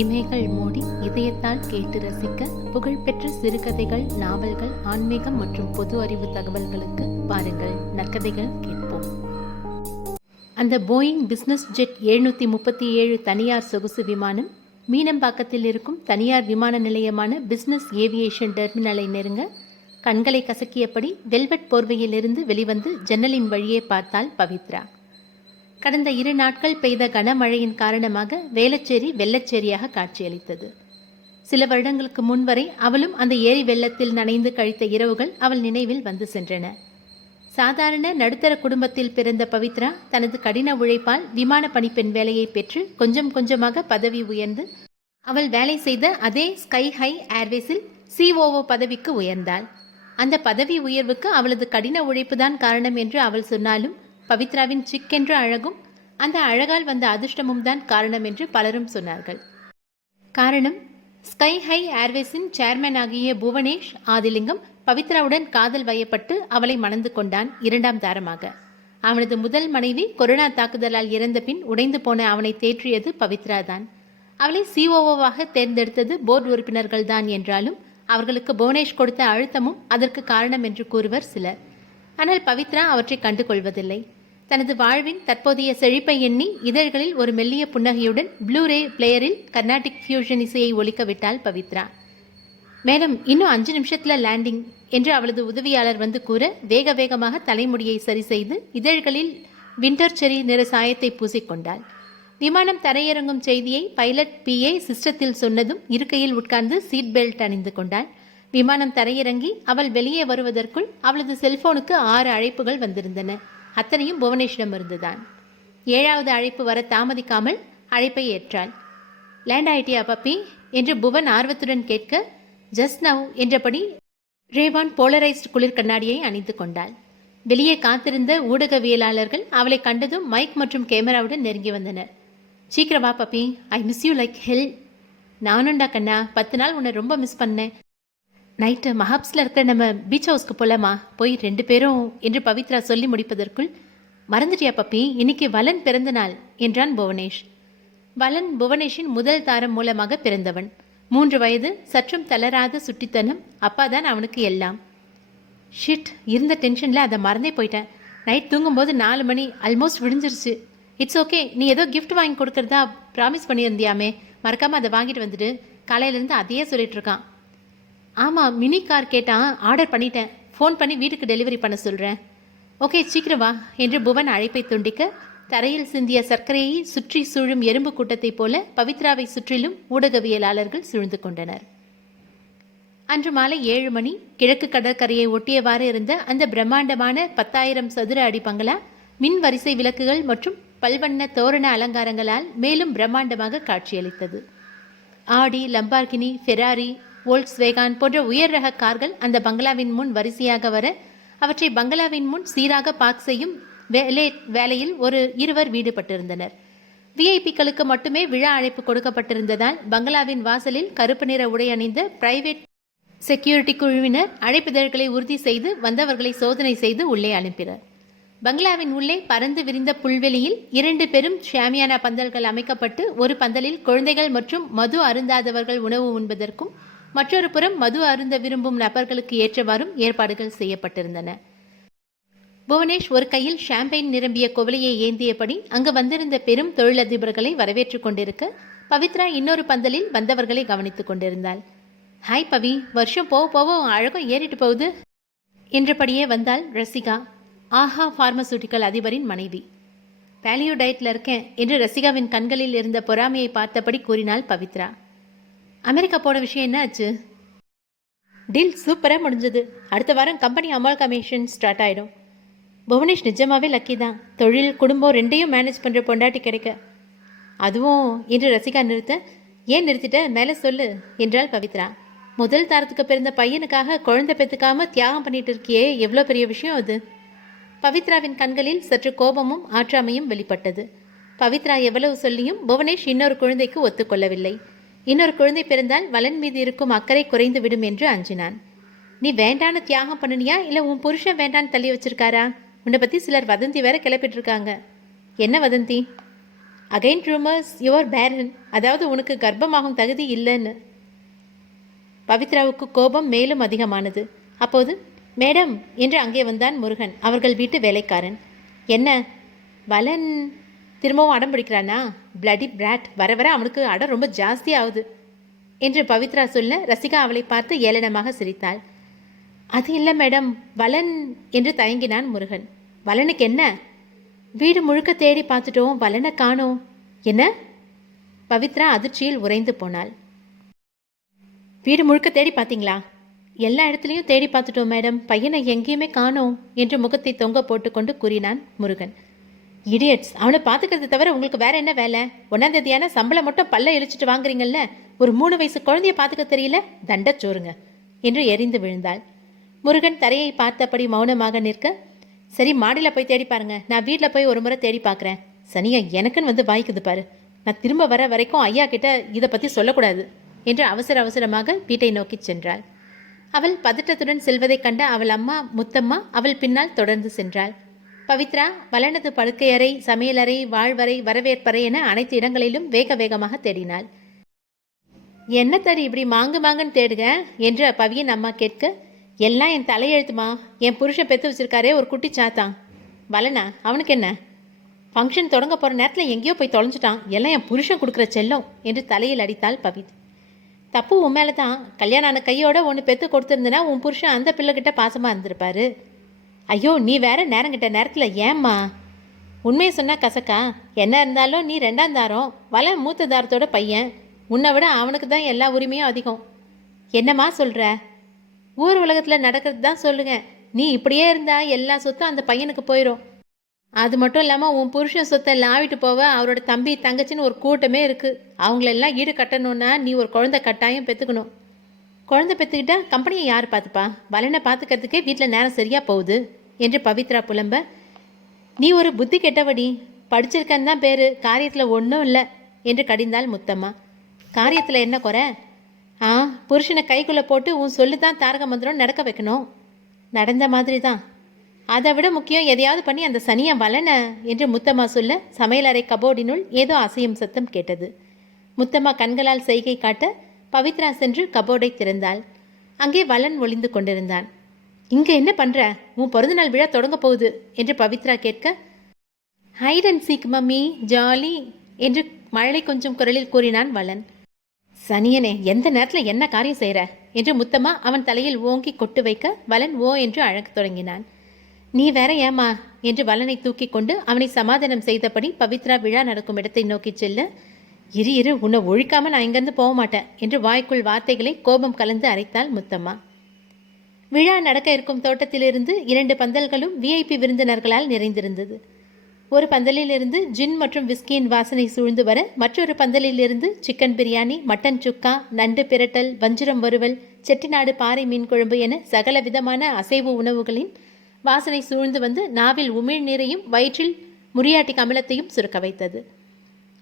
இமைகள் மூடி இதயத்தால் கேட்டு ரசிக்க புகழ்பெற்ற சிறுகதைகள், நாவல்கள், ஆன்மீகம் மற்றும் பொது அறிவு தகவல்களுக்கு பாருங்கள். நற்கதைகள் கேட்போம். அந்த போயிங் பிசினஸ் ஜெட் 737 தனியார் சொகுசு விமானம் மீனம்பாக்கத்தில் இருக்கும் தனியார் விமான நிலையமான பிசினஸ் ஏவியேஷன் டெர்மினலை நெருங்க கண்களை கசக்கியபடி வெல்வெட் போர்வையிலிருந்து வெளிவந்து ஜன்னலின் வழியே பார்த்தாள் பவித்ரா. கடந்த 2 நாட்கள் பெய்த கனமழையின் காரணமாக வேளச்சேரி வெள்ளச்சேரியாக காட்சியளித்தது. சில வருடங்களுக்கு முன்வரை அவளும் அந்த ஏரி வெள்ளத்தில் நனைந்து கழித்த இரவுகள் அவள் நினைவில் வந்து சென்றன. சாதாரண நடுத்தர குடும்பத்தில் பிறந்த பவித்ரா தனது கடின உழைப்பால் விமான பணிப்பெண் வேலையை பெற்று கொஞ்சம் கொஞ்சமாக பதவி உயர்ந்து அவள் வேலை செய்த அதே ஸ்கை ஹை ஏர்வேஸில் COO பதவிக்கு உயர்ந்தாள். அந்த பதவி உயர்வுக்கு அவளது கடின உழைப்புதான் காரணம் என்று அவள் சொன்னாலும் பவித்ராவின் சிக்கென்ற அழகும் அந்த அழகால் வந்த அதிர்ஷ்டமும் தான் காரணம் என்று பலரும் சொன்னார்கள். காரணம், ஸ்கை ஹை ஏர்வேஸின் சேர்மன் ஆகிய புவனேஷ் ஆதிலிங்கம் பவித்ராவுடன் காதல் வயப்பட்டு அவளை மணந்து கொண்டான் 2ஆம் தாரமாக. அவனது முதல் மனைவி கொரோனா தாக்குதலால் இறந்த பின் உடைந்து போன அவனை தேற்றியது பவித்ரா தான். அவளை COOவாக தேர்ந்தெடுத்தது போர்டு உறுப்பினர்கள் தான் என்றாலும் அவர்களுக்கு புவனேஷ் கொடுத்த அழுத்தமும் அதற்கு காரணம் என்று கூறுவர் சிலர். ஆனால் பவித்ரா அவற்றை கண்டுகொள்வதில்லை. தனது வாழ்வின் தற்போதைய செழிப்பை எண்ணி இதழ்களில் ஒரு மெல்லிய புன்னகையுடன் ப்ளூரே பிளேயரில் கர்நாடிக் ஃபியூஷன் இசையை ஒலிக்க விட்டாள் பவித்ரா. மேலும் இன்னும் 5 நிமிஷத்தில் லேண்டிங் என்று அவளது உதவியாளர் வந்து கூற வேக வேகமாக தலைமுடியை சரி செய்து இதழ்களில் விண்டர் செரி நிற சாயத்தை பூசிக்கொண்டாள். விமானம் தரையிறங்கும் செய்தியை பைலட் PA சிஸ்டத்தில் சொன்னதும் இருக்கையில் உட்கார்ந்து சீட் பெல்ட் அணிந்து கொண்டாள். விமானம் தரையிறங்கி அவள் வெளியே வருவதற்குள் அவளது செல்போனுக்கு 6 அழைப்புகள் வந்திருந்தன. அத்தனையும் புவனேஷிடம் இருந்துதான். 7வது அழைப்பு வர தாமதிக்காமல் அழைப்பை ஏற்றாள். லேண்ட் ஆயிட்டியா பப்பி என்று புவன் ஆர்வத்துடன் கேட்க ஜஸ்ட் நவ் என்றபடி ரேவான் போலரைஸ்ட் குளிர் கண்ணாடியை அணிந்து கொண்டாள். வெளியே காத்திருந்த ஊடகவியலாளர்கள் அவளை கண்டதும் மைக் மற்றும் கேமராவுடன் நெருங்கி வந்தனர். சீக்கிரம் வா puppy, I miss you like hell. நானுண்டா கண்ணா, 10 நாள் உன்னை ரொம்ப மிஸ் பண்ணேன். நைட்டு மஹாப்ஸில் இருக்கிற நம்ம பீச் ஹவுஸ்க்கு போலாமா, போய் 2 பேரும் என்று பவித்ரா சொல்லி முடிப்பதற்குள் மறந்துட்டியா பப்பி, இன்னைக்கு வலன் பிறந்த நாள் என்றான் புவனேஷ். வலன் புவனேஷின் முதல் தாரம் மூலமாக பிறந்தவன். 3 வயது, சற்றும் தளராத சுட்டித்தனம். அப்பா தான் அவனுக்கு எல்லாம். ஷிட், இருந்த டென்ஷனில் அதை மறந்தே போயிட்டேன். நைட் தூங்கும்போது 4 மணி ஆல்மோஸ்ட் விடிஞ்சிருச்சு. இட்ஸ் ஓகே, நீ ஏதோ கிஃப்ட் வாங்கி கொடுக்கறதா ப்ராமிஸ் பண்ணியிருந்தியாமே, மறக்காமல் அதை வாங்கிட்டு வந்துட்டு. காலையிலேருந்து அதையே சொல்லிட்டு இருக்கான். ஆமாம், மினி கார் கேட்டான், ஆர்டர் பண்ணிட்டேன். ஃபோன் பண்ணி வீட்டுக்கு டெலிவரி பண்ண சொல்கிறேன். ஓகே சீக்கிரம் வா என்று புவன் அழைப்பை துண்டிக்க தரையில் சிந்திய சர்க்கரையை சுற்றி சூழும் எறும்பு கூட்டத்தைப் போல பவித்ராவை சுற்றிலும் ஊடகவியலாளர்கள் சூழ்ந்து கொண்டனர். அன்று மாலை 7 மணி. கிழக்கு கடற்கரையை ஒட்டியவாறு இருந்த அந்த பிரம்மாண்டமான 10,000 சதுர அடி பங்களா மின் வரிசை விளக்குகள் மற்றும் பல்வண்ண தோரண அலங்காரங்களால் மேலும் பிரம்மாண்டமாக காட்சியளித்தது. ஆடி, லம்பார்கினி, ஃபெராரி, வோல்க்ஸ்வேகான் போன்ற உயர் ரக கார்கள் அந்த பங்களாவின் முன் வரிசையாக வர அவற்றை பங்களாவின் முன் சீராக பார்க் செய்யும் வேலையில் ஒரு 2 ஈடுபட்டிருந்தனர். விஐபிக்களுக்கு மட்டுமே விழா அழைப்பு கொடுக்கப்பட்டிருந்ததால் பங்களாவின் வாசலில் கருப்பு நிற உடை அணிந்த பிரைவேட் செக்யூரிட்டி குழுவினர் அழைப்பிதழ்களை உறுதி செய்து வந்தவர்களை சோதனை செய்து உள்ளே அனுப்பினர். பங்களாவின் உள்ளே பறந்து விரிந்த புல்வெளியில் 2 பெரும் ஷாமியானா பந்தல்கள் அமைக்கப்பட்டு ஒரு பந்தலில் குழந்தைகள் மற்றும் மது அருந்தாதவர்கள் உணவு உண்பதற்கும் மற்றொரு புறம் மது அருந்த விரும்பும் நபர்களுக்கு ஏற்றவாறும் ஏற்பாடுகள் செய்யப்பட்டிருந்தன. புவனேஷ் ஒரு கையில் ஷாம்பெயின் நிரம்பிய குவளையை ஏந்தியபடி அங்கு வந்திருந்த பெரும் தொழிலதிபர்களை வரவேற்றுக் கொண்டிருக்க பவித்ரா இன்னொரு பந்தலில் வந்தவர்களை கவனித்துக் கொண்டிருந்தாள். ஹாய் பவி, வருஷம் போக அழகும் ஏறிட்டு போகுது என்றபடியே வந்தாள் ரசிகா, ஆஹா பார்மசூட்டிக்கல் அதிபரின் மனைவி. பேலியோ டயட்டில் இருக்கேன் என்று ரசிகாவின் கண்களில் இருந்த பொறாமையை பார்த்தபடி கூறினாள் பவித்ரா. அமெரிக்கா போன விஷயம் என்ன ஆச்சு? டீல் சூப்பராக முடிஞ்சது. அடுத்த வாரம் கம்பெனி அமால்கமேஷன் ஸ்டார்ட் ஆகிடும். புவனேஷ் நிஜமாவே லக்கி தான். தொழில், குடும்பம் 2யும் மேனேஜ் பண்ணுற பொண்டாட்டி கிடைக்க. அதுவும் என்று ரசிகா நிறுத்த, ஏன் நிறுத்திட்ட, மேலே சொல்லு என்றாள் பவித்ரா. முதல் தாரத்துக்கு பிறந்த பையனுக்காக குழந்தை பெற்றுக்காம தியாகம் பண்ணிட்டு இருக்கியே, எவ்வளோ பெரிய விஷயம் அது. பவித்ராவின் கண்களில் சற்று கோபமும் ஆற்றாமையும் வெளிப்பட்டது. பவித்ரா எவ்வளவு சொல்லியும் புவனேஷ் இன்னொரு குழந்தைக்கு ஒத்துக்கொள்ளவில்லை. இன்னொரு குழந்தை பிறந்தால் வலன் மீது இருக்கும் அக்கறை குறைந்து விடும் என்று அஞ்சினான். நீ வேண்டான்னு தியாகம் பண்ணினியா, இல்லை உன் புருஷன் வேண்டான்னு தள்ளி வச்சிருக்காரா? உன்னை பற்றி சிலர் வதந்தி வேற கிளப்பிட்டு இருக்காங்க. என்ன வதந்தி? அகைன் ரூமர்ஸ் யுவர் பேரன், அதாவது உனக்கு கர்ப்பமாகும் தகுதி இல்லைன்னு. பவித்ராவுக்கு கோபம் மேலும் அதிகமானது. அப்போது மேடம் என்று அங்கே வந்தான் முருகன், அவர்கள் வீட்டு வேலைக்காரன். என்ன வலன் திரும்பவும் அடம் பிடிக்கிறானா? பிளடி பிராட், வர வர அவனுக்கு அடம் ரொம்ப ஜாஸ்தி ஆகுது என்று பவித்ரா சொல்ல ரசிகா அவளை பார்த்து ஏளனமாக சிரித்தாள். அது இல்லை மேடம், வலன் என்று தயங்கினான் முருகன். வலனுக்கு என்ன? வீடு முழுக்க தேடி பார்த்துட்டோம், வலனை காணோம். என்ன? பவித்ரா அதிர்ச்சியில் உறைந்து போனாள். வீடு முழுக்க தேடி பார்த்தீங்களா? எல்லா இடத்துலையும் தேடி பார்த்துட்டோம் மேடம், பையனை எங்கேயுமே காணோம் என்று முகத்தை தொங்க போட்டுக்கொண்டு கூறினான் முருகன். இடியட்ஸ், அவனை பார்த்துக்கிறது தவிர உங்களுக்கு வேற என்ன வேலை? 1ஆம் தேதியான சம்பளம் மட்டும் பல்ல இழிச்சிட்டு வாங்குறீங்கல்ல, ஒரு 3 வயசு குழந்தைய பார்த்துக்க தெரியல, தண்டச்சோறுங்க என்று எரிந்து விழுந்தாள். முருகன் தரையை பார்த்தபடி மௌனமாக நிற்க, சரி மாடியில் போய் தேடி பாருங்க, நான் வீட்டில் போய் ஒரு முறை தேடி பார்க்குறேன். சனியா எனக்குன்னு வந்து வாய்க்குது பாரு, நான் திரும்ப வர வரைக்கும் ஐயா கிட்ட இதை பற்றி சொல்லக்கூடாது என்று அவசர அவசரமாக வீட்டை நோக்கி சென்றாள். அவள் பதட்டத்துடன் செல்வதைக் கண்ட அவள் அம்மா முத்தம்மா அவள் பின்னால் தொடர்ந்து சென்றாள். பவித்ரா வலனது படுக்கையறை, சமையலறை, வாழ்வறை, வரவேற்பறை என அனைத்து இடங்களிலும் வேக வேகமாக தேடினாள். என்ன தடி இப்படி மாங்குன்னு தேடுக என்று பவியின் அம்மா கேட்க, எல்லாம் என் தலையெழுத்துமா, என் புருஷன் பெற்று வச்சிருக்காரே ஒரு குட்டி சாத்தான். வலனா அவனுக்கு என்ன? ஃபங்க்ஷன் தொடங்க போகிற நேரத்தில் எங்கேயோ போய் தொலைஞ்சிட்டான், எல்லாம் என் புருஷன் கொடுக்குற செல்லம் என்று தலையில் அடித்தாள் பவித். தப்பு உன் மேலே தான், கல்யாணம் ஆன கையோட ஒன்று பெற்று கொடுத்துருந்தனா உன் புருஷன் அந்த பிள்ளைகிட்ட பாசமாக இருந்திருப்பாரு. ஐயோ நீ வேற நேரங்கிட்ட நேரத்தில் ஏம்மா? உண்மையை சொன்னால் கசக்கா? என்ன இருந்தாலும் நீ 2ஆம் தாரம், வல மூத்த தாரத்தோட பையன், உன்னை விட அவனுக்கு தான் எல்லா உரிமையும் அதிகம். என்னம்மா சொல்கிற? ஊர் உலகத்தில் நடக்கிறது தான் சொல்லுங்க. நீ இப்படியே இருந்தா எல்லா சொத்தும் அந்த பையனுக்கு போயிடும். அது மட்டும் இல்லாமல் உன் புருஷன் சொத்தை லாவிட்டு போவ அவரோட தம்பி தங்கச்சின்னு ஒரு கூட்டமே இருக்குது. அவங்களெல்லாம் ஈடு கட்டணுன்னா நீ ஒரு குழந்தை கட்டாயம் பெற்றுக்கணும். குழந்தை பெற்றுக்கிட்டா கம்பெனியை யார் பார்த்துப்பா? வலனை பார்த்துக்கிறதுக்கே வீட்டில் நேரம் சரியாக போகுது என்று பவித்ரா புலம்ப, நீ ஒரு புத்தி கெட்டவடி, படிச்சிருக்கன்னு தான் பேர், காரியத்தில் ஒன்றும் இல்லை என்று கடிந்தாள் முத்தம்மா. காரியத்தில் என்ன குறை? புருஷனை கைக்குள்ளே போட்டு உன் சொல்லி தான் தாரக மந்திரம் நடக்க வைக்கணும். நடந்த மாதிரி தான். அதை விட முக்கியம் எதையாவது பண்ணி அந்த சனியை வலனை என்று முத்தம்மா சொல்ல சமையலறை கபோர்டினுள் ஏதோ அசையும் சத்தம் கேட்டது. முத்தம்மா கண்களால் செய்கை காட்ட பவித்ரா சென்று கபோர்டை திறந்தாள். அங்கே வலன் ஒளிந்து கொண்டிருந்தான். இங்கே என்ன பண்ணுற? உன் பிறந்தநாள் விழா தொடங்க போகுது என்று பவித்ரா கேட்க, hide and seek mummy, jolly என்று மழலை கொஞ்சம் குரலில் கூறினான் வலன். சனியனே, எந்த நேரத்தில் என்ன காரியம் செய்கிற என்று முத்தம்மா அவன் தலையில் ஓங்கி கொட்டு வைக்க வலன் ஓ என்று அழகத் தொடங்கினான். நீ வேற ஏமா என்று வலனை தூக்கி கொண்டு அவனை சமாதானம் செய்தபடி பவித்ரா விழா நடக்கும் இடத்தை நோக்கி செல்ல, இரு உன்னை ஒழிக்காம நான் இங்கேருந்து போக மாட்டேன் என்று வாய்க்குள் வார்த்தைகளை கோபம் கலந்து அரைத்தாள் முத்தம்மா. விழா நடக்க இருக்கும் தோட்டத்திலிருந்து 2 பந்தல்களும் விஐபி விருந்தினர்களால் நிறைந்திருந்தது. ஒரு பந்தலிலிருந்து ஜின் மற்றும் விஸ்கியின் வாசனை சூழ்ந்து வர, மற்றொரு பந்தலிலிருந்து சிக்கன் பிரியாணி, மட்டன் சுக்கா, நண்டு பிரட்டல், வஞ்சிரம் வறுவல், செட்டிநாடு பாறை மீன் குழம்பு என சகல விதமான அசைவு உணவுகளின் வாசனை சூழ்ந்து வந்து நாவில் உமிழ் நீரையும் வயிற்றில் முறியாட்டி கமலத்தையும் சுருக்க வைத்தது.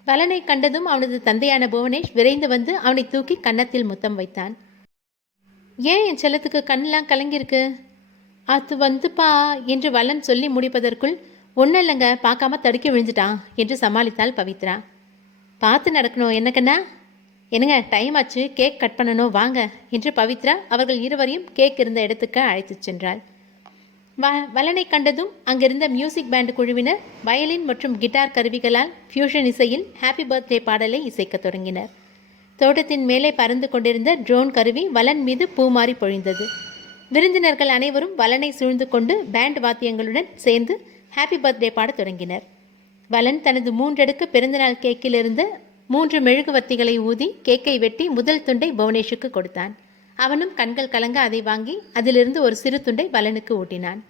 வலனை கண்டதும் அவனது தந்தையான புவனேஷ் விரைந்து வந்து அவனை தூக்கி கன்னத்தில் முத்தம் வைத்தான். ஏன் என் செல்லத்துக்கு கண்ணெல்லாம் கலங்கியிருக்கு? அது வந்துப்பா என்று வலன் சொல்லி முடிப்பதற்குள், ஒன்றும் இல்லைங்க, பார்க்காம தடுக்கி விழுந்துட்டான் என்று சமாளித்தாள் பவித்ரா. பார்த்து நடக்கணும் என்னக்கண்ணா? என்னங்க டைம் ஆச்சு, கேக் கட் பண்ணணும் வாங்க என்று பவித்ரா அவர்கள் இருவரையும் கேக் இருந்த இடத்துக்கு அழைத்து சென்றாள். வலனை கண்டதும் அங்கிருந்த மியூசிக் பேண்ட் குழுவினர் வயலின் மற்றும் கிட்டார் கருவிகளால் ஃபியூஷன் இசையில் ஹாப்பி பர்த்டே பாடலை இசைக்க தொடங்கினர். தோட்டத்தின் மேலே பறந்து கொண்டிருந்த ட்ரோன் கருவி வலன் மீது பூமாறி பொழிந்தது. விருந்தினர்கள் அனைவரும் வலனை சூழ்ந்து கொண்டு பேண்ட் வாத்தியங்களுடன் சேர்ந்து ஹாப்பி பர்த்டே பாடத் தொடங்கினர். வலன் தனது 3 அடுக்கு பிறந்தநாள் கேக்கில் இருந்த 3 மெழுகுவர்த்திகளை ஊதி கேக்கை வெட்டி முதல் துண்டை புவனேஷுக்கு கொடுத்தான். அவனும் கண்கள் கலங்க அதை வாங்கி அதிலிருந்து ஒரு சிறு துண்டை வலனுக்கு ஊட்டினான்.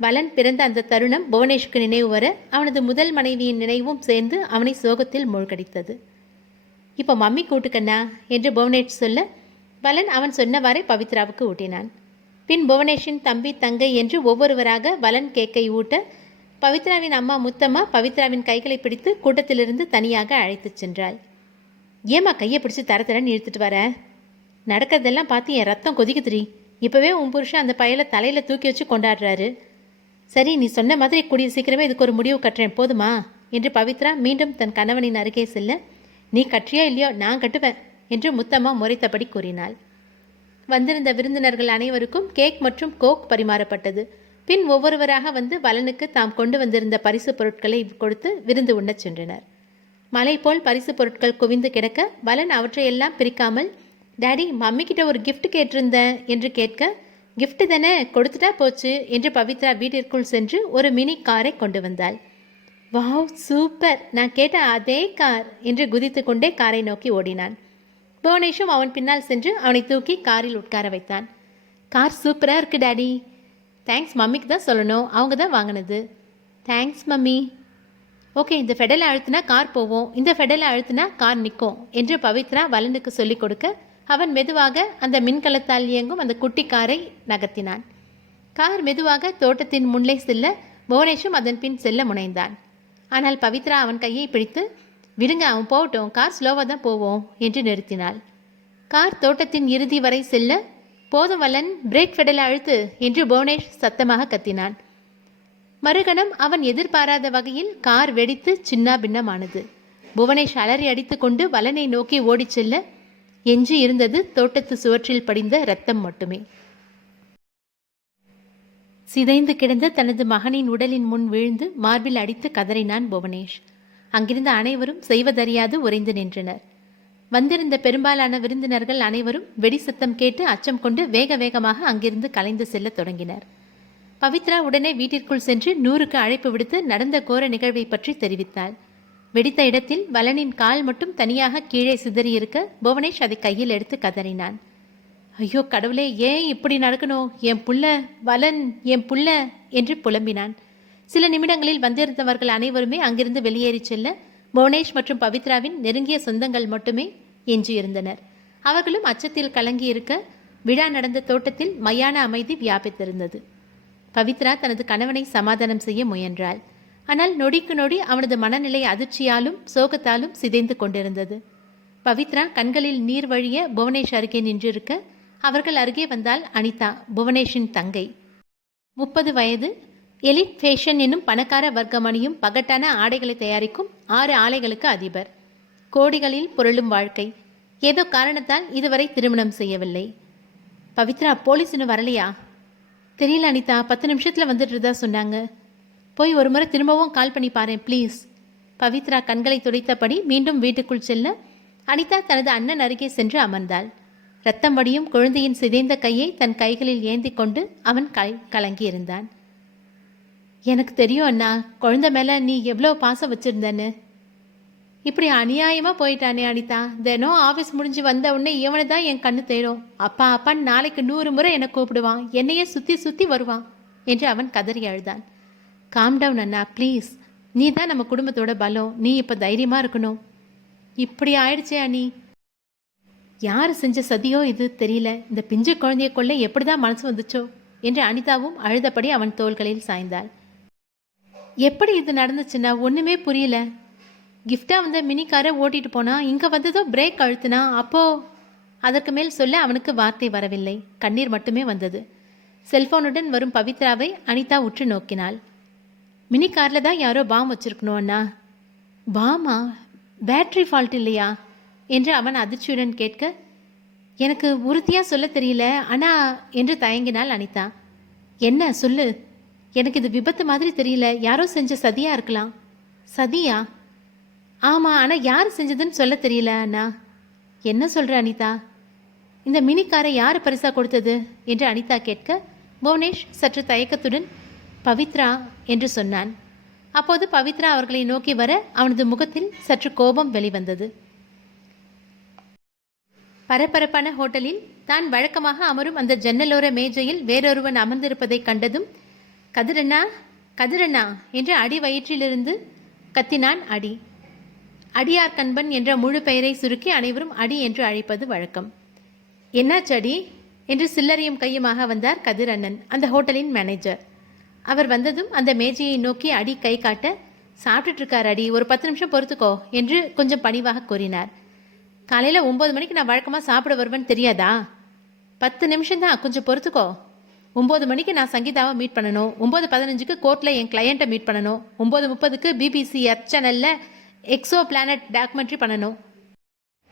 வலன் பிறந்த அந்த தருணம் புவனேஷுக்கு நினைவு வர அவனது முதல் மனைவியின் நினைவும் சேர்ந்து அவனை சோகத்தில் மூழ்கடித்தது. இப்போ மம்மி கூட்டுக்கண்ணா என்று புவனேஷ் சொல்ல, வலன் அவன் சொன்னவாறே பவித்ராவுக்கு ஊட்டினான். பின் புவனேஷின் தம்பி தங்கை என்று ஒவ்வொருவராக வலன் கேக்கை ஊட்ட, பவித்ராவின் அம்மா முத்தம்மா பவித்ராவின் கைகளை பிடித்து கூட்டத்திலிருந்து தனியாக அழைத்துச் சென்றாள். ஏமா கையை பிடிச்சி தரன்னு இழுத்துட்டு வர? நடக்கிறதெல்லாம் பார்த்து என் ரத்தம் கொதிக்குதுரி. இப்போவே உன் புருஷன் அந்த பயலை தலையில் தூக்கி வச்சு கொண்டாடுறாரு. சரி, நீ சொன்ன மாதிரி கூடிய சீக்கிரமே இதுக்கு ஒரு முடிவு கட்டுறேன் போதுமா என்று பவித்ரா மீண்டும் தன் கணவனின் அருகே செல்ல, நீ கற்றியா இல்லையோ நான் கட்டுவேன் என்று முத்தம்மா முறைத்தபடி கூறினாள். வந்திருந்த விருந்தினர்கள் அனைவருக்கும் கேக் மற்றும் கோக் பரிமாறப்பட்டது. பின் ஒவ்வொருவராக வந்து வலனுக்கு தாம் கொண்டு வந்திருந்த பரிசு பொருட்களை கொடுத்து விருந்து உண்ணச் சென்றனர். மலை போல் பரிசு பொருட்கள் குவிந்து கிடக்க வலன் அவற்றையெல்லாம் பிரிக்காமல், டாடி மம்மிக்கிட்ட ஒரு கிஃப்ட் கேட்டிருந்தேன் என்று கேட்க, கிஃப்ட் தானே கொடுத்துட்டா போச்சு என்று பவித்ரா வீட்டிற்குள் சென்று ஒரு மினி காரை கொண்டு வந்தாள். வாவ் சூப்பர், நான் கேட்ட அதே கார் என்று குதித்து கொண்டே காரை நோக்கி ஓடினான். புவனேஷும் அவன் பின்னால் சென்று அவனை தூக்கி காரில் உட்கார வைத்தான். கார் சூப்பராக இருக்கு டாடி. தேங்க்ஸ், மம்மிக்கு தான் சொல்லணும், அவங்க தான் வாங்கினது. Thanks mummy. ஓகே, இந்த ஃபெடலை அழுத்தினா கார் போவோம், இந்த ஃபெடலை அழுத்தினா கார் நிற்கும் என்று பவித்ரா வலனுக்கு சொல்லிக் கொடுக்க அவன் மெதுவாக அந்த மின்கலத்தால் இயங்கும் அந்த குட்டி காரை நகர்த்தினான். கார் மெதுவாக தோட்டத்தின் முன்னே செல்ல புவனேஷும் அதன் பின் செல்ல முனைந்தான். ஆனால் பவித்ரா அவன் கையை பிடித்து, விடுங்க அவன் போகட்டும், கார் ஸ்லோவாக தான் போவோம் என்று நிறுத்தினாள். கார் தோட்டத்தின் இறுதி வரை செல்ல, போதும் வல்லன், பிரேக் ஃபெடலை அழுத்து என்று புவனேஷ் சத்தமாக கத்தினான். மறுகணம் அவன் எதிர்பாராத வகையில் கார் வெடித்து சின்னா பின்னமானது. புவனேஷ் அலறி அடித்து கொண்டு வலனை நோக்கி ஓடிச் செல்ல, எஞ்சி இருந்தது தோட்டத்து சுவற்றில் படிந்த இரத்தம் மட்டுமே. சிதைந்து கிடந்த தனது மகனின் உடலின் முன் வீழ்ந்து மார்பில் அடித்து கதறினான் புவனேஷ். அங்கிருந்த அனைவரும் செய்வதறியாது உறைந்து நின்றனர். வந்திருந்த பெரும்பாலான விருந்தினர்கள் அனைவரும் வெடி சத்தம் கேட்டு அச்சம் கொண்டு வேக வேகமாக அங்கிருந்து கலைந்து செல்ல தொடங்கினர். பவித்ரா உடனே வீட்டிற்குள் சென்று நூருக்கு அழைப்பு விடுத்து நடந்த கோர நிகழ்வை பற்றி தெரிவித்தாள். வெடித்த இடத்தில் வலனின் கால் மட்டும் தனியாக கீழே சிதறியிருக்க புவனேஷ் அதை கையில் எடுத்து கதறினான். ஐயோ கடவுளே, ஏன் இப்படி நடக்கணும், என் புள்ள வலன், என் புள்ள என்று புலம்பினான். சில நிமிடங்களில் வந்திருந்தவர்கள் அனைவருமே அங்கிருந்து வெளியேறி செல்ல புவனேஷ் மற்றும் பவித்ராவின் நெருங்கிய சொந்தங்கள் மட்டுமே எஞ்சியிருந்தனர். அவர்களும் அச்சத்தில் கலங்கி இருக்க விழா நடந்த தோட்டத்தில் மையான அமைதி வியாபித்திருந்தது. பவித்ரா தனது கணவனை சமாதானம் செய்ய முயன்றாள். ஆனால் நொடிக்கு நொடி அவனது மனநிலை அதிர்ச்சியாலும் சோகத்தாலும் சிதைந்து கொண்டிருந்தது. பவித்ரா கண்களில் நீர் வழிய புவனேஷ் அருகே நின்றிருக்க அவர்கள் அருகே வந்தால் அனிதா, புவனேஷின் தங்கை. 30 வயது, எலிட் ஃபேஷன் என்னும் பணக்கார வர்க்கமணியும் பகட்டான ஆடைகளை தயாரிக்கும் 6 ஆலைகளுக்கு அதிபர். கோடிகளில் புரளும் வாழ்க்கை. ஏதோ காரணத்தால் இதுவரை திருமணம் செய்யவில்லை. பவித்ரா, போலீஸ் இன்னும் வரலையா? தெரியல அனிதா, 10 நிமிஷத்தில் வந்துட்டுறதா சொன்னாங்க. போய் ஒரு முறை திரும்பவும் கால் பண்ணி பாரு ப்ளீஸ். பவித்ரா கண்களை துடைத்தபடி மீண்டும் வீட்டுக்குள் செல்ல அனிதா தனது அண்ணன் அருகே சென்று அமர்ந்தாள். இரத்தம் வடியும் குழந்தையின் சிதைந்த கையை தன் கைகளில் ஏந்தி கொண்டு அவன் கலங்கி இருந்தான். எனக்கு தெரியும் அண்ணா, குழந்தை மேலே நீ எவ்வளோ பாசம் வச்சுருந்தன்னு. இப்படி அநியாயமாக போயிட்டானே அனிதா. தினம் ஆஃபீஸ் முடிஞ்சு வந்த உடனே இவனை தான் என் கண்ணு தேடும். அப்பா அப்பான்னு நாளைக்கு 100 முறை என்னை கூப்பிடுவான், என்னையே சுற்றி சுற்றி வருவான் என்று அவன் கதறி அழுதான். காம் டவுன் அண்ணா ப்ளீஸ். நீ தான் நம்ம குடும்பத்தோட பலம், நீ இப்போ தைரியமாக இருக்கணும். இப்படி ஆயிடுச்சே அண்ணி. யார் செஞ்ச சதியோ இது தெரியல. இந்த பிஞ்சு குழந்தைய கொள்ள எப்படி தான் மனசு வந்துச்சோ என்று அனிதாவும் அழுதபடி அவன் தோள்களில் சாய்ந்தாள். எப்படி இது நடந்துச்சுன்னா ஒன்றுமே புரியல. கிஃப்டாக வந்த மினி காரை ஓட்டிட்டு போனா, இங்கே வந்ததோ பிரேக் அழுத்தினா. அப்போது அதற்கு மேல் சொல்ல அவனுக்கு வார்த்தை வரவில்லை. கண்ணீர் மட்டுமே வந்தது. செல்போனுடன் வரும் பவித்ராவை அனிதா உற்று நோக்கினாள். மினி காரில் தான் யாரோ பாம் வச்சிருக்கணும் அண்ணா. பாமா? பேட்ரி ஃபால்ட் இல்லையா என்று அவன் அதிர்ச்சியுடன் கேட்க, எனக்கு உறுதியாக சொல்ல தெரியல அண்ணா என்று தயங்கினாள் அனிதா. என்ன சொல்லு, எனக்கு இது விபத்து மாதிரி தெரியல, யாரோ செஞ்ச சதியாக இருக்கலாம். சதியா? ஆமாம், ஆனால் யார் செஞ்சதுன்னு சொல்ல தெரியல அண்ணா. என்ன சொல்கிற அனிதா? இந்த மினி காரை யார் பரிசாக கொடுத்தது என்று அனிதா கேட்க புவனேஷ் சற்று தயக்கத்துடன் பவித்ரா என்று சொன்னான். அப்போது பவித்ரா அவர்களை நோக்கி வர அவனது முகத்தில் சற்று கோபம் வெளிவந்தது. பரபரப்பான ஹோட்டலில் தான் வழக்கமாக அமரும் அந்த ஜன்னலோர மேஜையில் வேறொருவன் அமர்ந்திருப்பதை கண்டதும் கதிரண்ணா கதிரண்ணா என்று அடி வயிற்றிலிருந்து கத்தினான் அடி. அடியார் கண்பன் என்ற முழு பெயரை சுருக்கி அனைவரும் அடி என்று அழைப்பது வழக்கம். என்னாச்சு அடி என்று சில்லறையும் கையுமாக வந்தார் கதிர் அண்ணன், அந்த ஹோட்டலின் மேனேஜர். அவர் வந்ததும் அந்த மேஜையை நோக்கி அடி கை காட்ட, சாப்பிட்டுட்டு இருக்கார் அடி, ஒரு 10 நிமிஷம் பொறுத்துக்கோ என்று கொஞ்சம் பணிவாக கூறினார். காலையில் 9 மணிக்கு நான் வழக்கமாக சாப்பிட வருவேன்னு தெரியாதா? 10 நிமிஷம்தான், கொஞ்சம் பொறுத்துக்கோ. 9 மணிக்கு நான் சங்கீதாவை மீட் பண்ணணும், 9:15க்கு கோர்ட்டில் என் கிளையண்ட்டை மீட் பண்ணணும், 9:30க்கு பிபிசி எர்த் சேனலில் எக்ஸோ பிளானட் டாக்குமெண்ட்ரி பண்ணணும்.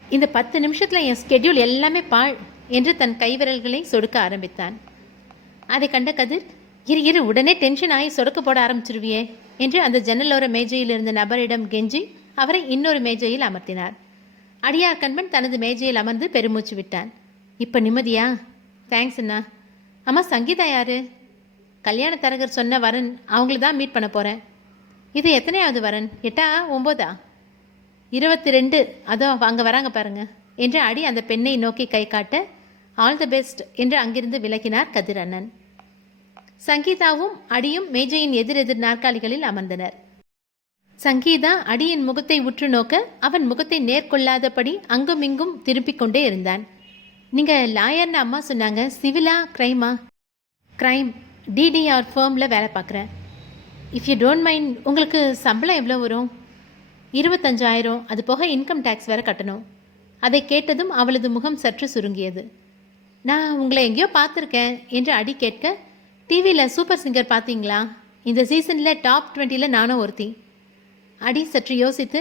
இந்த 10 நிமிஷத்தில் என் ஸ்கெட்யூல் எல்லாமே பாழ் என்று தன் கைவிரல்களை சொடுக்க ஆரம்பித்தான். அதை கண்ட கதிர், இரு உடனே டென்ஷன் ஆகி சொடுக்க போட ஆரம்பிச்சிருவியே என்று அந்த ஜன்னலோர மேஜையில் இருந்த நபரிடம் கெஞ்சி அவரை இன்னொரு மேஜையில் அமர்த்தினார். அடியார் கண்பன் தனது மேஜையில் அமர்ந்து பெருமூச்சு விட்டான். இப்போ நிம்மதியா? தேங்க்ஸ் அண்ணா. அம்மா, சங்கீதா யாரு? கல்யாண தரகர் சொன்ன வரன், அவங்கள தான் மீட் பண்ண போகிறேன். இது எத்தனையாவது வரன்? 8ஆ 9ஆ? 22. அதோ அங்கே வராங்க பாருங்க என்று அடி அந்த பெண்ணை நோக்கி கை காட்ட ஆல் தி பெஸ்ட் என்று அங்கிருந்து விலகினார் கதிர் அண்ணன். சங்கீதாவும் அடியும் மேஜையின் எதிரெதிர் நாற்காலிகளில் அமர்ந்தனர். சங்கீதா அடியின் முகத்தை உற்று நோக்க அவன் முகத்தை நேர்கொள்ளாதபடி அங்கும் இங்கும் திருப்பிக் கொண்டே இருந்தான். நீங்கள் லாயர்னு அம்மா சொன்னாங்க, சிவிலா கிரைமா? கிரைம். டிடிஆர் ஃபேர்மில் வேலை பார்க்குறேன். இஃப் யூ டோன்ட் மைண்ட், உங்களுக்கு சம்பளம் எவ்வளோ வரும்? 25,000. அது போக இன்கம் டேக்ஸ் வேறு கட்டணும். அதை கேட்டதும் அவளது முகம் சற்று சுருங்கியது. நான் உங்களை எங்கேயோ பார்த்துருக்கேன் என்று அடி கேட்க, டிவியில் சூப்பர் சிங்கர் பார்த்தீங்களா? இந்த சீசனில் டாப் 20ல் நானும் ஒருத்தி. அடி சற்று யோசித்து,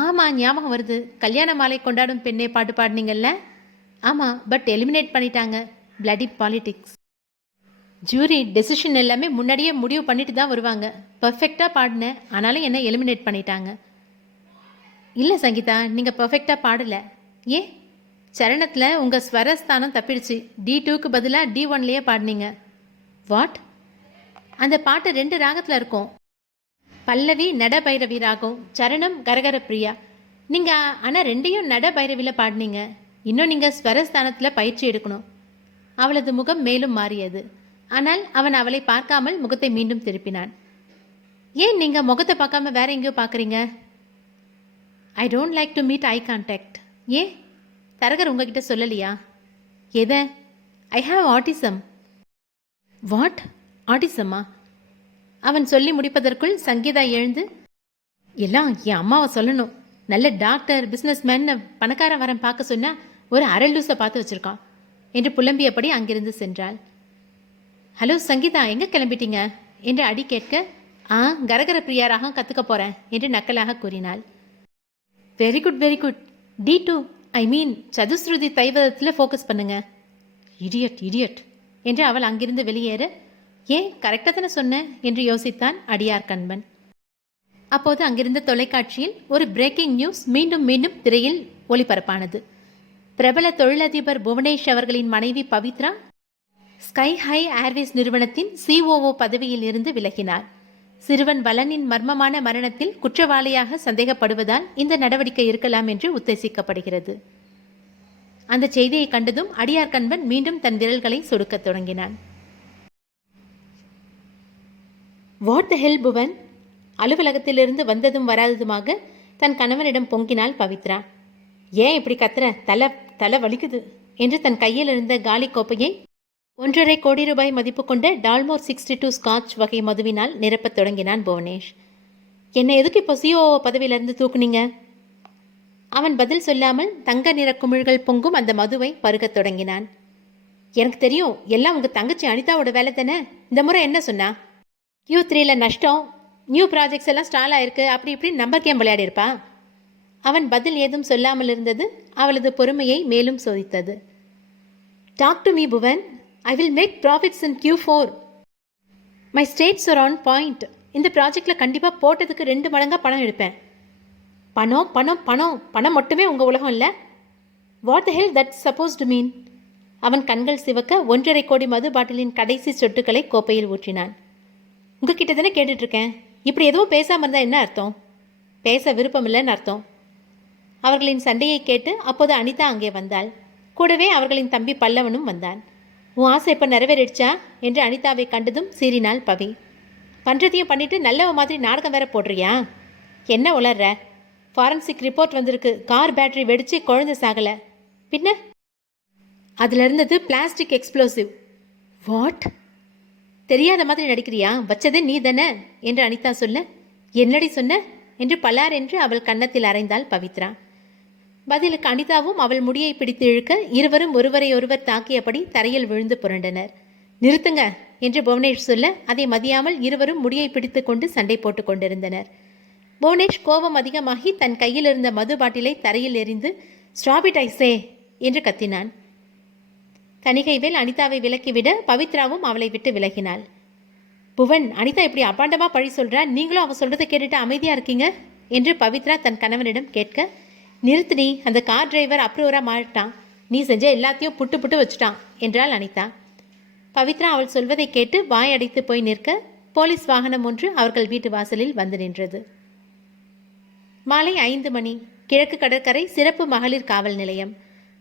ஆமாம் ஞாபகம் வருது, கல்யாண மாலை கொண்டாடும் பெண்ணே பாட்டு பாடினீங்கல்ல? ஆமாம், பட் எலிமினேட் பண்ணிட்டாங்க. Bloody politics. ஜூரி டெசிஷன் எல்லாமே முன்னாடியே முடிவு பண்ணிட்டு தான் வருவாங்க. பர்ஃபெக்டாக பாடினேன், ஆனாலும் என்ன எலிமினேட் பண்ணிட்டாங்க. இல்லை சங்கீதா, நீங்கள் பர்ஃபெக்டாக பாடலை. ஏன்? சரணத்தில் உங்கள் ஸ்வரஸ்தானம் தப்பிடுச்சு. D2க்கு பதிலாக D1லேயே பாடினீங்க. வாட்? அந்த பாட்டு 2 ராகத்தில் இருக்கும். பல்லவி நட பைரவி ராகம், சரணம் கரகர பிரியா. நீங்கள் ஆனால் 2யும் நட பைரவியில் பாடினீங்க. இன்னும் நீங்கள் ஸ்வரஸ்தானத்தில் பயிற்சி எடுக்கணும். அவளது முகம் மேலும் மாறியது. ஆனால் அவன் அவளை பார்க்காமல் முகத்தை மீண்டும் திருப்பினான். ஏன் நீங்கள் முகத்தை பார்க்காம வேற எங்கேயோ பார்க்குறீங்க? I don't like to meet eye contact. ஏன்? தரகர் உங்ககிட்ட சொல்லலையா? எதை? I have autism. வாட்? ஆட்டிசம்மா? அவன் சொல்லி முடிப்பதற்குள் சங்கீதா எழுந்து, எல்லாம் என் அம்மாவை சொல்லணும். நல்ல டாக்டர், பிஸ்னஸ்மேன், பணக்காரன் வரன் பார்க்க சொன்னால் ஒரு அரலூசை பார்த்து வச்சுருக்கான் என்று புலம்பியபடி அங்கிருந்து சென்றாள். ஹலோ சங்கீதா, எங்கே கிளம்பிட்டீங்க என்று அடி கேட்க, கரகர பிரியாராக கற்றுக்க போகிறேன் என்று நக்கலாக கூறினாள். Very good very good. D2, ஐ மீன் சதுஸ்ருதி தைவதத்தில் ஃபோக்கஸ் பண்ணுங்க. இடியட் இடியட் என்று அவள் அங்கிருந்து வெளியேற, ஏன் கரெக்டாக தானே சொன்னேன் என்று யோசித்தான் அடியார் கண்பன். அப்போது அங்கிருந்த தொலைக்காட்சியில் ஒரு பிரேக்கிங் நியூஸ் மீண்டும் மீண்டும் திரையில் ஒளிபரப்பானது. பிரபல தொழிலதிபர் புவனேஷ் அவர்களின் மனைவி பவித்ரா ஸ்கை ஹை ஏர்வேஸ் நிறுவனத்தின் COO பதவியில் இருந்து விலகினார். சிறுவன் வலனின் மர்மமான மரணத்தில் குற்றவாளியாக சந்தேகப்படுவதால் இந்த நடவடிக்கை இருக்கலாம் என்று உத்தேசிக்கப்படுகிறது. அந்த செய்தியை கண்டதும் அடியார் கண்பன் மீண்டும் தன் விரல்களை சொடுக்கத் தொடங்கினான். வாட் த ஹெல் புவன்? அலுவலகத்திலிருந்து வந்ததும் வராததுமாக தன் கணவனிடம் பொங்கினாள் பவித்ரா. ஏன் இப்படி கத்துற? தலை வலிக்குது என்று தன் கையில் இருந்த காலி கோப்பையை 1.5 கோடி ரூபாய் மதிப்பு கொண்ட டால்மோர் 62 ஸ்காட்ச் வகை மதுவினால் நிரப்பத் தொடங்கினான் புவனேஷ். என்னை எதுக்கு இப்போ CO பதவியிலிருந்து தூக்குனீங்க? அவன் பதில் சொல்லாமல் தங்க நிற குமிழ்கள் பொங்கும் அந்த மதுவை பருகத் தொடங்கினான். எனக்கு தெரியும், எல்லாம் உங்கள் தங்கச்சி அனிதாவோட வேலை தானே. இந்த முறை என்ன சொன்னா? Q3ல் நஷ்டம், நியூ ப்ராஜெக்ட்ஸ் எல்லாம் ஸ்டால் ஆயிருக்கு, அப்படி இப்படி நம்பர் கேம் விளையாடிருப்பா. அவன் பதில் ஏதும் சொல்லாமல் இருந்தது அவளது பொறுமையை மேலும் சோதித்தது. Talk to me Bhuvan. I will make profits in Q4. My stats are on point. இந்த ப்ராஜெக்டில் கண்டிப்பாக போட்டதுக்கு 2 மடங்காக பணம் எடுப்பேன். பணம் பணம் பணம் பணம் மட்டுமே உங்கள் உலகம் இல்லை. What the hell that suppose to mean? அவன் கண்கள் சிவக்க 1.5 கோடி மது பாட்டிலின் கடைசி சொட்டுக்களை கோப்பையில் ஊற்றினான். உங்ககிட்ட தானே கேட்டுட்ருக்கேன். இப்படி எதுவும் பேசாமல் இருந்தால் என்ன அர்த்தம்? பேச விருப்பம் இல்லைன்னு அர்த்தம். அவர்களின் சண்டையை கேட்டு அப்போது அனிதா அங்கே வந்தாள். கூடவே அவர்களின் தம்பி பல்லவனும் வந்தான். உன் ஆசை இப்போ நிறைவேறிடுச்சா என்று அனிதாவை கண்டதும் சீறினாள் பவி. பண்ணுறதையும் பண்ணிட்டு நல்லவ மாதிரி நாடகம் வேற போடுறியா? என்ன உளர்ற? ஃபாரன்சிக் ரிப்போர்ட் வந்திருக்கு. கார் பேட்டரி வெடித்து குழந்தை சாகலை. பின்ன அதில் இருந்தது பிளாஸ்டிக் எக்ஸ்ப்ளோசிவ். வாட்? தெரியாத மாதிரி நடிக்கிறியா? வச்சதே நீ தானே என்று அனிதா சொல்ல, என்னடி சொன்ன என்று பலார் என்று அவள் கன்னத்தில் அறைந்தாள் பவித்ரா. பதிலுக்கு அனிதாவும் அவள் முடியை பிடித்து இழுக்க இருவரும் ஒருவரை ஒருவர் தாக்கியபடி தரையில் விழுந்து புரண்டனர். நிறுத்துங்க என்று புவனேஷ் சொல்ல அதை மதியாமல் இருவரும் முடியை பிடித்து கொண்டு சண்டை போட்டு கொண்டிருந்தனர். புவனேஷ் கோபம் அதிகமாகி தன் கையில் இருந்த மது பாட்டிலை தரையில் எறிந்து ஸ்டாப் இட் ஐ சே என்று கத்தினான். தணிகைவேல் அனிதாவை விலக்கிவிட பவித்ராவும் அவளை விட்டு விலகினாள். புவன், அனிதா இப்படி அபாண்டமா பழி சொல்றா, நீங்களும் அவ சொல்றதை கேட்டுட்டு அமைதியா இருக்கீங்க என்று பவித்ரா தன் கணவனிடம் கேட்க, நிறுத்தினி, அந்த கார் டிரைவர் அப்ரூவரா மாறிட்டான், நீ செஞ்ச எல்லாத்தையும் புட்டு புட்டு வச்சுட்டான் என்றாள் அனிதா. பவித்ரா அவள் சொல்வதை கேட்டு வாய் அடைத்து போய் நிற்க போலீஸ் வாகனம் ஒன்று அவர்கள் வீட்டு வாசலில் வந்து நின்றது. மாலை 5 மணி. கிழக்கு கடற்கரை சிறப்பு மகளிர் காவல் நிலையம்.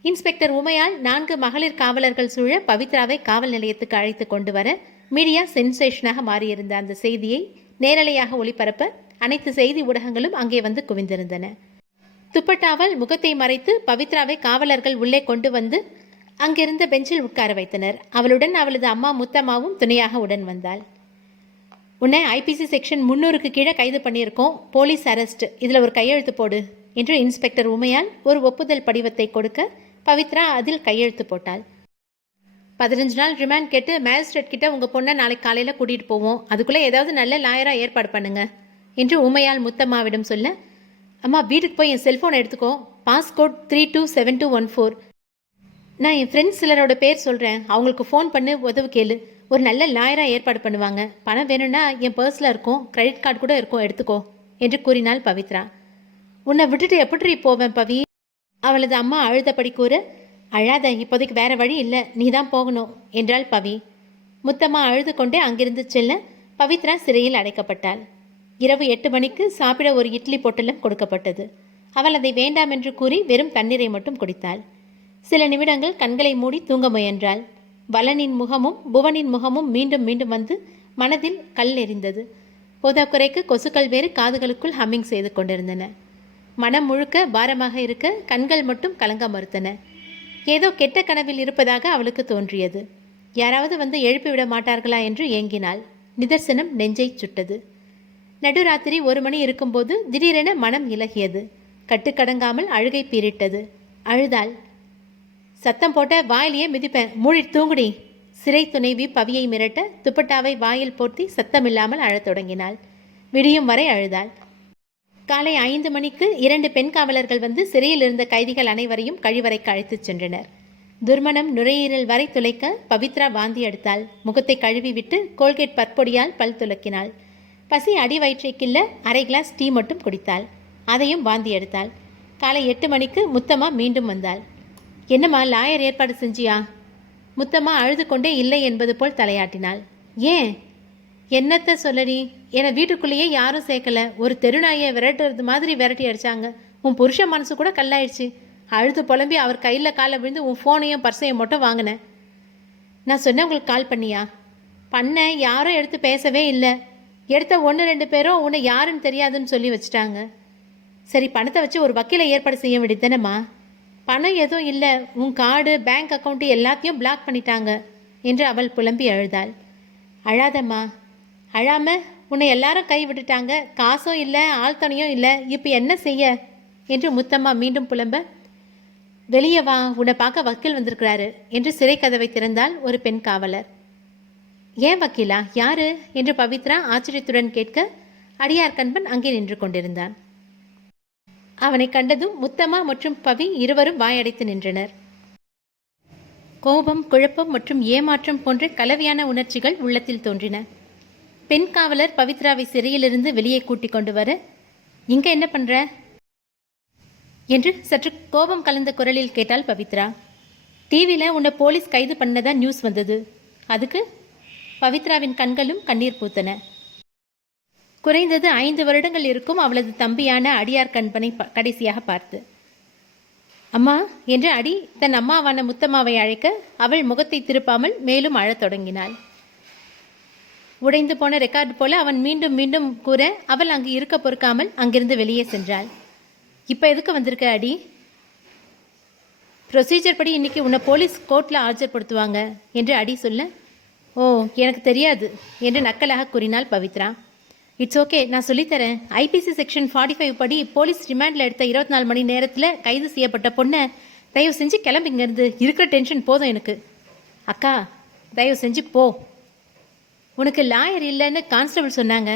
இன்ஸ்பெக்டர் உமையால் 4 மகளிர் காவலர்கள் சூழ பவித்ராவை காவல் நிலையத்துக்கு அழைத்து கொண்டு வர மீடியா சென்சேஷனாக மாறியிருந்த அந்த செய்தியை நேரலையாக ஒளிபரப்ப அனைத்து செய்தி ஊடகங்களும் அங்கே வந்து குவிந்திருந்தன. துப்பட்டாவால் முகத்தை மறைத்து பவித்ராவை காவலர்கள் உள்ளே கொண்டு வந்து அங்கிருந்த பெஞ்சில் உட்கார வைத்தனர். அவளுடன் அவளது அம்மா முத்தம்மாவும் துணையாக உடன் வந்தாள். உன்னை ஐபிசி செக்ஷன் 300க்கு கீழே கைது பண்ணியிருக்கோம், போலீஸ் அரெஸ்ட், இதில் ஒரு கையெழுத்து போடு என்று இன்ஸ்பெக்டர் உமையால் ஒரு ஒப்புதல் படிவத்தை கொடுக்க பவித்ரா அதில் கையெழுத்து போட்டாள். 15 நாள் ரிமாண்ட் கேட்டு மேஜிஸ்ட்ரேட் கிட்ட உங்கள் பொண்ணை நாளைக்கு காலையில் கூட்டிகிட்டு போவோம், அதுக்குள்ளே ஏதாவது நல்ல லாயராக ஏற்பாடு பண்ணுங்க என்று உமையால் முத்தம்மாவிடம் சொல்ல, அம்மா வீட்டுக்கு போய் என் செல்ஃபோனை எடுத்துக்கோ, பாஸ்கோட் 327214, நான் என் ஃப்ரெண்ட்ஸ் சிலரோட பேர் சொல்கிறேன், அவங்களுக்கு ஃபோன் பண்ணி உதவு கேளு, ஒரு நல்ல லாயராக ஏற்பாடு பண்ணுவாங்க, பணம் வேணும்னா என் பர்ஸில் இருக்கும், கிரெடிட் கார்டு கூட இருக்கும், எடுத்துக்கோ என்று கூறினாள் பவித்ரா. உன்னை விட்டுட்டு எப்படி போவேன் பவி? அவளது அம்மா அழுதபடி கூற, அழாத, இப்போதைக்கு வேற வழி இல்லை, நீ தான் போகணும் என்றாள் பவி. முத்தம்மா அழுது கொண்டே அங்கிருந்து செல்ல பவித்ரா சிறையில் அடைக்கப்பட்டாள். இரவு 8 மணிக்கு சாப்பிட ஒரு இட்லி பொட்டலம் கொடுக்கப்பட்டது. அவள் அதை வேண்டாம் என்று கூறி வெறும் தண்ணீரை மட்டும் குடித்தாள். சில நிமிடங்கள் கண்களை மூடி தூங்க முயன்றாள். வலனின் முகமும் புவனின் முகமும் மீண்டும் மீண்டும் வந்து மனதில் கல் எறிந்தது. போதாக்குறைக்கு கொசுக்கள் வேறு காதுகளுக்குள் ஹம்மிங் செய்து கொண்டிருந்தன. மனம் முழுக்க பாரமாக இருக்க கண்கள் மட்டும் கலங்க மறுத்தன. ஏதோ கெட்ட கனவில் இருப்பதாக அவளுக்கு தோன்றியது. யாராவது வந்து எழுப்பிவிட மாட்டார்களா என்று ஏங்கினாள். நிதர்சனம் நெஞ்சை சுட்டது. நடுராத்திரி 1 மணி இருக்கும்போது திடீரென மனம் இலகியது. கட்டுக்கடங்காமல் அழுகை பீரிட்டது. அழுதாள். சத்தம் போட்ட வாயிலேயே மிதிப்பேன், மூடி தூங்குடி. சிறை துணைவி பவியை மிரட்ட துப்பட்டாவை வாயில் போர்த்தி சத்தமில்லாமல் அழத் தொடங்கினாள். விடியும் வரை அழுதாள். காலை 5 மணிக்கு 2 பெண் காவலர்கள் வந்து சிறையில் இருந்த கைதிகள் அனைவரையும் கழிவறைக்கு அழைத்துச் சென்றனர். துர்மணம் நுரையீரல் வரை துளைக்க பவித்ரா வாந்தி எடுத்தாள். முகத்தை கழுவி விட்டு கோல்கேட் பற்பொடியால் பல் துலக்கினாள். பசி அடி வயிற்றை கிள்ள அரை கிளாஸ் டீ மட்டும் குடித்தாள். அதையும் வாந்தி எடுத்தாள். காலை 8 மணிக்கு முத்தம்மா மீண்டும் வந்தாள். என்னம்மா, லாயர் ஏற்பாடு செஞ்சியா? முத்தம்மா அழுது கொண்டே இல்லை என்பது போல் தலையாட்டினாள். ஏன்? என்னத்தை சொல்லடி, என்னை வீட்டுக்குள்ளேயே யாரும் சேர்க்கல, ஒரு தெருநாயை விரட்டுறது மாதிரி விரட்டி அடிச்சாங்க. உன் புருஷன் மனசு கூட கல்லாயிடுச்சு. அழுது புலம்பி அவர் கையில் காலை விழுந்து உன் ஃபோனையும் பர்ஸையும் மட்டும் வாங்கினேன். நான் சொன்னேன், உங்களுக்கு கால் பண்ணியா? பண்ண, யாரும் எடுத்து பேசவே இல்லை. எடுத்த 1-2 பேரும் உன்னை யாருன்னு தெரியாதுன்னு சொல்லி வச்சுட்டாங்க. சரி, பணத்தை வச்சு ஒரு வக்கீலை ஏற்பாடு செய்ய வேண்டியதுதானம்மா? பணம் எதுவும் இல்லை, உன் கார்டு பேங்க் அக்கௌண்ட்டு எல்லாத்தையும் பிளாக் பண்ணிட்டாங்க என்று அவள் புலம்பி அழுதாள். அழாதம்மா, அழாம உன்னை எல்லாரும் கை விட்டுட்டாங்க, காசும் இல்லை, ஆள் துணையும் இல்லை, இப்போ என்ன செய்ய என்று முத்தம்மா மீண்டும் புலம்ப, வெளியே வா, உன்னை பார்க்க வக்கீல் வந்திருக்கிறாரு என்று சிறை கதவை திறந்தால் ஒரு பெண் காவலர். ஏன் வக்கீலா, யாரு என்று பவித்ரா ஆச்சரியத்துடன் கேட்க அடியார் கண்பன் அங்கே நின்று கொண்டிருந்தான். அவனை கண்டதும் முத்தம்மா மற்றும் பவி இருவரும் வாயடைத்து நின்றனர். கோபம், குழப்பம் மற்றும் ஏமாற்றம் போன்ற கலவையான உணர்ச்சிகள் உள்ளத்தில் தோன்றின. பெண் காவலர் பவித்ராவை சிறையிலிருந்து வெளியே கூட்டிக் கொண்டு வர, இங்க என்ன பண்ற என்று சற்று கோபம் கலந்த குரலில் கேட்டாள் பவித்ரா. டிவியில் உன்னை போலீஸ் கைது பண்ணதா நியூஸ் வந்தது. அதுக்கு? பவித்ராவின் கண்களும் கண்ணீர் பூத்தன. குறைந்தது 5 வருடங்கள் இருக்கும் அவளது தம்பியான அடியார் கண்பனை கடைசியாக பார்த்து. அம்மா என்று அடி தன் அம்மாவான முத்தம்மாவை அழைக்க அவள் முகத்தை திருப்பாமல் மேலும் அழத் தொடங்கினாள். உடைந்து போன ரெக்கார்டு போல அவன் மீண்டும் மீண்டும் கூற அவள் அங்கு இருக்க பொறுக்காமல் அங்கிருந்து வெளியே சென்றாள். இப்போ எதுக்கு வந்திருக்க அடி? ப்ரொசீஜர் படி இன்னைக்கு உன்னை போலீஸ் கோர்ட்டில் ஆஜர்படுத்துவாங்க என்று அடி சொல்ல, ஓ எனக்கு தெரியாது என்று நக்கலாக கூறினாள் பவித்ரா. இட்ஸ் ஓகே, நான் சொல்லித்தரேன். ஐபிசி செக்ஷன் 45 படி போலீஸ் ரிமாண்டில் எடுத்த 24 மணி நேரத்தில் கைது செய்யப்பட்ட பொண்ணை தயவு செஞ்சு கிளம்பிங்கிருந்து, இருக்கிற டென்ஷன் போதும் எனக்கு. அக்கா, தயவு செஞ்சு போ உனக்கு லாயர் இல்லைன்னு கான்ஸ்டபிள் சொன்னாங்க.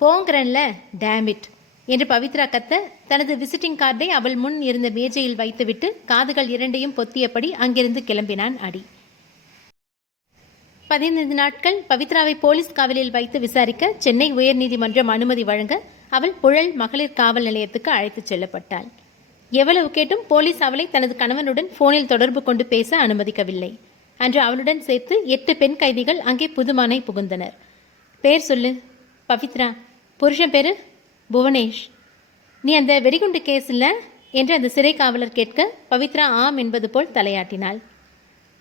போங்கிறன்ல, டேமிட் என்று பவித்ரா கத்த தனது விசிட்டிங் கார்டை அவள் முன் இருந்த மேஜையில் வைத்துவிட்டு காதுகள் இரண்டையும் பொத்தியபடி அங்கிருந்து கிளம்பினான் அடி. 15 நாட்கள் பவித்ராவை போலீஸ் காவலில் வைத்து விசாரிக்க சென்னை உயர்நீதிமன்றம் அனுமதி வழங்க அவள் புழல் மகளிர் காவல் நிலையத்துக்கு அழைத்துச் செல்லப்பட்டாள். எவ்வளவு கேட்டும் போலீஸ் அவளை தனது கணவனுடன் போனில் தொடர்பு கொண்டு பேச அனுமதிக்கவில்லை. அன்று அவளுடன் சேர்த்து 8 பெண் கைதிகள் அங்கே புதுமானை புகுந்தனர். பேர் சொல்லு. பவித்ரா. புருஷன் பேரு? புவனேஷ். நீ அந்த வெடிகுண்டு கேஸ் இல்லை என்று அந்த சிறை காவலர் கேட்க பவித்ரா ஆம் என்பது போல் தலையாட்டினாள்.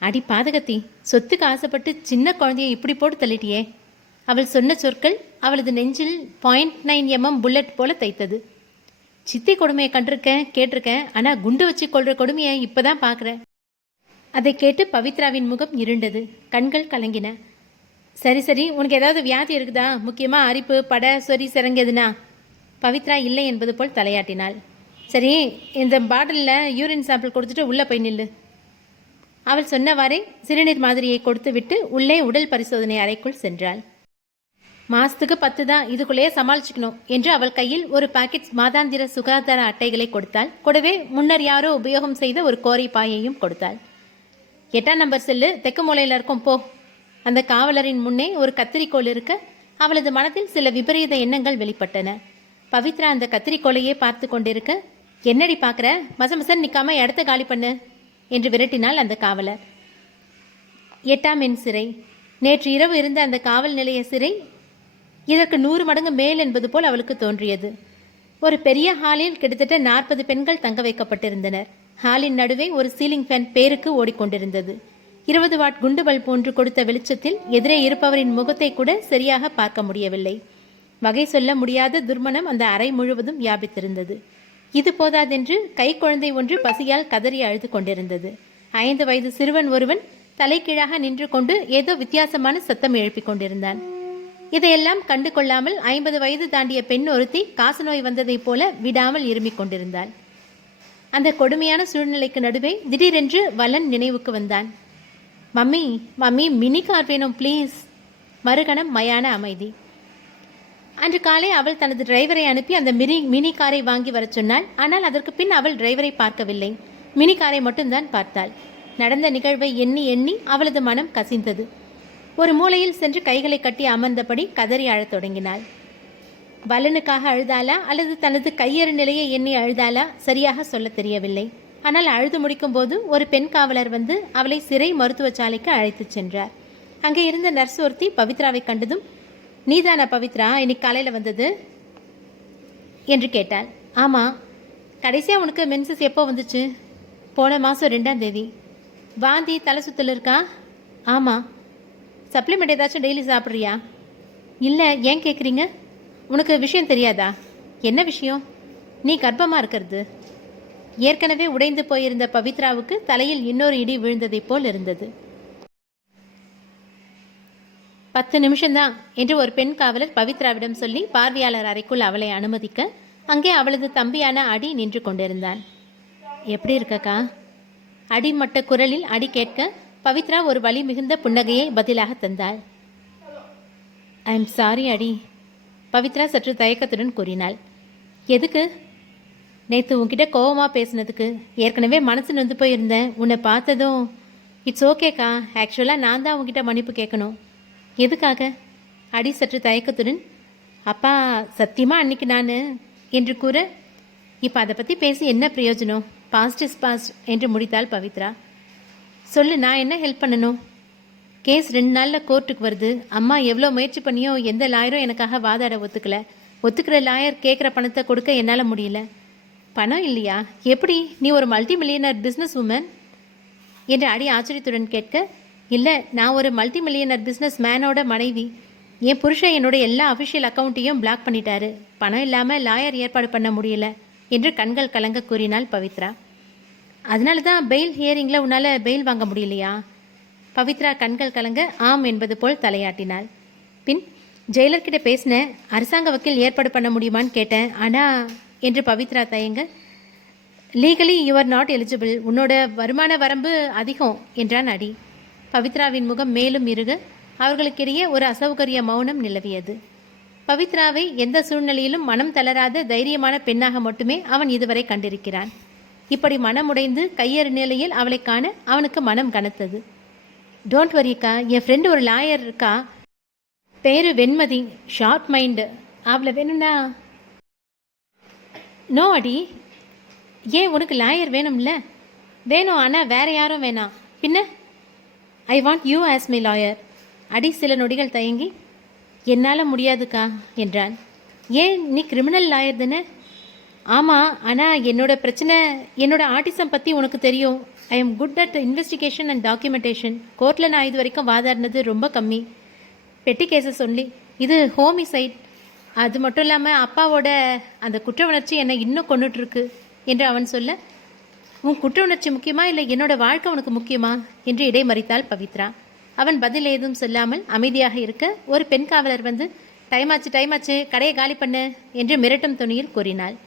அடி பாதகத்தி, சொத்துக்கு ஆசைப்பட்டு சின்ன குழந்தையை இப்படி போட்டு தள்ளிட்டியே. அவள் சொன்ன சொற்கள் அவளது நெஞ்சில் .9 mm புல்லட் போல தைத்தது. சித்தி கொடுமையை கண்டிருக்கேன், கேட்டிருக்கேன். ஆனால் குண்டு வச்சு கொள்கிற கொடுமையை இப்போ தான் பார்க்குறேன். அதை கேட்டு பவித்ராவின் முகம் இருண்டது, கண்கள் கலங்கின. சரி சரி, உனக்கு ஏதாவது வியாதி இருக்குதா? முக்கியமாக அரிப்பு, படை, சொறி, சிறங்கதுனா? பவித்ரா இல்லை என்பது போல் தலையாட்டினாள். சரி, இந்த பாட்டிலில் யூரின் சாம்பிள் கொடுத்துட்டு உள்ளே போய் நில்லு. அவள் சொன்னவாறே சிறுநீர் மாதிரியை கொடுத்து விட்டு உள்ளே உடல் பரிசோதனை அறைக்குள் சென்றாள். மாசத்துக்கு 10 தான், இதுக்குள்ளேயே சமாளிச்சுக்கணும் என்று அவள் கையில் ஒரு பாக்கெட் மாதாந்திர சுகாதார அட்டைகளை கொடுத்தாள். கூடவே முன்னர் யாரோ உபயோகம் செய்த ஒரு கோரை பாயையும் கொடுத்தாள். 8ஆம் நம்பர் செல்லு தெற்கு மூலையில் இருக்கும், போ. அந்த காவலரின் முன்னே ஒரு கத்திரிக்கோள் இருக்க அவளது மனத்தில் சில விபரீத எண்ணங்கள் வெளிப்பட்டன. பவித்ரா அந்த கத்திரிக்கோளையே பார்த்து கொண்டிருக்க, என்னடி பார்க்குற, மசமசன் நிற்காம இடத்த காலி பண்ணு என்று விரட்டினாள் அந்த காவலர். 8ஆம் எண் சிறை. நேற்று இரவு இருந்த அந்த காவல் நிலைய சிறை இதற்கு 100 மடங்கு மேல் என்பது போல் அவளுக்கு தோன்றியது. ஒரு பெரிய ஹாலில் கிட்டத்தட்ட 40 பெண்கள் தங்க வைக்கப்பட்டிருந்தனர். ஹாலின் நடுவே ஒரு சீலிங் ஃபேன் பேருக்கு ஓடிக்கொண்டிருந்தது. 20 வாட் குண்டு பல்ப் போன்று கொடுத்த வெளிச்சத்தில் எதிரே இருப்பவரின் முகத்தை கூட சரியாக பார்க்க முடியவில்லை. வகை சொல்ல முடியாத துர்மணம் அந்த அறை முழுவதும் வியாபித்திருந்தது. இது போதாதென்று கை குழந்தை ஒன்று பசியால் கதறி அழுது கொண்டிருந்தது. 5 வயது சிறுவன் ஒருவன் தலைகீழாக நின்று கொண்டு ஏதோ வித்தியாசமான சத்தம் எழுப்பிக் கொண்டிருந்தான். இதையெல்லாம் கண்டு கொள்ளாமல் 50 வயது தாண்டிய பெண் ஒருத்தி காசநோய் வந்ததைப் போல விடாமல் இருமிக் கொண்டிருந்தாள். அந்த கொடுமையான சூழ்நிலைக்கு நடுவே திடீரென்று வலன் நினைவுக்கு வந்தான். மம்மி மம்மி, மினி கார் வேணும் ப்ளீஸ். மறுகணம் மயான அமைதி. அன்று காலை அவள் தனது டிரைவரை அனுப்பி அந்த மினி காரை வாங்கி வரச் சொன்னாள். ஆனால் அதற்கு பின் அவள் டிரைவரை பார்க்கவில்லை, மினி காரை மட்டும்தான் பார்த்தாள். நடந்த நிகழ்வை எண்ணி எண்ணி அவளது மனம் கசிந்தது. ஒரு மூலையில் சென்று கைகளை கட்டி அமர்ந்தபடி கதறி அழத் தொடங்கினாள். வலனுக்காக அழுதாளா அல்லது தனது கையறு நிலையை எண்ணி அழுதாளா சரியாக சொல்ல தெரியவில்லை. ஆனால் அழுது முடிக்கும் போது ஒரு பெண் காவலர் வந்து அவளை சிறை மருத்துவசாலைக்கு அழைத்துச் சென்றார். அங்கே இருந்த நர்ஸ் ஒருத்தி பவித்ராவை கண்டதும், நீதானா பவித்ரா இன்னைக்கு காலையில் வந்தது என்று கேட்டாள். ஆமாம். கடைசியாக உனக்கு மென்சஸ் எப்போ வந்துச்சு? போன மாதம் 2ஆம் தேதி. வாந்தி, தலை சுத்தல் இருக்கா? ஆமாம். சப்ளிமெண்ட் ஏதாச்சும் டெய்லி சாப்பிட்றியா? இல்லை. ஏன் கேட்குறீங்க? உனக்கு விஷயம் தெரியாதா? என்ன விஷயம்? நீ கர்ப்பமாக இருக்கிறது. ஏற்கனவே உடைந்து போயிருந்த பவித்ராவுக்கு தலையில் இன்னொரு இடி விழுந்ததைப் போல் இருந்தது. 10 நிமிஷம்தான் என்று ஒரு பெண் காவலர் பவித்ராவிடம் சொல்லி பார்வையாளர் அறைக்குள் அவளை அனுமதிக்க அங்கே அவளது தம்பியான அடி நின்று கொண்டிருந்தான். எப்படி இருக்கக்கா? அடிமட்ட குரலில் அடி கேட்க பவித்ரா ஒரு வலி மிகுந்த புன்னகையை பதிலாக தந்தாள். ஐ எம் சாரி அடி, பவித்ரா சற்று தயக்கத்துடன் கூறினாள். எதுக்கு? நேற்று உன்கிட்ட கோவமாக பேசினதுக்கு. ஏற்கனவே மனசு நொந்து போயிருந்தேன். உன்னை பார்த்ததும் இட்ஸ் ஓகேக்கா, ஆக்சுவலாக நான் தான் உன்கிட்ட மன்னிப்பு கேட்கணும். எதுக்காக? அடி சற்று தயக்கத்துடன், அப்பா சத்தியமாக அன்னைக்கு நான் என்று கூற, இப்போ அதை பற்றி பேசி என்ன பிரயோஜனம்? பாஸ்ட் இஸ் பாஸ்ட் என்று முடித்தாள் பவித்ரா. சொல்லு, நான் என்ன ஹெல்ப் பண்ணணும்? கேஸ் 2 நாளில் கோர்ட்டுக்கு வருது. அம்மா எவ்வளோ முயற்சி பண்ணியோ எந்த லாயரும் எனக்காக வாதாட ஒத்துக்கலை. ஒத்துக்கிற லாயர் கேட்குற பணத்தை கொடுக்க என்னால் முடியல. பணம் இல்லையா? எப்படி? நீ ஒரு மல்டி மில்லியனர் பிஸ்னஸ் உமன் என்று அடி ஆச்சரியத்துடன் கேட்க, இல்லை, நான் ஒரு மல்டி மில்லியனர் பிஸ்னஸ் மேனோட மனைவி. என் புருஷன் என்னோட எல்லா அஃபிஷியல் அக்கௌண்ட்டையும் பிளாக் பண்ணிட்டாரு. பணம் இல்லாமல் லாயர் ஏற்பாடு பண்ண முடியல என்று கண்கள் கலங்க கூறினாள் பவித்ரா. அதனால தான் பெயில் ஹியரிங்கில் உன்னால் பெயில் வாங்க முடியலையா? பவித்ரா கண்கள் கலங்க ஆம் என்பது போல் தலையாட்டினாள். பின், ஜெயிலர்கிட்ட பேசினேன், அரசாங்க வக்கீல் ஏற்பாடு பண்ண முடியுமான்னு கேட்டேன். ஆனால் என்று பவித்ரா தயங்க, legally you are not eligible, உன்னோட வருமான வரம்பு அதிகம் என்றான் அடி. பவித்ராவின் முகம் மேலும் இறுக அவர்களுக்கிடையே ஒரு அசௌகரிய மௌனம் நிலவியது. பவித்ராவை எந்த சூழ்நிலையிலும் மனம் தளராத தைரியமான பெண்ணாக மட்டுமே அவன் இதுவரை கண்டிருக்கிறான். இப்படி மனமுடைந்து கையறு நிலையில் அவளை காண அவனுக்கு மனம் கனத்தது. டோன்ட் வரிக்கா, என் ஃப்ரெண்டு ஒரு லாயர் இருக்கா, பேரு வெண்மதி, ஷார்ட் மைண்டு. அவளை வேணும்னா. நோ அடி. ஏன், உனக்கு லாயர் வேணும்ல? வேணும், ஆனால் வேற யாரும் வேணாம். பின்ன I want you as my lawyer. அடி சில நொடிகள் தயங்கி, என்னால் முடியாதுக்கா என்றான். ஏன், நீ கிரிமினல் லாயர் தானே? ஆமாம், ஆனால் என்னோட பிரச்சனை, என்னோட ஆர்டிசம் பற்றி உனக்கு தெரியும். I am good at investigation and documentation. கோர்ட்டில் நான் இது வரைக்கும் வாதாடினது ரொம்ப கம்மி. பெட்டி கேஸஸ் ஒன்லி. இது ஹோமிசைட். அது மட்டும் இல்லாமல் அப்பாவோட அந்த குற்ற உணர்ச்சி என்னை இன்னும் கொண்டுட்ருக்கு என்று அவன் சொல்ல, உன் குற்ற உணர்ச்சி முக்கியமா இல்லை என்னோட வாழ்க்கை உனக்கு முக்கியமா என்று இடைமறித்தாள் பவித்ரா. அவன் பதில் ஏதும் சொல்லாமல் அமைதியாக இருக்க ஒரு பெண் காவலர் வந்து, டைமாச்சு, கடையை காலி பண்ணு என்று மிரட்டும் துணியில் கூறினாள்.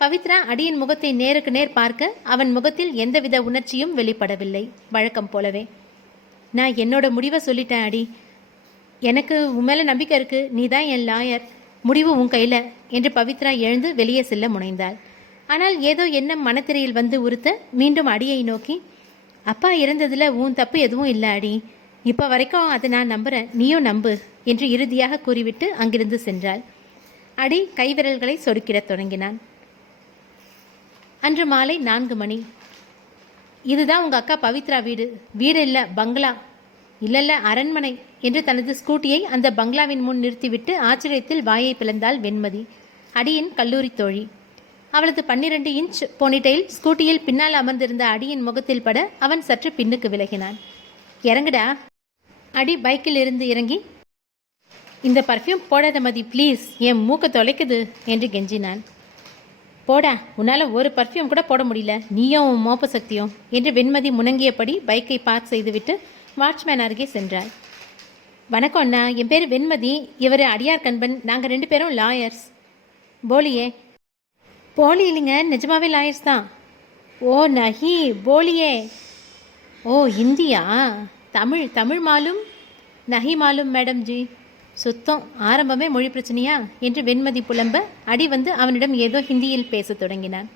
பவித்ரா அடியின் முகத்தை நேருக்கு நேர் பார்க்க அவன் முகத்தில் எந்தவித உணர்ச்சியும் வெளிப்படவில்லை. வழக்கம் போலவே, நான் என்னோட முடிவை சொல்லிட்டேன் அடி. எனக்கு உன் மேலே நம்பிக்கை இருக்கு. நீ தான் என் லாயர். முடிவு உன் கையில் என்று பவித்ரா எழுந்து வெளியே செல்ல முனைந்தாள். ஆனால் ஏதோ எண்ணம் மனத்திரையில் வந்து உறுத்த மீண்டும் அடியை நோக்கி, அப்பா இறந்ததில் உன் தப்பு எதுவும் இல்லை அடி. இப்போ வரைக்கும் அதை நான் நம்புகிறேன், நீயும் நம்பு என்று இறுதியாக கூறிவிட்டு அங்கிருந்து சென்றாள். அடி கைவிரல்களை சொடுக்கிடத் தொடங்கினான். அன்று மாலை 4 மணி. இதுதான் உங்கள் அக்கா பவித்ரா வீடு. வீடு இல்லை, பங்களா. இல்லைல்ல, அரண்மனை என்று தனது ஸ்கூட்டியை அந்த பங்களாவின் முன் நிறுத்திவிட்டு ஆச்சரியத்தில் வாயை பிளந்தாள் வெண்மதி, அடியின் கல்லூரி தோழி. அவளது 12 இன்ச் போனிடெயில் ஸ்கூட்டியில் பின்னால் அமர்ந்திருந்த அடியின் முகத்தில் பட அவன் சற்று பின்னுக்கு விலகினான். இறங்குடா. அடி பைக்கில் இருந்து இறங்கி, இந்த பர்ஃப்யூம் போடாத மதி ப்ளீஸ், என் மூக்க தொலைக்குது என்று கெஞ்சினான். போடா, உன்னால் ஒரு பர்ஃப்யூம் கூட போட முடியல, நீயும் உன் மோப்ப சக்தியும் என்று வெண்மதி முணங்கியபடி பைக்கை பார்க் செய்துவிட்டு வாட்ச்மேன் அருகே சென்றாள். வணக்கம் அண்ணா, என் பேர் வெண்மதி, இவர் அடியார் கண்பன், நாங்கள் 2 பேரும் லாயர்ஸ். போலியே? போலி இல்லைங்க, நிஜமாவே லாயர்ஸ் தான். ஓ நஹி, போலியே. ஓ இந்தியா. தமிழ் மாலும் நஹி மாலும் மேடம் ஜி. சுத்தம், ஆரம்பமே மொழி பிரச்சனையா என்று வெண்மதி புலம்ப அடி வந்து அவனிடம் ஏதோ ஹிந்தியில் பேசத் தொடங்கினான்.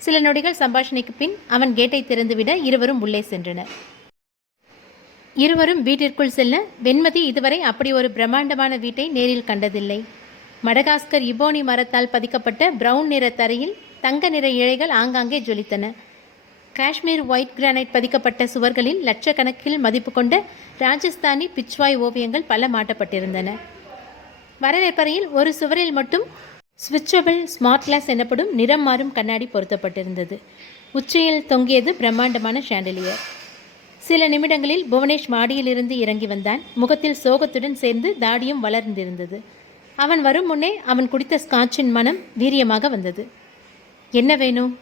சில நொடிகள் சம்பாஷணைக்கு பின் அவன் கேட்டை திறந்துவிட இருவரும் உள்ளே சென்றனர். இருவரும் வீட்டிற்குள் செல்ல வெண்மதி இதுவரை அப்படி ஒரு பிரம்மாண்டமான வீட்டை நேரில் கண்டதில்லை. மடகாஸ்கர் இபோனி மரத்தால் பதிக்கப்பட்ட பிரவுன் நிற தரையில் தங்க நிற இழைகள் ஆங்காங்கே ஜொலித்தன. காஷ்மீர் ஒயிட் கிரானைட் பதிக்கப்பட்ட சுவர்களில் லட்சக்கணக்கில் மதிப்பு கொண்ட ராஜஸ்தானி பிச்வாய் ஓவியங்கள் பல மாட்டப்பட்டிருந்தன. வரவேற்பறையில் ஒரு சுவரில் மட்டும் ஸ்விட்சபிள் ஸ்மார்ட் கிளாஸ் எனப்படும் நிறம் மாறும் கண்ணாடி பொருத்தப்பட்டிருந்தது. உச்சியில் தொங்கியது பிரம்மாண்டமான ஷாண்டலியர். சில நிமிடங்களில் புவனேஷ் மாடியிலிருந்து இறங்கி வந்தான். முகத்தில் சோகத்துடன் சேர்ந்து தாடியும் வளர்ந்திருந்தது. அவன் வரும் முன்னே அவன் குடித்த ஸ்காட்சின் மனம் வீரியமாக வந்தது. என்ன வேணும்?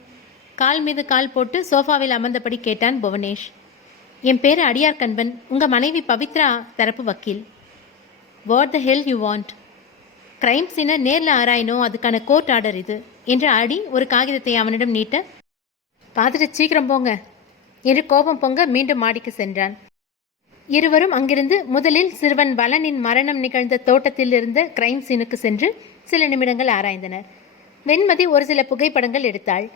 கால் மீது கால் போட்டு சோஃபாவில் அமர்ந்தபடி கேட்டான் புவனேஷ். என் பேர் அடியார் கண்பன், உங்கள் மனைவி பவித்ரா தரப்பு வக்கீல். What the hell you want? Crime சீனை நேரில் ஆராயணும், அதுக்கான கோர்ட் ஆர்டர் இது என்று அடி ஒரு காகிதத்தை அவனிடம் நீட்ட, பார்த்துட்டு சீக்கிரம் போங்க என்று கோபம் பொங்க மீண்டும் மாடிக்கு சென்றான். இருவரும் அங்கிருந்து முதலில் சிறுவன் வலனின் மரணம் நிகழ்ந்த தோட்டத்தில் இருந்த கிரைம் சீனுக்கு சென்று சில நிமிடங்கள் ஆராய்ந்தனர். வெண்மதி ஒரு சில புகைப்படங்கள் எடுத்தாள்.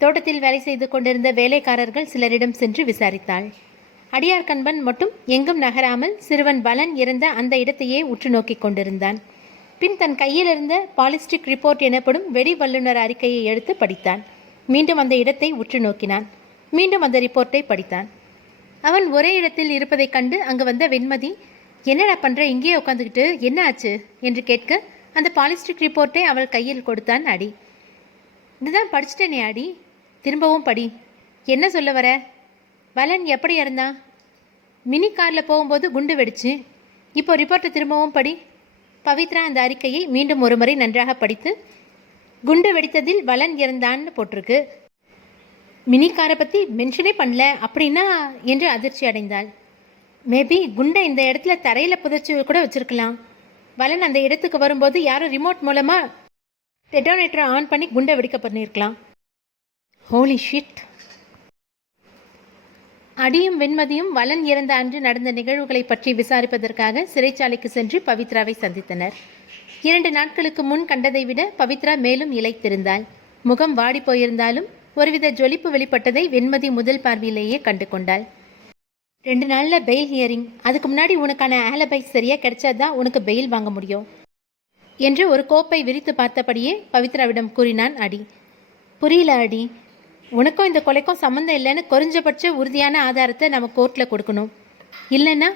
தோட்டத்தில் வேலை செய்து கொண்டிருந்த வேலைக்காரர்கள் சிலரிடம் சென்று விசாரித்தாள். அடியார் கண்பன் மட்டும் எங்கும் நகராமல் சிறுவன் பலன் இறந்த அந்த இடத்தையே உற்று நோக்கி கொண்டிருந்தான். பின் தன் கையில் இருந்த பாலிஸ்டிக் ரிப்போர்ட் எனப்படும் வெடி வல்லுநர் அறிக்கையை எடுத்து படித்தான். மீண்டும் அந்த இடத்தை உற்று நோக்கினான். மீண்டும் அந்த ரிப்போர்ட்டை படித்தான். அவன் ஒரே இடத்தில் இருப்பதைக் கண்டு அங்கு வந்த வெண்மதி, என்னடா பண்ற, இங்கேயே உட்காந்துக்கிட்டு, என்ன ஆச்சு என்று கேட்க அந்த பாலிஸ்டிக் ரிப்போர்ட்டை அவள் கையில் கொடுத்தான் அடி. இதுதான் படிச்சுட்டேனே அடி, திரும்பவும் படி. என்ன சொல்ல வர? வலன் எப்படி இறந்தான்? மினி காரில் போகும்போது குண்டு வெடிச்சு. இப்போ ரிப்போர்ட்டை திரும்பவும் படி. பவித்ரா அந்த அறிக்கையை மீண்டும் ஒரு முறை நன்றாக படித்து, குண்டு வெடித்ததில் வலன் இறந்தான்னு போட்டிருக்கு, மினி காரை பற்றி மென்ஷனே பண்ணல அப்படின்னா என்று அதிர்ச்சி அடைந்தாள். மேபி குண்டை இந்த இடத்துல தரையில் புதைச்சி கூட வச்சிருக்கலாம். வலன் அந்த இடத்துக்கு வரும்போது யாரும் ரிமோட் மூலமாக டெட்டோனேட்டரை ஆன் பண்ணி குண்டை வெடிக்க பண்ணியிருக்கலாம். Holy shit. அடியும் வெண்மதியும் வலன் இறந்த அன்று நடந்த நிகழ்வுகளை பற்றி விசாரிப்பதற்காக சிறைச்சாலைக்கு சென்று பவித்ராவை சந்தித்தனர். 2 நாட்களுக்கு முன் கண்டதை விட பவித்ரா மேலும் இளைத்திருந்தாள். முகம் வாடி போயிருந்தாலும் ஒருவித ஜொலிப்பு வெளிப்பட்டதை வெண்மதி முதல் பார்வையிலேயே கண்டு கொண்டாள். 2 நாளில் பெயில் ஹியரிங், அதுக்கு முன்னாடி உனக்கான ஆலபை சரியாக கிடைச்சாதான் உனக்கு பெயில் வாங்க முடியும் என்று ஒரு கோப்பை விரித்து பார்த்தபடியே பவித்ராவிடம் கூறினான் அடி. புரியல அடி, உனக்கும் இந்த கொலைக்கும் சம்மந்தம் இல்லைன்னு குறைஞ்சபட்ச உறுதியான ஆதாரத்தை நம்ம கோர்ட்டில் கொடுக்கணும். இல்லைன்னா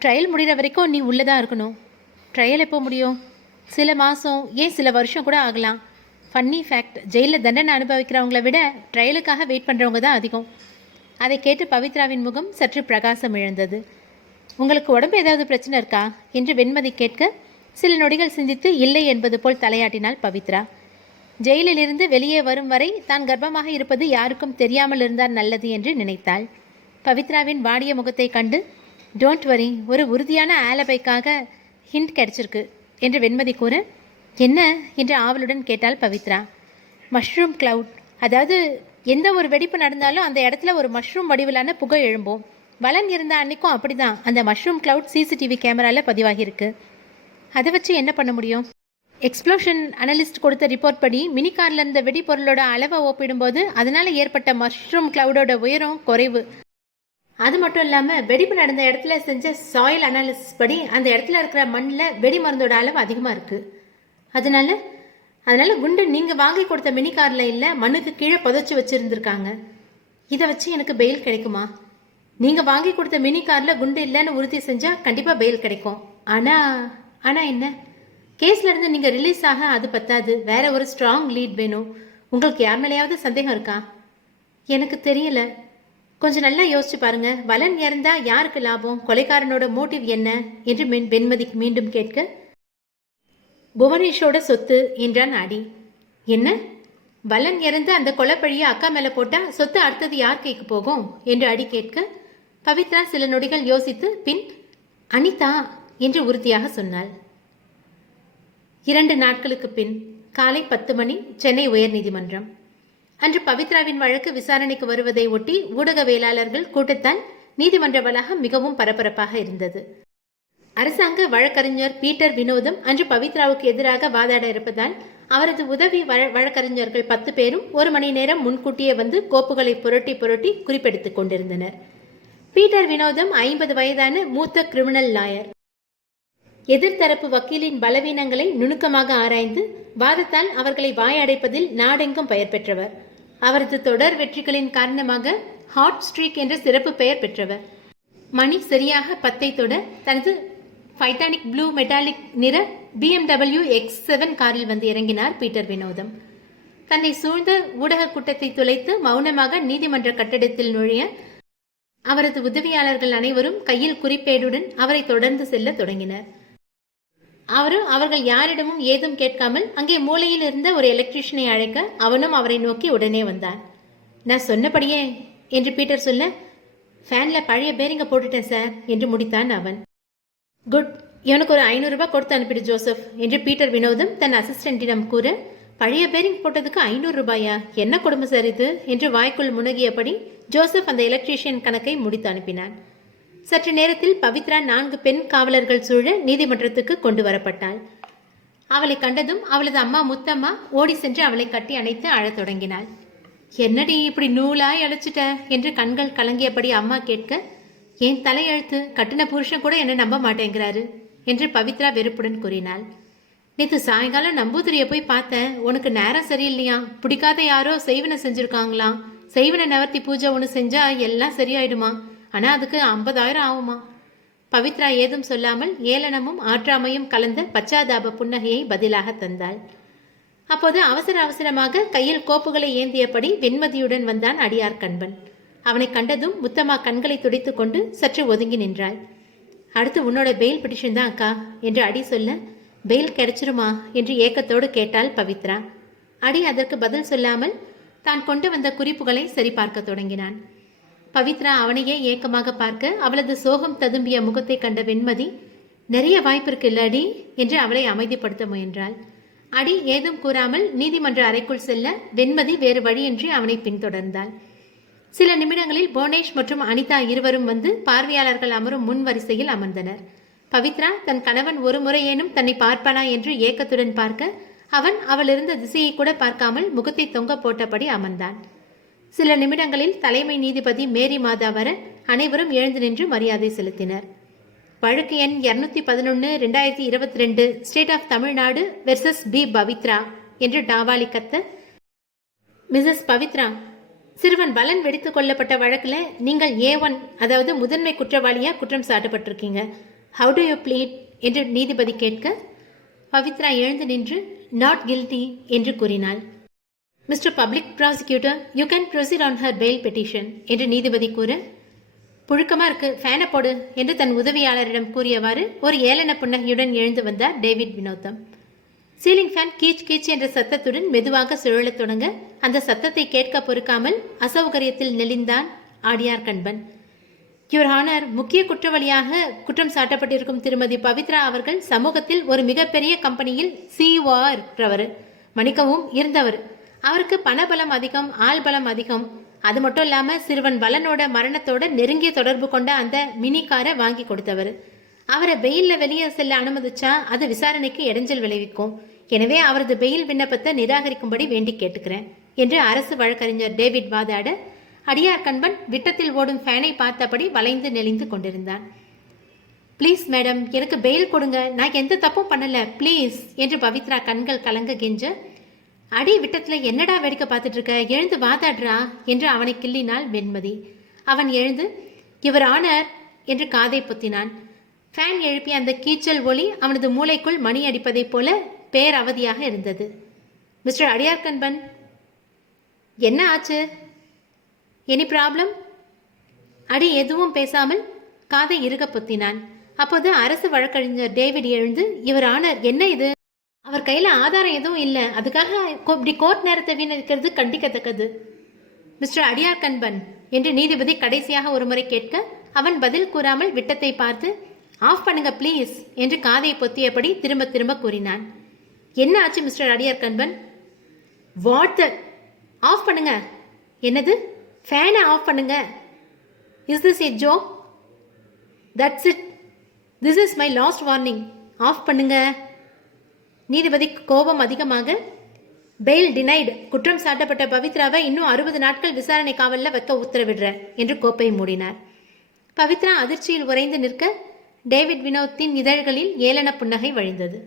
ட்ரையல் முடிகிற வரைக்கும் நீ உள்ளே தான் இருக்கணும். ட்ரையல் எப்போ முடியும்? சில மாதம், ஏன் சில வருஷம் கூட ஆகலாம். ஃபன்னி ஃபேக்ட், ஜெயிலில் தண்டனை அனுபவிக்கிறவங்கள விட ட்ரையலுக்காக வெயிட் பண்ணுறவங்க தான் அதிகம். அதை கேட்டு பவித்ராவின் முகம் சற்று பிரகாசம் இழந்தது. உங்களுக்கு உடம்பு ஏதாவது பிரச்சனை இருக்கா என்று வெண்மதி கேட்க சில நொடிகள் சிந்தித்து இல்லை என்பது போல் தலையாட்டினாள் பவித்ரா. ஜெயிலில் இருந்து வெளியே வரும் வரை தான் கர்ப்பமாக இருப்பது யாருக்கும் தெரியாமல் இருந்தால் நல்லது என்று நினைத்தாள். பவித்ராவின் வாடிய முகத்தை கண்டு டோன்ட் வரி, ஒரு உறுதியான ஆலபைக்காக ஹிண்ட் கிடைச்சிருக்கு என்று வெண்மதி கூற, என்ன என்று ஆவலுடன் கேட்டாள் பவித்ரா. மஷ்ரூம் கிளவுட், அதாவது எந்த ஒரு வெடிப்பு நடந்தாலும் அந்த இடத்துல ஒரு மஷ்ரூம் வடிவிலான புகை எழும்போம். வலன் இருந்த அன்னைக்கும் அப்படிதான். அந்த மஷ்ரூம் கிளவுட் சிசிடிவி கேமராவில் பதிவாகியிருக்கு. அதை வச்சு என்ன பண்ண முடியும்? எக்ஸ்ப்ளோஷன் அனலிஸ்ட் கொடுத்த ரிப்போர்ட் படி மினி காரில் இருந்த வெடிப்பொருளோட அளவை ஒப்பிடும்போது அதனால் ஏற்பட்ட மஷ்ரூம் கிளவுடோட உயரம் குறைவு. அது மட்டும் இல்லாமல் வெடிப்பு நடந்த இடத்துல செஞ்ச சாயில் அனாலிசிஸ் படி அந்த இடத்துல இருக்கிற மண்ணில் வெடி மருந்தோட அளவு அதிகமாக இருக்குது. அதனால குண்டு நீங்கள் வாங்கி கொடுத்த மினி காரில் இல்லை, மண்ணுக்கு கீழே புதைச்சி வச்சுருந்துருக்காங்க. இதை வச்சு எனக்கு பெயில் கிடைக்குமா? நீங்கள் வாங்கி கொடுத்த மினி காரில் குண்டு இல்லைன்னு உறுதி செஞ்சால் கண்டிப்பாக பெயில் கிடைக்கும். ஆனால் என்ன, கேஸ்லேருந்து நீங்கள் ரிலீஸ் ஆக அது பத்தாது, வேற ஒரு ஸ்ட்ராங் லீட் வேணும். உங்களுக்கு யார் மேலேயாவது சந்தேகம் இருக்கா? எனக்கு தெரியல, கொஞ்சம் நல்லா யோசிச்சு பாருங்க. வலன் இறந்தா யாருக்கு லாபம்? கொலைக்காரனோட மோட்டிவ் என்ன என்று வெண்மதி மீண்டும் கேட்க, புவனேஷோட சொத்து என்றான் அடி. என்ன, வலன் இறந்து அந்த கொலைப்பழியை அக்கா மேலே போட்டால் சொத்து அடுத்தது யார் கைக்கு போகும் என்று அடி கேட்க, பவித்ரா சில நொடிகள் யோசித்து பின் அனிதா என்று உறுதியாக சொன்னாள். 2 நாட்களுக்கு பின் காலை 10 மணி, சென்னை உயர்நீதிமன்றம். அன்று பவித்ராவின் வழக்கு விசாரணைக்கு வருவதை ஒட்டி ஊடகவியலாளர்கள் கூட்டத்தால் நீதிமன்ற வளாகம் மிகவும் பரபரப்பாக இருந்தது. அரசாங்க வழக்கறிஞர் பீட்டர் வினோதம் அன்று பவித்ராவுக்கு எதிராக வாதாட இருப்பதால் அவரது உதவி வழக்கறிஞர்கள் 10 பேரும் 1 மணி நேரம் முன்கூட்டியே வந்து கோப்புகளை புரட்டி குறிப்பெடுத்துக் கொண்டிருந்தனர். பீட்டர் வினோதம் 50 வயதான மூத்த கிரிமினல் லாயர். எதிர்த்தரப்பு வக்கீலின் பலவீனங்களை நுணுக்கமாக ஆராய்ந்து வாதத்தால் அவர்களை வாயடைப்பதில் நாடெங்கும் பெயர் பெற்றவர். அவரது தொடர் வெற்றிகளின் காரணமாக ஹாட் ஸ்ட்ரீக் என்ற சிறப்பு பெயர் பெற்றவர். மணி சரியாக 10 தொட தனது டைட்டானிக் ப்ளூ மெட்டாலிக் நிற BMW X7 காரில் வந்து இறங்கினார் பீட்டர் வினோதம். தன்னை சூழ்ந்த ஊடக கூட்டத்தை துளைத்து மௌனமாக நீதிமன்ற கட்டடத்தில் நுழைய அவரது உதவியாளர்கள் அனைவரும் கையில் குறிப்பேடுடன் அவரை தொடர்ந்து செல்ல தொடங்கினர். அவர்கள் யாரிடமும் ஏதும் கேட்காமல் அங்கே மூலையில் இருந்த ஒரு எலக்ட்ரீஷியனை அழைக்க அவனும் அவரை நோக்கி உடனே வந்தான். நான் சொன்னபடியே என்று பீட்டர் சொல்ல, ஃபேனில் பழைய பேரிங்க போட்டுட்டேன் சார் என்று முடித்தான் அவன். குட், எனக்கு ஒரு 500 ரூபாய் கொடுத்து அனுப்பிடு ஜோசப் என்று பீட்டர் வினோதம் தன் அசிஸ்டண்டிடம் கூற, பழைய பேரிங் போட்டதுக்கு 500 ரூபாயா? என்ன கொடுமை சார் இது என்று வாய்க்குள் முனகியபடி ஜோசப் அந்த எலக்ட்ரீஷியன் கணக்கை முடித்து அனுப்பினான். சற்று நேரத்தில் பவித்ரா 4 பெண் காவலர்கள் சூழ நீதிமன்றத்துக்கு கொண்டு வரப்பட்டாள். அவளை கண்டதும் அவளது அம்மா முத்தம்மா ஓடி சென்று அவளை கட்டி அணைத்து அழத் தொடங்கினாள். என்னடி இப்படி நூலாய் அழைச்சிட்ட என்று கண்கள் கலங்கியபடி அம்மா கேட்க, என் தலையெழுத்து, கட்டின புருஷன் கூட என்ன நம்ப மாட்டேங்கிறாரு என்று பவித்ரா வெறுப்புடன் கூறினாள். நேற்று சாயங்காலம் நம்பூதிரியை போய் பார்த்தேன், உனக்கு நேரம் சரியில்லையா, பிடிக்காத யாரோ செய்வனை செஞ்சுருக்காங்களாம். செய்வனை நவர்த்தி பூஜை ஒன்று செஞ்சா எல்லாம் சரியாயிடுமா, ஆனால் அதுக்கு 50,000 ஆகுமா. பவித்ரா ஏதும் சொல்லாமல் ஏளனமும் ஆற்றாமையும் கலந்த பச்சாதாப புன்னகையை பதிலாக தந்தாள். அப்போது அவசரமாக கையில் கோப்புகளை ஏந்தியபடி வெண்மதியுடன் வந்தான் அடியார் கண்பன். அவனை கண்டதும் முத்தம்மா கண்களை துடைத்து கொண்டு சற்று ஒதுங்கி நின்றாள். அடுத்து உன்னோட பெயில் பிட்டிஷன் தான் அக்கா என்று அடி சொல்ல, பெயில் கிடைச்சிருமா என்று ஏக்கத்தோடு கேட்டாள் பவித்ரா. அடி அதற்கு பதில் சொல்லாமல் தான் கொண்டு வந்த குறிப்புகளை சரிபார்க்க தொடங்கினான். பவித்ரா அவனையே ஏக்கமாக பார்க்க அவளது சோகம் ததும்பிய முகத்தை கண்ட வெண்மதி, நிறைய வாய்ப்பு இருக்கு இல்ல அடி என்று அவளை அமைதிப்படுத்த முயன்றாள். அடி ஏதும் கூறாமல் நீதிமன்ற அறைக்குள் செல்ல வெண்மதி வேறு வழியின்றி அவனை பின்தொடர்ந்தாள். சில நிமிடங்களில் புவனேஷ் மற்றும் அனிதா இருவரும் வந்து பார்வையாளர்கள் அமரும் முன் வரிசையில் அமர்ந்தனர். பவித்ரா தன் கணவன் ஒரு முறையேனும் தன்னை பார்ப்பானா என்று ஏக்கத்துடன் பார்க்க, அவன் அவள் இருந்த திசையை கூட பார்க்காமல் முகத்தை தொங்க போட்டபடி அமர்ந்தான். சில நிமிடங்களில் தலைமை நீதிபதி மேரி மாதா வர அனைவரும் எழுந்து நின்று மரியாதை செலுத்தினர். வழக்கு எண் 211/2022 state of Tamil Nadu versus P Pavithra என்று டாவாலி கத்த, மிஸ்ஸஸ் பவித்ரா, சிறுவன் பலன் வெடித்து கொல்லப்பட்ட வழக்கில் நீங்கள் A1 அதாவது முதன்மை குற்றவாளியா குற்றம் சாட்டப்பட்டிருக்கீங்க. ஹவு டு யூ ப்ளீட் என்று நீதிபதி கேட்க, பவித்ரா எழுந்து நின்று நாட் கில்டி என்று கூறினாள். Mister public prosecutor, you can proceed on her bail petition என்று நீதிபதி கூற, புழுக்கமா இருக்கு, ஃபேனை போடு என்று தன் உதவியாளரிடம் கூறியவாறு ஒரு ஏளன புன்னகையுடன் எழுந்து வந்தார் டேவிட் வினோதம். சீலிங் ஃபேன் கீச் கீச் என்ற சத்தத்துடன் மெதுவாக சுழலத் தொடங்க, அந்த சத்தத்தை கேட்க பொறுக்காமல் அசௌகரியத்தில் நெளிந்தான் ஆடியார் கண்பன். யுவர் ஆனர், முக்கிய குற்றவாளியாக குற்றம் சாட்டப்பட்டிருக்கும் திருமதி பவித்ரா அவர்கள் சமூகத்தில் ஒரு மிகப்பெரிய கம்பெனியில் CEO இருக்கிறவர், மன்னிக்கவும் இருந்தவர். அவருக்கு பணபலம் அதிகம், ஆள் பலம் அதிகம். அது மட்டும் இல்லாமல் சிறுவன் பலனோட மரணத்தோட நெருங்கிய தொடர்பு கொண்ட அந்த மினி காரை வாங்கி கொடுத்தவர். அவரை பெயிலில் வெளியே செல்ல அனுமதிச்சா அது விசாரணைக்கு இடைஞ்சல் விளைவிக்கும். எனவே அவரது பெயில் விண்ணப்பத்தை நிராகரிக்கும்படி வேண்டி கேட்டுக்கிறேன் என்று அரசு வழக்கறிஞர் டேவிட் வாதாட, அடியார் கண்பன் விட்டத்தில் ஓடும் ஃபேனை பார்த்தபடி வளைந்து நெளிந்து கொண்டிருந்தான். ப்ளீஸ் மேடம், எனக்கு பெயில் கொடுங்க, நான் எந்த தப்பும் பண்ணல, ப்ளீஸ் என்று பவித்ரா கண்கள் கலங்க கெஞ்ச, அடி விட்டத்தில் என்னடா வேடிக்கை பார்த்துட்டு இருக்க, எழுந்து வாதாடுறா என்று அவனை கிள்ளினாள் வெண்மதி. அவன் எழுந்து இவர் ஆனர் என்று காதை பொத்தினான். ஃபேன் எழுப்பிய அந்த கீச்சல் ஒளி அவனது மூளைக்குள் மணி அடிப்பதைப் போல பேரவதியாக இருந்தது. மிஸ்டர் அடியார் கண்பன், என்ன ஆச்சு? Any problem? அடி எதுவும் பேசாமல் காதை இறுக பொத்தினான். அப்போது அரசு வழக்கறிஞர் டேவிட் எழுந்து, இவர் ஆனர், என்ன இது? அவர் கையில் ஆதாரம் எதுவும் இல்லை, அதுக்காக இப்படி கோர்ட் நேரத்தை வீணடிக்கிறது கண்டிக்கத்தக்கது. மிஸ்டர் அடியார் கண்பன் என்று நீதிபதி கடைசியாக ஒரு முறை கேட்க, அவன் பதில் கூறாமல் விட்டத்தை பார்த்து, ஆஃப் பண்ணுங்க ப்ளீஸ் என்று காதை பொத்தியபடி திரும்ப திரும்ப கூறினான். என்ன ஆச்சு mister Adiyar கண்பன்? What the? Of பண்ணுங்க. என்னது? ஃபேனை ஆஃப் பண்ணுங்க. Is this a joke? That's it. This is my last warning. Off பண்ணுங்க. நீதிபதி கோபம் அதிகமாக, பெயில் டினைடு, குற்றம் சாட்டப்பட்ட பவித்ராவை இன்னும் 60 நாட்கள் விசாரணை காவலில் வைக்க உத்தரவிடுற என்று கோப்பை மூடினார். பவித்ரா அதிர்ச்சியில் உறைந்து நிற்க, டேவிட் வினோத்தின் இதழ்களில் ஏளன புன்னகை வழிந்தது.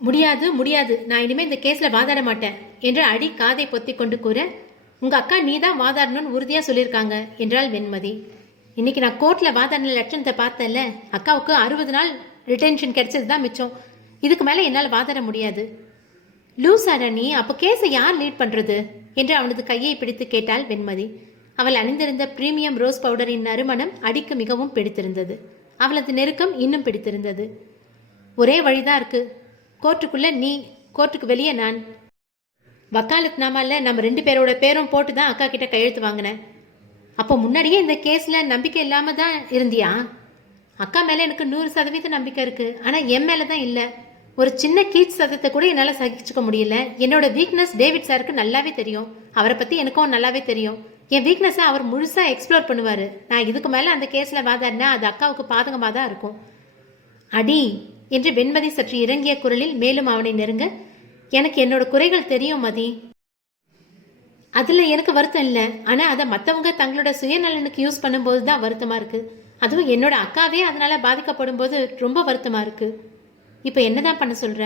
முடியாது முடியாது, நான் இனிமேல் இந்த கேஸில் வாதாட மாட்டேன் என்று அடி காதை பொத்தி கொண்டு கூற, உங்கள் அக்கா நீ தான் வாதாடணும்னு உறுதியாக சொல்லியிருக்காங்க என்றாள் வெண்மதி. இன்னைக்கு நான் கோர்ட்டில் வாதாடின லட்சணத்தை பார்த்தேன்ல, அக்காவுக்கு 60 நாள் ரிட்டென்ஷன் கிடைச்சது தான் மிச்சம். இதுக்கு மேலே என்னால் வாதாட முடியாது. லூசாடா நீ, அப்போ கேஸை யார் லீட் பண்ணுறது என்று அவனது கையை பிடித்து கேட்டாள் வெண்மதி. அவள் அணிந்திருந்த பிரீமியம் ரோஸ் பவுடரின் நறுமணம் அடிக்கு மிகவும் பிடித்திருந்தது. அவளது நெருக்கம் இன்னும் பிடித்திருந்தது. ஒரே வழிதான் இருக்கு, கோர்ட்டுக்குள்ளே நீ, கோர்ட்டுக்கு வெளியே நான். வக்காலத் நாமால நம்ம 2 பேரோட பேரும் போட்டு தான் அக்கா கிட்ட கையெழுத்து வாங்கினேன். அப்போ முன்னாடியே இந்த கேஸில் நம்பிக்கை இல்லாமல் தான் இருந்தியா? அக்கா மேலே எனக்கு 100% நம்பிக்கை இருக்குது, ஆனால் என் மேலே தான் இல்லை. ஒரு சின்ன கீச் சத்தத்தை கூட என்னால் சகிச்சுக்க முடியல. என்னோட வீக்னஸ் டேவிட் சாருக்கு நல்லாவே தெரியும். அவரை பற்றி எனக்கும் நல்லாவே தெரியும். என் வீக்னஸை அவர் முழுசாக எக்ஸ்ப்ளோர் பண்ணுவார். நான் இதுக்கு மேலே அந்த கேஸில் வாதாடினா அது அக்காவுக்கு பாதகமாக தான் இருக்கும். அடி என்று வெண்மதி சற்று இறங்கிய குரலில் மேலும் அவனை நெருங்க, எனக்கு என்னோட குறைகள் தெரியும் மதி, அதில் எனக்கு வருத்தம் இல்லை. ஆனால் அதை மற்றவங்க தங்களோட சுயநலனுக்கு யூஸ் பண்ணும்போது தான் வருத்தமாக இருக்குது. அதுவும் என்னோட அக்காவே அதனால் பாதிக்கப்படும் போது ரொம்ப வருத்தமாக இருக்குது. இப்போ என்னதான் பண்ண சொல்கிற?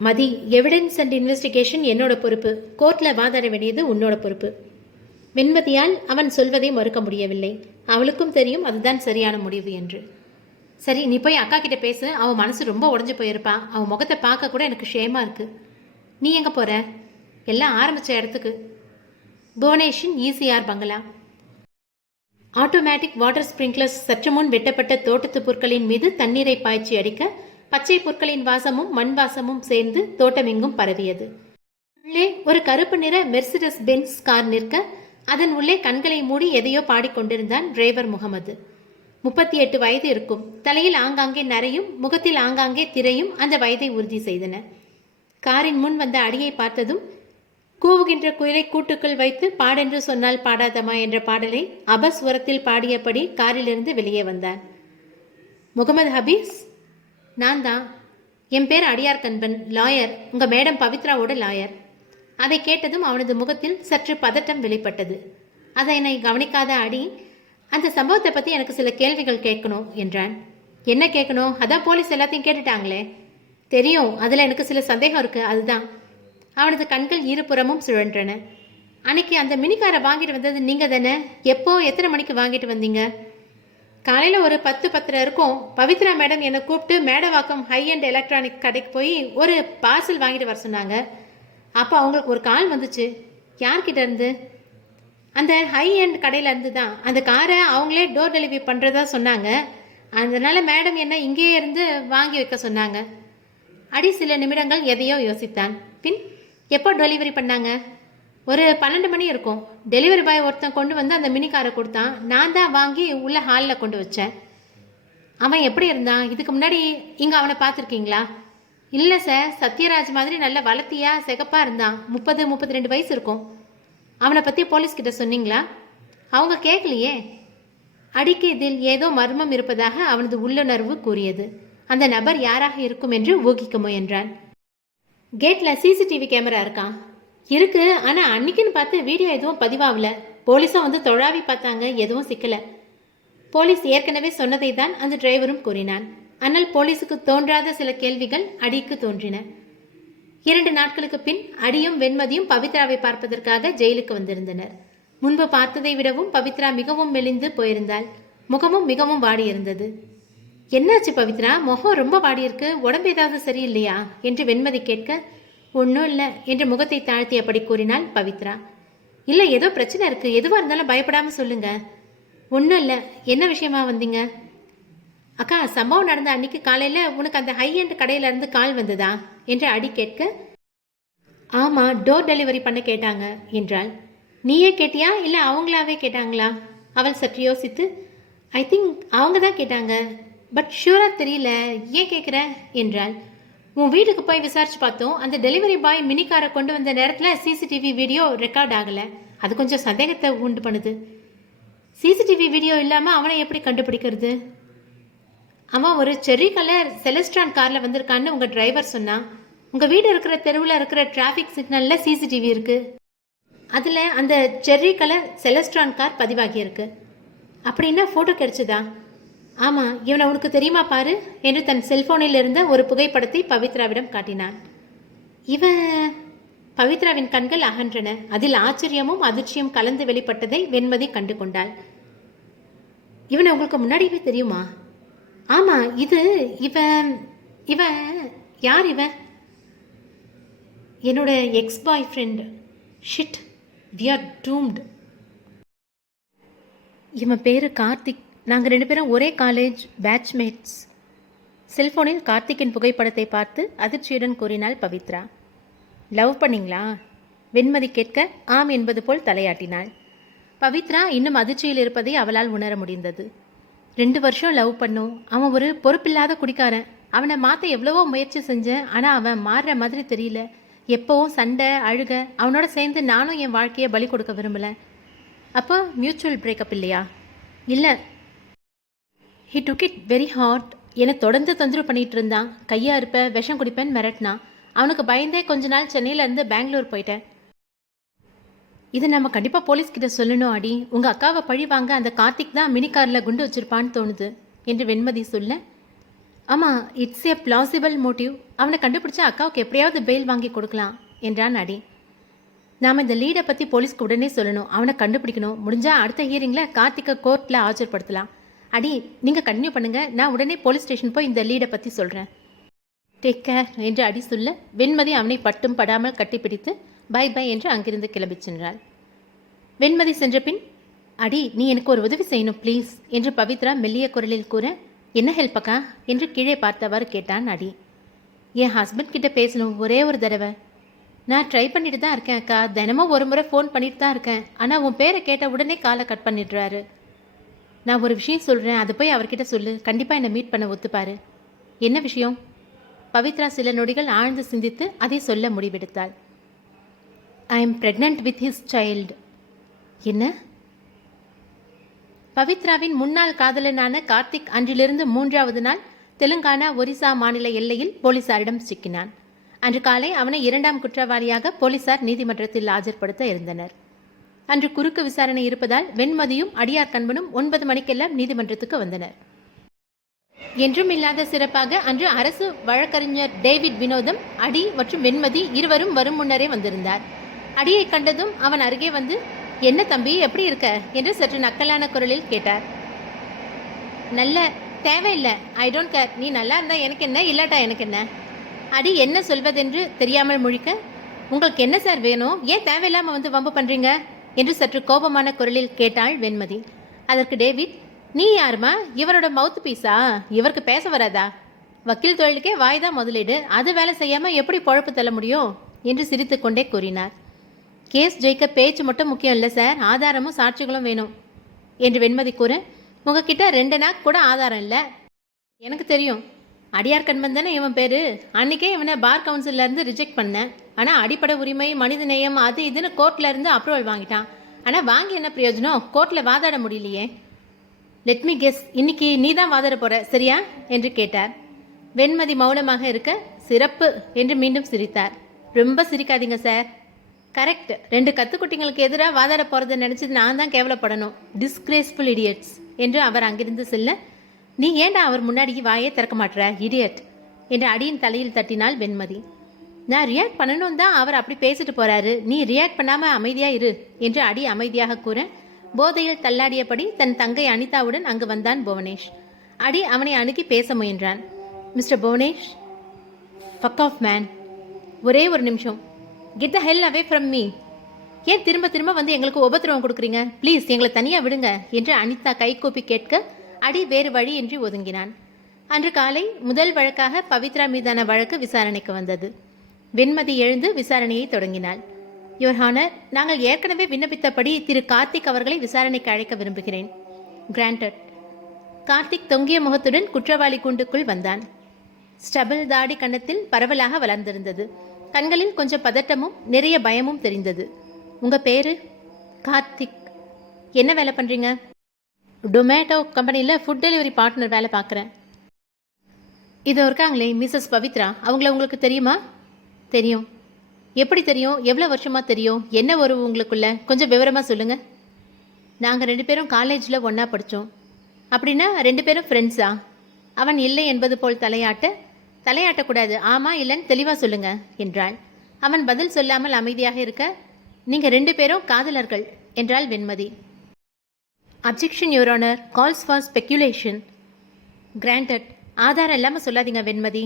மதி, எவிடன்ஸ் அண்ட் இன்வெஸ்டிகேஷன் என்னோட பொறுப்பு, கோர்ட்டில் வாதாட வேண்டியது உன்னோட பொறுப்பு. வெண்மதியால் அவன் சொல்வதை மறுக்க முடியவில்லை. அவளுக்கும் தெரியும் அதுதான் சரியான முடிவு என்று. சரி, நீ போய் அக்கா கிட்ட பேசு. அவன் மனசு ரொம்ப உடஞ்சி போயிருப்பா. அவன் முகத்தை பார்க்க கூட எனக்கு ஷேமாக இருக்குது. நீ எங்கே போகிற? எல்லாம் ஆரம்பித்த இடத்துக்கு. புவனேஷின் ECR பங்களா. ஆட்டோமேட்டிக் வாட்டர் ஸ்பிரிங்க்லர்ஸ் சற்று முன் வெட்டப்பட்ட தோட்டத்து புற்களின் மீது தண்ணீரை பாய்ச்சி அடிக்க, பச்சை புற்களின் வாசமும் மண் வாசமும் சேர்ந்து தோட்டமெங்கும் பரவியது. உள்ளே ஒரு கருப்பு நிற மெர்சிடஸ் பென்ஸ் கார் நிற்க, அதன் உள்ளே கண்களை மூடி எதையோ பாடிக்கொண்டிருந்தான் டிரைவர் முகமது. 38 வயது இருக்கும். தலையில் ஆங்காங்கே நரையும் முகத்தில் ஆங்காங்கே திரையும் அந்த வயதை உறுதி செய்தன. காரின் முன் வந்த அடியை பார்த்ததும் கூவுகின்ற குயிலை கூட்டுக்குள் வைத்து பாடென்று சொன்னால் பாடாதமா என்ற பாடலை அபஸ்வரத்தில் பாடியபடி காரிலிருந்து வெளியே வந்தான். முகமது ஹபீஸ், நான் தான். என் பேர் அடியார் கண்பன், லாயர், உங்கள் மேடம் பவித்ராவோட லாயர். அதை கேட்டதும் அவனது முகத்தில் சற்று பதட்டம் வெளிப்பட்டது. அதை என்னை கவனிக்காத அடி, அந்த சம்பவத்தை பற்றி எனக்கு சில கேள்விகள் கேட்கணும் என்றான். என்ன கேட்கணும்? அதான் போலீஸ் எல்லாத்தையும் கேட்டுட்டாங்களே. தெரியும், அதில் எனக்கு சில சந்தேகம் இருக்குது, அதுதான். அவனது கண்கள் இருபுறமும் சுழன்றன. அன்னைக்கு அந்த மினிக்காரை வாங்கிட்டு வந்தது நீங்கள் தானே? எப்போ, எத்தனை மணிக்கு வாங்கிட்டு வந்தீங்க? காலையில் ஒரு 10-10:30 இருக்கும். பவித்ரா மேடம் என்னை கூப்பிட்டு மேடவாக்கம் ஹை அண்ட் எலக்ட்ரானிக் கடைக்கு போய் ஒரு பார்சல் வாங்கிட்டு வர சொன்னாங்க. அப்போ அவங்களுக்கு ஒரு கால் வந்துச்சு. யார்கிட்ட இருந்து? அந்த ஹை அண்ட் கடையிலேருந்து தான். அந்த காரை அவங்களே டோர் டெலிவரி பண்ணுறதா சொன்னாங்க. அதனால் மேடம் என்ன இங்கேயே இருந்து வாங்கி வைக்க சொன்னாங்க. அடி சில நிமிடங்கள் எதையோ யோசித்தான். பின் எப்போ டெலிவரி பண்ணாங்க? ஒரு 12 மணி இருக்கும். டெலிவரி பாய் ஒருத்தன் கொண்டு வந்து அந்த மினி காரை கொடுத்தான். நான் தான் வாங்கி உள்ள ஹாலில் கொண்டு வச்சேன். அவன் எப்படி இருந்தான்? இதுக்கு முன்னாடி இங்கே அவனை பார்த்துருக்கீங்களா? இல்லை சார், சத்யராஜ் மாதிரி நல்ல வளர்த்தியாக சிகப்பாக இருந்தான். 30-32 வயசு இருக்கும். அவனை பற்றி போலீஸ்கிட்ட சொன்னீங்களா? அவங்க கேட்கலையே. அடிக்கு இதில் ஏதோ மர்மம் இருப்பதாக அவனது உள்ளுணர்வு கூறியது. அந்த நபர் யாராக இருக்கும் என்று ஊகிக்க முயன்றான். கேட்டில் சிசிடிவி கேமரா இருக்கான். இருக்கு, ஆனால் அன்னைக்குன்னு பார்த்து வீடியோ எதுவும் பதிவாகல. போலீஸும் வந்து தொழாவி பார்த்தாங்க, எதுவும் சிக்கலை. போலீஸ் ஏற்கனவே சொன்னதை தான் அந்த டிரைவரும் கூறினான். ஆனால் போலீஸுக்கு தோன்றாத சில கேள்விகள் அடிக்கு தோன்றின. 2 நாட்களுக்கு பின் அடியும் வெண்மதியும் பவித்ராவை பார்ப்பதற்காக ஜெயிலுக்கு வந்திருந்தனர். முன்பு பார்த்ததை விடவும் பவித்ரா மிகவும் மெலிந்து போயிருந்தாள். முகமும் மிகவும் வாடியிருந்தது. என்னாச்சு பவித்ரா, முகம் ரொம்ப வாடியிருக்கு, உடம்பு ஏதாவது சரியில்லையா என்று வெண்மதி கேட்க, ஒன்றும் இல்லை என்று முகத்தை தாழ்த்தியபடி கூறினாள் பவித்ரா. இல்லை, ஏதோ பிரச்சனை இருக்கு, எதுவாக இருந்தாலும் பயப்படாமல் சொல்லுங்க. ஒன்றும் இல்லை. என்ன விஷயமா வந்தீங்க? அக்கா, சம்பவம் நடந்த அன்னைக்கு காலையில் உனக்கு அந்த ஹை அண்ட் கடையிலேருந்து கால் வந்ததா என்று அடி கேட்க, ஆமாம், டோர் டெலிவரி பண்ண கேட்டாங்க என்றாள். நீயே கேட்டியா இல்லை அவங்களாவே கேட்டாங்களா? அவள் சற்று யோசித்து, ஐ திங்க் அவங்க தான் கேட்டாங்க, பட் ஷூராக தெரியல, ஏன் கேட்குற என்றாள். உன் வீட்டுக்கு போய் விசாரிச்சு பார்த்தோம். அந்த டெலிவரி பாய் மினி காரை கொண்டு வந்த நேரத்தில் சிசிடிவி வீடியோ ரெக்கார்ட் ஆகலை. அது கொஞ்சம் சந்தேகத்தை உண்டு பண்ணுது. சிசிடிவி வீடியோ இல்லாமல் அவனை எப்படி கண்டுபிடிக்கிறது? அவன் ஒரு செர்ரி கலர் செலஸ்ட்ரான் காரில் வந்திருக்கான்னு உங்கள் டிரைவர் சொன்னான். உங்கள் வீடு இருக்கிற தெருவில் இருக்கிற டிராஃபிக் சிக்னலில் சிசிடிவி இருக்குது. அதில் அந்த செர்ரி கலர் செலஸ்ட்ரான் கார் பதிவாகியிருக்கு. அப்படின்னா ஃபோட்டோ கிடைச்சதா? ஆமாம், இவனை உனக்கு தெரியுமா பாரு என்று தன் செல்போனில் இருந்த ஒரு புகைப்படத்தை பவித்ராவிடம் காட்டினான். இவன்... பவித்ராவின் கண்கள் அகன்றன. அதில் ஆச்சரியமும் அதிர்ச்சியும் கலந்து வெளிப்பட்டதை வெண்மதி கண்டு கொண்டாள். இவனை உங்களுக்கு முன்னாடியே தெரியுமா? ஆமாம், இவன் இவன் யார்? இவன் என்னோட ex boyfriend. Shit, we are doomed. இவன் பேர் கார்த்திக். நாங்கள் 2 பேரும் ஒரே காலேஜ் பேட்ச்மேட்ஸ். செல்போனில் கார்த்திக்கின் புகைப்படத்தை பார்த்து அதிர்ச்சியுடன் கூறினாள் பவித்ரா. லவ் பண்ணீங்களா? வெண்மதி கேட்க ஆம் என்பது போல் தலையாட்டினாள். பவித்ரா இன்னும் அதிர்ச்சியில் இருப்பதை அவளால் உணர முடிந்தது. 2 வருஷம் லவ் பண்ணோம். அவன் ஒரு பொறுப்பில்லாத குடிக்காரன். அவனை மாற்ற எவ்வளவோ முயற்சி செஞ்சேன், ஆனால் அவன் மாறுற மாதிரி தெரியல. எப்போவும் சண்டை, அழுக. அவனோட சேர்ந்து நானும் என் வாழ்க்கையை பலி கொடுக்க விரும்பலை. அப்போ மியூச்சுவல் பிரேக்கப் இல்லையா? இல்லை. He took it very hard. என்னை தொடர்ந்து தொந்தரவு பண்ணிகிட்டு இருந்தான். கையாக இருப்பேன், விஷம் குடிப்பேன்னு மிரட்டினான். அவனுக்கு பயந்தே கொஞ்ச நாள் சென்னையிலேருந்து பெங்களூர் போயிட்டேன். இது நம்ம கண்டிப்பாக போலீஸ்கிட்ட சொல்லணும் அடி. உங்கள் அக்காவை பழி வாங்க அந்த கார்த்திக் தான் மினி காரில் குண்டு வச்சிருப்பான்னு தோணுது என்று வெண்மதி சொல்ல, ஆமாம், இட்ஸ் ஏ பிளாசிபிள் மோட்டிவ். அவனை கண்டுபிடிச்சா அக்காவுக்கு எப்படியாவது பெயில் வாங்கி கொடுக்கலாம் என்றான் அடி. நாம் இந்த லீடை பற்றி போலீஸ்க்கு உடனே சொல்லணும். அவனை கண்டுபிடிக்கணும். முடிஞ்சால் அடுத்த ஹியரிங்கில் கார்த்திகை கோர்ட்டில் ஆஜர்படுத்தலாம். அடி, நீங்கள் கண்டினியூ பண்ணுங்கள். நான் உடனே போலீஸ் ஸ்டேஷன் போய் இந்த லீடை பற்றி சொல்கிறேன். டேக் கேர் என்று அடி சொல்ல, வெண்மதி அவனை பட்டும் படாமல் கட்டிப்பிடித்து பை பை என்று அங்கிருந்து கிளம்பி சென்றாள். வெண்மதி சென்ற பின், அடி, நீ எனக்கு ஒரு உதவி செய்யணும் ப்ளீஸ் என்று பவித்ரா மெல்லிய குரலில் கூற, என்ன ஹெல்ப் அக்கா என்று கீழே பார்த்தவாறு கேட்டான் அடி. என் ஹஸ்பண்ட் கிட்ட பேசணும், ஒரே ஒரு தடவை. நான் ட்ரை பண்ணிட்டு தான் இருக்கேன் அக்கா. தினமும் ஒரு முறை ஃபோன் பண்ணிட்டு தான் இருக்கேன். ஆனால் உன் பேரை கேட்ட உடனே காலை கட் பண்ணிடுறாரு. நான் ஒரு விஷயம் சொல்கிறேன், அதை போய் அவர்கிட்ட சொல்லு. கண்டிப்பாக என்னை மீட் பண்ண ஒத்துப்பாரு. என்ன விஷயம்? பவித்ரா சில நொடிகள் ஆழ்ந்து சிந்தித்து அதை சொல்ல முடிவெடுத்தாள். I am pregnant with his child. என்ன? பவித்ராவின் முன்னாள் காதலனான கார்த்திக் அன்றிலிருந்து 3வது நாள் தெலுங்கானா ஒரிசா மாநில எல்லையில் போலீசாரிடம் சிக்கினான். அன்று காலை அவனை 2ஆம் குற்றவாளியாக போலீசார் நீதிமன்றத்தில் ஆஜர்படுத்த இருந்தனர். அன்று குறுக்கு விசாரணை இருப்பதால் வெண்மதியும் அடியார் கண்பனும் 9 மணிக்கெல்லாம் நீதிமன்றத்துக்கு வந்தனர். என்றும் இல்லாத சிறப்பாக அன்று அரசு வழக்கறிஞர் டேவிட் வினோதம், அடி மற்றும் வெண்மதி இருவரும் வரும் முன்னரே வந்திருந்தார். அடியை கண்டதும் அவன் அருகே வந்து, என்ன தம்பி, எப்படி இருக்க என்று சற்று நக்கலான குரலில் கேட்டார். நல்ல, தேவையில்லை, ஐ டோன்ட் கேர், நீ நல்லா இருந்தா எனக்கு என்ன, இல்லாட்டா எனக்கு என்ன. அடி என்ன சொல்வதென்று தெரியாமல் முழிக்க, உங்களுக்கு என்ன சார் வேணும், ஏன் தேவையில்லாமல் வந்து வம்பு பண்ணுறீங்க என்று சற்று கோபமான குரலில் கேட்டாள் வெண்மதி. அதற்கு டேவிட், நீ யாருமா, இவரோட மவுத் பீஸா, இவருக்கு பேச வராதா, வக்கீல் தொழிலுக்கே வாய் தான் முதலீடு, அது வேலை செய்யாமல் எப்படி பொழப்பு தள்ள முடியும் என்று சிரித்து கொண்டே கூறினார். கேஸ் ஜெயிக்க பேச்சு மட்டும் முக்கியம் இல்லை சார், ஆதாரமும் சாட்சிகளும் வேணும் என்று வெண்மதி கூற, உங்ககிட்ட 2 நாக்கு கூட ஆதாரம் இல்லை. எனக்கு தெரியும், அடியார் கண்பன் தானே இவன் பேர். அன்றைக்கே இவனை பார் கவுன்சிலேருந்து ரிஜெக்ட் பண்ணேன். ஆனால் அடிப்படை உரிமை, மனித நேயம், அது இதுன்னு கோர்ட்டில் இருந்து அப்ரூவல் வாங்கிட்டான். ஆனால் வாங்கி என்ன பிரயோஜனம், கோர்ட்டில் வாதாட முடியலையே. லெட் மீ கெஸ், இன்னைக்கு நீ தான் வாதாட போகிற சரியா என்று கேட்டார். வெண்மதி மௌனமாக இருக்க, சிறப்பு என்று மீண்டும் சிரித்தார். ரொம்ப சிரிக்காதீங்க சார். கரெக்ட், 2 கத்துக்குட்டிங்களுக்கு எதிராக வாதாட போகிறத நினச்சிட்டு நான் தான் கேவலப்படணும். டிஸ்கிரேஸ்ஃபுல் இடியட்ஸ் என்று அவர் அங்கிருந்து செல்ல, நீ ஏண்டா அவர் முன்னாடி வாயே திறக்க மாட்டுற இடியட் என்று அடியின் தலையில் தட்டினாள் வெண்மதி. நான் ரியாக்ட் பண்ணணும் தான் அவர் அப்படி பேசிட்டு போறாரு, நீ ரியாக்ட் பண்ணாமல் அமைதியாக இரு என்று அடி அமைதியாக கூற, போதையில் தள்ளாடியபடி தன் தங்கை அனிதாவுடன் அங்கு வந்தான் புவனேஷ். அடி அவனை அணுகி பேச முயன்றான். Mister Bhuvanesh, fuck off man, ஒரே ஒரு நிமிஷம், get the hell away from me. ஏன் திரும்ப திரும்ப வந்து எங்களுக்கு உபத்திரவம் கொடுக்குறீங்க, ப்ளீஸ் எங்களை தனியாக விடுங்க என்று அனிதா கைகூப்பி கேட்க, அடி வேறு வழியின்றி ஒதுங்கினான். அன்று காலை முதல் வழக்காக பவித்ரா மீதான வழக்கு விசாரணைக்கு வந்தது. வெண்மதி எழுந்து விசாரணையை தொடங்கினாள். யுவர் ஹானர், நாங்கள் ஏற்கனவே விண்ணப்பித்தபடி திரு கார்த்திக் அவர்களை விசாரணைக்கு அழைக்க விரும்புகிறேன். கிராண்டட். கார்த்திக் தொங்கிய முகத்துடன் குற்றவாளி கூண்டுக்குள் வந்தான். ஸ்டபிள் தாடி கன்னத்தில் பரவலாக வளர்ந்திருந்தது. கண்களில் கொஞ்சம் பதட்டமும் நிறைய பயமும் தெரிந்தது. உங்க பேரு? கார்த்திக். என்ன வேலை பண்றீங்க? டொமேட்டோ கம்பெனியில் ஃபுட் டெலிவரி பார்ட்னர் வேலை பார்க்குறேன். இதோ இருக்காங்களே மிஸ்ஸஸ் பவித்ரா, அவங்கள உங்களுக்கு தெரியுமா? தெரியும். எப்படி தெரியும், எவ்வளோ வருஷமாக தெரியும், என்ன உறவு உங்களுக்குள்ள, கொஞ்சம் விவரமாக சொல்லுங்கள். நாங்கள் 2 பேரும் காலேஜில் ஒன்றா படித்தோம். அப்படின்னா 2 பேரும் ஃப்ரெண்ட்ஸா? அவன் இல்லை என்பது போல் தலையாட்டக்கூடாது, ஆமாம் இல்லைன்னு தெளிவாக சொல்லுங்க என்றாள். அவன் பதில் சொல்லாமல் அமைதியாக இருக்க, நீங்கள் 2 பேரும் காதலர்கள் என்றாள் Venmathi. Objection your honour, calls for speculation. Granted. ஆதாரம் இல்லாமல் சொல்லாதீங்க வெண்மதி.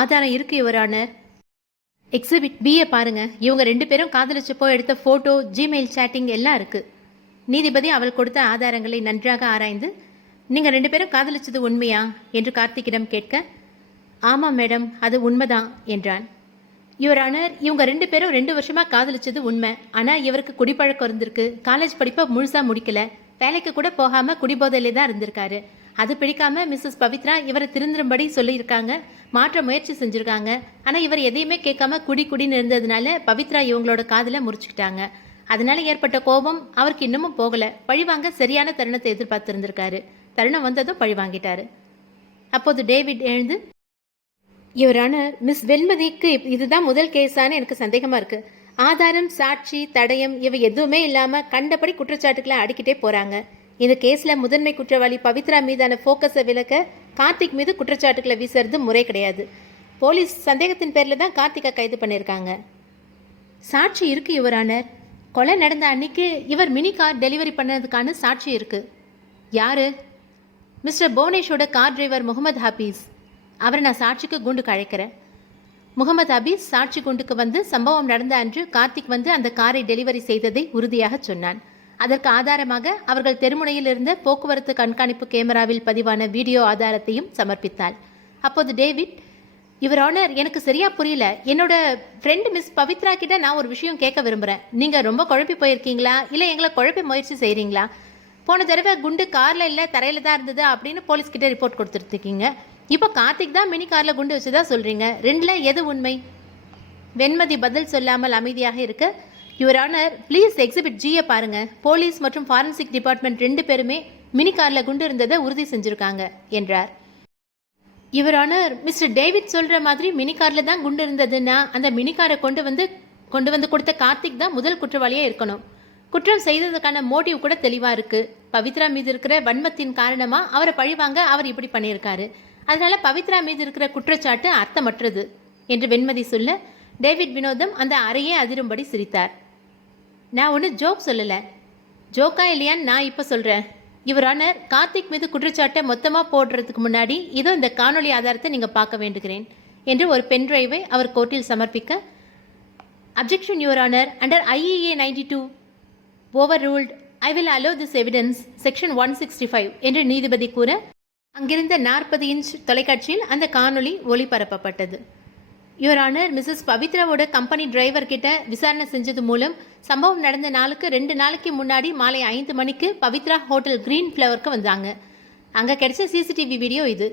ஆதாரம் இருக்கு யுவர் ஆனர். எக்ஸிபிட் பியை பாருங்க, இவங்க 2 பேரும் காதலிச்சப்போ எடுத்த ஃபோட்டோ, ஜிமெயில் சேட்டிங் எல்லாம் இருக்கு. நீதிபதி அவள் கொடுத்த ஆதாரங்களை நன்றாக ஆராய்ந்து, நீங்கள் 2 பேரும் காதலிச்சது உண்மையா என்று கார்த்திக்கிடம் கேட்க, ஆமாம் மேடம், அது உண்மைதான் என்றான். யுவர் ஆனர், இவங்க 2 பேரும் 2 வருஷமாக காதலிச்சது உண்மை. ஆனால் இவருக்கு குடிப்பழக்கம் இருந்திருக்கு. காலேஜ் படிப்பை முழுசாக முடிக்கல, வேலைக்கு கூட போகாமல் குடிபோதையிலே தான் இருந்திருக்காரு. அது பிடிக்காம மிஸ்ஸஸ் பவித்ரா இவரை திருந்தும்படி சொல்லியிருக்காங்க, மாற்ற முயற்சி செஞ்சுருக்காங்க. ஆனால் இவர் எதையுமே கேட்காம குடின்னு இருந்ததுனால பவித்ரா இவங்களோட காதலை முறிச்சுக்கிட்டாங்க. அதனால ஏற்பட்ட கோபம் அவருக்கு இன்னமும் போகலை. பழிவாங்க சரியான தருணத்தை எதிர்பார்த்துருந்துருக்காரு. தருணம் வந்ததும் பழி வாங்கிட்டாரு. அப்போது டேவிட் எழுந்து, இவரான மிஸ் வெண்மதிக்கு இதுதான் முதல் கேஸான எனக்கு சந்தேகமாக இருக்குது. ஆதாரம், சாட்சி, தடயம் இவை எதுவுமே இல்லாமல் கண்டபடி குற்றச்சாட்டுக்களை அடிக்கிட்டே போகிறாங்க. இந்த கேஸில் முதன்மை குற்றவாளி பவித்ரா மீதான ஃபோக்கஸை விலக்க கார்த்திக் மீது குற்றச்சாட்டுக்களை வீசுறது முறை கிடையாது. போலீஸ் சந்தேகத்தின் பேரில் தான் கார்த்திகை கைது பண்ணியிருக்காங்க. சாட்சி இருக்குது யுவர் ஆனர். கொலை நடந்த அன்னைக்கு இவர் மினி கார் டெலிவரி பண்ணதுக்கான சாட்சி இருக்குது. யார்? மிஸ்டர் புவனேஷோட கார் டிரைவர் முகமது ஹபீஸ். அவரை நான் சாட்சிக்கு கூண்டுக்கு அழைக்கிறேன். முகமது ஹபீஸ் சாட்சி கூண்டுக்கு வந்து சம்பவம் நடந்த அன்று கார்த்திக் வந்து அந்த காரை டெலிவரி செய்ததை உறுதியாக சொன்னான். அதற்கு ஆதாரமாக அவர்கள் தெருமுனையில் இருந்த போக்குவரத்து கண்காணிப்பு கேமராவில் பதிவான வீடியோ ஆதாரத்தையும் சமர்ப்பித்தாள். அப்போது டேவிட், யுவர் ஆனர், எனக்கு சரியா புரியல. என்னோட ஃப்ரெண்டு மிஸ் பவித்ரா கிட்ட நான் ஒரு விஷயம் கேட்க விரும்புகிறேன். நீங்கள் ரொம்ப குழப்பி போயிருக்கீங்களா, இல்லை எங்களை குழப்பி முயற்சி செய்கிறீங்களா? போன தடவை குண்டு காரில் இல்லை தரையில் தான் இருந்தது அப்படின்னு போலீஸ்கிட்ட ரிப்போர்ட் கொடுத்துருக்கீங்க. இப்போ கார்த்திக் தான் மினி காரில் குண்டு வச்சுதான் சொல்கிறீங்க. 2ல் எது உண்மை? வெண்மதி பதில் சொல்லாமல் அமைதியாக இருக்க, யுவர் ஆனர் ப்ளீஸ் எக்ஸிபிட் ஜியை பாருங்க. போலீஸ் மற்றும் ஃபாரன்சிக் டிபார்ட்மெண்ட் 2 பேருமே மினி காரில் குண்டு இருந்ததை உறுதி செஞ்சுருக்காங்க என்றார். யுவர் ஆனர், மிஸ்டர் டேவிட் சொல்கிற மாதிரி மினி காரில் தான் குண்டு இருந்ததுன்னா அந்த மினி காரை கொண்டு வந்து கொடுத்த கார்த்திக் தான் முதல் குற்றவாளியாக இருக்கணும். குற்றம் செய்ததுக்கான மோட்டிவ் கூட தெளிவாக இருக்குது. பவித்ரா மீது இருக்கிற வன்மத்தின் காரணமாக அவரை பழிவாங்க அவர் இப்படி பண்ணியிருக்காரு. அதனால பவித்ரா மீது இருக்கிற குற்றச்சாட்டு அர்த்தமற்றது என்று வெண்மதி சொல்ல, டேவிட் வினோதம் அந்த அறையே அதிரும்படி சிரித்தார். நான் ஒன்றும் ஜோக் சொல்லலை. ஜோக்கா இல்லையான்னு நான் இப்போ சொல்கிறேன். யுவர் ஆனர், கார்த்திக் மீது குற்றச்சாட்டை மொத்தமாக போடுறதுக்கு முன்னாடி இதோ இந்த காணொலி ஆதாரத்தை நீங்கள் பார்க்க வேண்டுகிறேன் என்று ஒரு பென் டிரைவை அவர் கோர்ட்டில் சமர்ப்பிக்க, objection your honour, under IEA 92 over ruled, I will allow this evidence section 165 என்று நீதிபதி கூற, அங்கிருந்த 40 இன்ச் தொலைக்காட்சியில் அந்த காணொலி ஒளிபரப்பப்பட்டது. யுவர் ஆனர், மிஸ்ஸஸ் பவித்ராவோட கம்பெனி டிரைவர் கிட்ட விசாரணை செஞ்சது மூலம் சம்பவம் நடந்த நாளுக்கு 2 நாளைக்கு முன்னாடி மாலை 5 மணிக்கு பவித்ரா ஹோட்டல் கிரீன் ஃப்ளவருக்கு வந்தாங்க. அங்கே கிடைச்ச CCTV வீடியோ இது.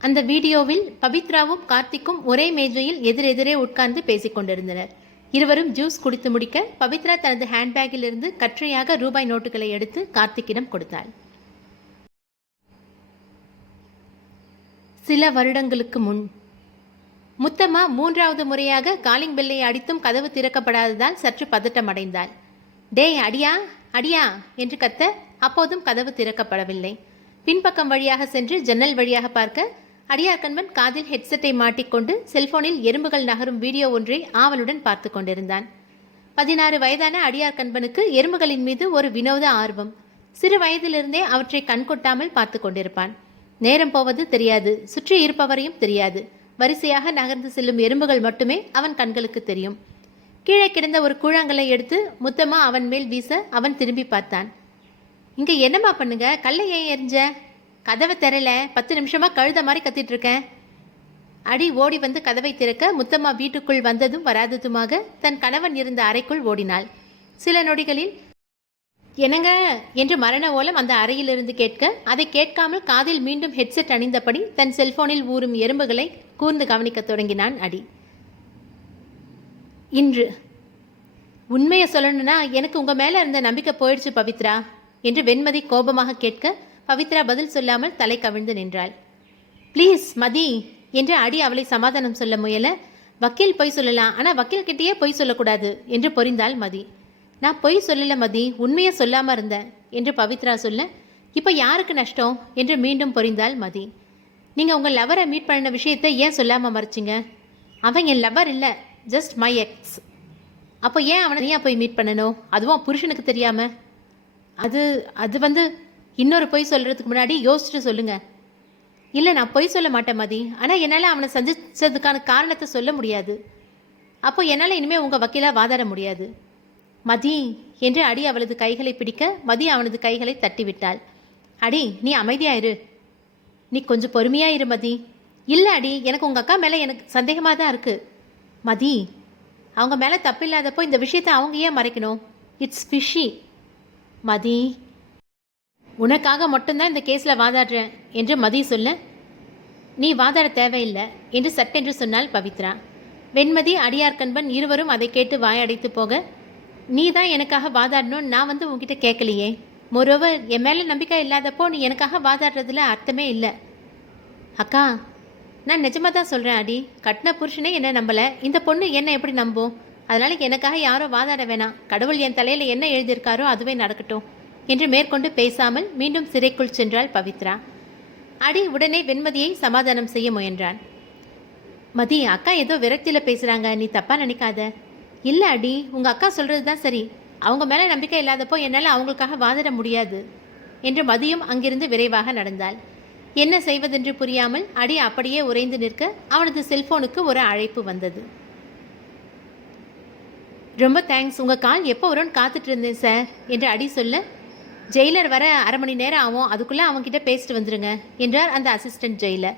அந்த வீடியோவில் பவித்ராவும் கார்த்திக்கும் ஒரே மேஜையில் எதிரெதிரே உட்கார்ந்து பேசிக் கொண்டிருந்தனர். இருவரும் ஜூஸ் குடித்து முடிக்க பவித்ரா தனது ஹேண்ட்பேக்கில் இருந்து கற்றையாக ரூபாய் நோட்டுகளை எடுத்து கார்த்திக்கிடம் கொடுத்தாள். சில வருடங்களுக்கு முன் முத்தம்மா 3வது முறையாக காலிங் பெல்லை அடித்தும் கதவு திறக்கப்படாததால் சற்று பதட்டம் அடைந்தாள். டேய் அடியா அடியா என்று கத்த, அப்போதும் கதவு திறக்கப்படவில்லை. பின்பக்கம் வழியாக சென்று ஜன்னல் வழியாக பார்க்க, அடியார் கண்பன் காதில் ஹெட்செட்டை மாட்டிக்கொண்டு செல்போனில் எறும்புகள் நகரும் வீடியோ ஒன்றை ஆவலுடன் பார்த்து கொண்டிருந்தான். 16 வயதான அடியார் கண்பனுக்கு எறும்புகளின் மீது ஒரு வினோத ஆர்வம். சிறு வயதிலிருந்தே அவற்றை கண்கொட்டாமல் பார்த்து கொண்டிருப்பான். நேரம் போவது தெரியாது, சுற்றி இருப்பவரையும் தெரியாது. வரிசையாக நகர்ந்து செல்லும் எறும்புகள் மட்டுமே அவன் கண்களுக்கு தெரியும். கீழே கிடந்த ஒரு கூழாங்கலை எடுத்து முத்தம்மா அவன் மேல் வீச அவன் திரும்பி பார்த்தான். இங்கே என்னம்மா பண்ணுங்க? கல்லை ஏன் எரிஞ்ச? கதவை திறல, 10 நிமிஷமாக கழுத மாதிரி கத்திட்டு இருக்கேன். அடி ஓடி வந்து கதவை திறக்க முத்தம்மா வீட்டுக்குள் வந்ததும் வராததுமாக தன் கணவன் இருந்த அறைக்குள் ஓடினாள். சில நொடிகளில் என்னங்க என்று மரண ஓலம் அந்த அறையிலிருந்து கேட்க, அதை கேட்காமல் காதில் மீண்டும் ஹெட்செட் அணிந்தபடி தன் செல்போனில் ஊறும் எறும்புகளை கூர்ந்து கவனிக்க தொடங்கினான் அடி. இன்று உண்மையை சொல்லணும்னா எனக்கு உங்கள் மேலே இருந்த நம்பிக்கை போயிடுச்சு பவித்ரா என்று வெண்மதி கோபமாக கேட்க, பவித்ரா பதில் சொல்லாமல் தலை கவிழ்ந்து நின்றாள். ப்ளீஸ் மதி என்று அடி அவளை சமாதானம் சொல்ல முயல, வக்கீல் பொய் சொல்லலாம், ஆனால் வக்கீல் கிட்டேயே பொய் சொல்லக்கூடாது என்று பொறிந்தாள் மதி. நான் பொய் சொல்லல மதி, உண்மையை சொல்லாமல் இருந்தேன் என்று பவித்ரா சொல்ல, இப்போ யாருக்கு நஷ்டம் என்று மீண்டும் பொறிந்தாள் மதி. நீங்கள் உங்கள் லவரை மீட் பண்ண விஷயத்தை ஏன் சொல்லாமல் மறைச்சிங்க? அவன் என் லவர் இல்லை, ஜஸ்ட் மை எக்ஸ். அப்போ ஏன் அவனை ஏன் போய் மீட் பண்ணணும், அதுவும் புருஷனுக்கு தெரியாமல்? அது இன்னொரு பொய் சொல்கிறதுக்கு முன்னாடி யோசிச்சுட்டு சொல்லுங்கள். இல்லை நான் பொய் சொல்ல மாட்டேன் மதி, ஆனால் என்னால் அவனை சந்திச்சதுக்கான காரணத்தை சொல்ல முடியாது. அப்போ என்னால் இனிமேல் உங்கள் வக்கீலாக வாதாட முடியாது மதி என்று அடி அவளது கைகளை பிடிக்க, மதி அவனது கைகளை தட்டிவிட்டாள். அடி நீ அமைதியாயிரு, நீ கொஞ்சம் பொறுமையாயிரு மதி. இல்லை அடி, எனக்கு உங்கள் அக்கா மேலே எனக்கு சந்தேகமாக தான் இருக்குது. மதி, அவங்க மேலே தப்பில்லாதப்போ இந்த விஷயத்தை அவங்க ஏன் மறைக்கணும்? It's fishy. மதி, உனக்காக மட்டும்தான் இந்த கேஸில் வாதாடுறேன் என்று மதி சொல்ல, நீ வாதாட தேவையில்லை என்று சட்டென்று சொன்னாள் பவித்ரா. வெண்மதி அடியார் கண்பன் இருவரும் அதை கேட்டு வாயடைத்து போக, நீ தான் எனக்காக வாதாடணும், நான் உன்கிட்ட கேட்கலையே. மொரோவர் என் மேலே நம்பிக்கை இல்லாதப்போ நீ எனக்காக வாதாடுறதுல அர்த்தமே இல்லை. அக்கா, நான் நிஜமாக தான் சொல்கிறேன் அடி, கட்டின புருஷனே என்னை நம்பலை, இந்த பொண்ணு என்னை எப்படி நம்பும்? அதனால் எனக்காக யாரோ வாதாட வேணாம், கடவுள் என் தலையில் என்ன எழுதியிருக்காரோ அதுவே நடக்கட்டும் என்று மேற்கொண்டு பேசாமல் மீண்டும் சிறைக்குள் சென்றாள் பவித்ரா. அடி உடனே வெண்மதியை சமாதானம் செய்ய முயன்றான். மதி, அக்கா ஏதோ விரக்தியில் பேசுகிறாங்க, நீ தப்பாக நினைக்காத. இல்லை அடி, உங்கள் அக்கா சொல்கிறது தான் சரி, அவங்க மேலே நம்பிக்கை இல்லாதப்போ என்னால் அவங்களுக்காக வாதாட முடியாது என்று மதியும் அங்கிருந்து விரைவாக நடந்தாள். என்ன செய்வதென்று புரியாமல் அடி அப்படியே உறைந்து நிற்க அவனது செல்போனுக்கு ஒரு அழைப்பு வந்தது. ரொம்ப தேங்க்ஸ், உங்கள் கால் எப்போ வரும்னு காத்துட்டு இருந்தேன் சார் என்று அடி சொல்ல, ஜெயிலர் வர 1/2 மணி நேரம் ஆகும், அதுக்குள்ளே அவங்ககிட்ட பேசிட்டு வந்துடுங்க என்றார் அந்த அசிஸ்டன்ட் ஜெயிலர்.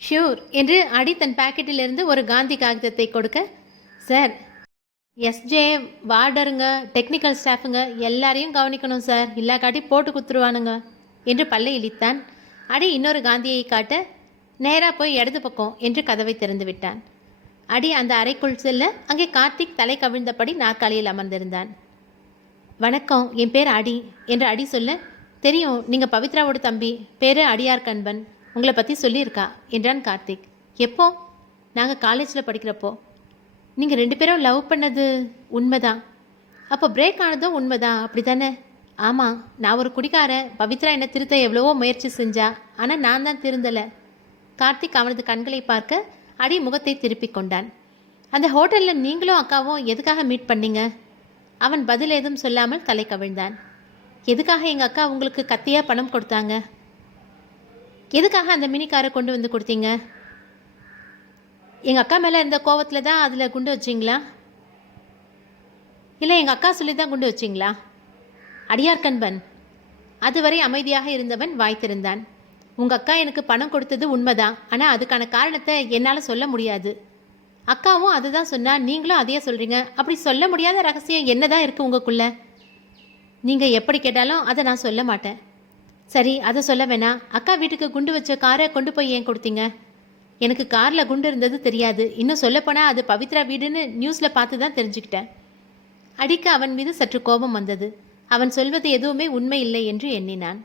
ஷூர் என்று அடி தன் பாக்கெட்டிலிருந்து ஒரு காந்தி காகிதத்தை கொடுக்க, சார் எஸ்ஜே வார்டருங்க டெக்னிக்கல் ஸ்டாஃபுங்க எல்லாரையும் கவனிக்கணும் சார், இல்லாக்காட்டி போட்டு குத்துருவானுங்க என்று பல்லை இழித்தான். அடி இன்னொரு காந்தியை காட்ட, நேராக போய் இடது பக்கம் என்று கதவை திறந்து விட்டான். அடி அந்த அறைக்குள் செல்ல அங்கே கார்த்திக் தலை கவிழ்ந்தபடி நாற்காலியில் அமர்ந்திருந்தான். வணக்கம், என் பேர் அடி என்று அடி சொல்ல, தெரியும், நீங்கள் பவித்ராவோட தம்பி, பேர் அடியார் கண்பன், உங்களை பற்றி சொல்லியிருக்கா என்றான் கார்த்திக். எப்போ? நாங்கள் காலேஜில் படிக்கிறப்போ. நீங்கள் 2 பேரும் லவ் பண்ணது உண்மைதான். அப்போ பிரேக் ஆனதும் உண்மைதான், அப்படி தானே? ஆமாம், நான் ஒரு குடிக்காரன். பவித்ரா என்னை திருத்த எவ்வளவோ முயற்சி செஞ்சா, ஆனால் நான் தான் திருந்தலை. கார்த்திக் அவனது கண்களை பார்க்க அடி முகத்தை திருப்பி கொண்டான். அந்த ஹோட்டலில் நீங்களும் அக்காவும் எதுக்காக மீட் பண்ணீங்க? அவன் பதில் ஏதும் சொல்லாமல் தலை கவிழ்ந்தான். எதுக்காக எங்கள் அக்கா உங்களுக்கு கத்தியாக பணம் கொடுத்தாங்க? எதுக்காக அந்த மினி காரை கொண்டு வந்து கொடுத்தீங்க? எங்கள் அக்கா மேலே இருந்த கோவத்தில் தான் அதில் குண்டு வச்சிங்களா? இல்லை எங்கள் அக்கா சொல்லி தான் குண்டு வச்சிங்களா? அடியார் கண்பன். அதுவரை அமைதியாக இருந்தவன் வாய்த்திருந்தான். உங்கள் அக்கா எனக்கு பணம் கொடுத்தது உண்மைதான், ஆனால் அதுக்கான காரணத்தை என்னால் சொல்ல முடியாது. அக்காவும் அதை தான் சொன்னால், நீங்களும் அதையே சொல்கிறீங்க. அப்படி சொல்ல முடியாத ரகசியம் என்ன தான் இருக்குது உங்களுக்குள்ளே? நீங்கள் எப்படி கேட்டாலும் அதை நான் சொல்ல மாட்டேன். சரி, அதை சொல்ல வேணாம். அக்கா வீட்டுக்கு குண்டு வச்ச காரை கொண்டு போய் ஏன் கொடுத்தீங்க? எனக்கு காரில் குண்டு இருந்தது தெரியாது. இன்னும் சொல்லப்போனால் அது பவித்ரா வீடுன்னு நியூஸில் பார்த்து தான் தெரிஞ்சுக்கிட்டேன். அடிக்க அவன் மீது சற்று கோபம் வந்தது. அவன் சொல்வது எதுவுமே உண்மை இல்லை என்று எண்ணினான்.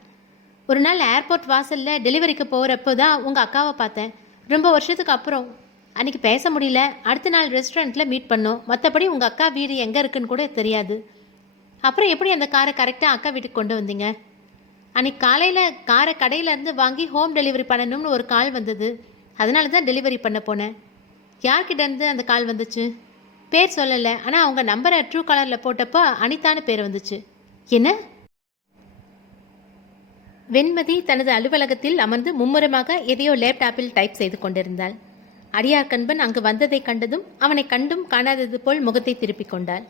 ஒரு நாள் ஏர்போர்ட் வாசலில் டெலிவரிக்கு போகிறப்போ தான் உங்கள் அக்காவை பார்த்தேன். ரொம்ப வருஷத்துக்கு அப்புறம். அன்றைக்கி பேச முடியல. அடுத்த நாள் ரெஸ்டாரண்ட்டில் மீட் பண்ணோம். மற்றபடி உங்கள் அக்கா வீடு எங்கே இருக்குன்னு கூட தெரியாது. அப்புறம் எப்படி அந்த காரை கரெக்டாக அக்கா வீட்டுக்கு கொண்டு வந்தீங்க? அன்றைக்கி காலையில் காரை கடையிலேருந்து வாங்கி ஹோம் டெலிவரி பண்ணணும்னு ஒரு கால் வந்தது. அதனால தான் டெலிவரி பண்ண போனேன். யார்கிட்டேருந்து அந்த கால் வந்துச்சு? பேர் சொல்லலை, ஆனால் அவங்க நம்பரை ட்ரூ காலரில் போட்டப்போ அனிதான்னு பேர் வந்துச்சு. என்ன? வெண்மதி தனது அலுவலகத்தில் அமர்ந்து மும்முரமாக எதையோ லேப்டாப்பில் டைப் செய்து கொண்டிருந்தாள். அடியார் கண்பன் அங்கு வந்ததை கண்டதும் அவனை கண்டும் காணாதது போல் முகத்தை திருப்பிக் கொண்டாள்.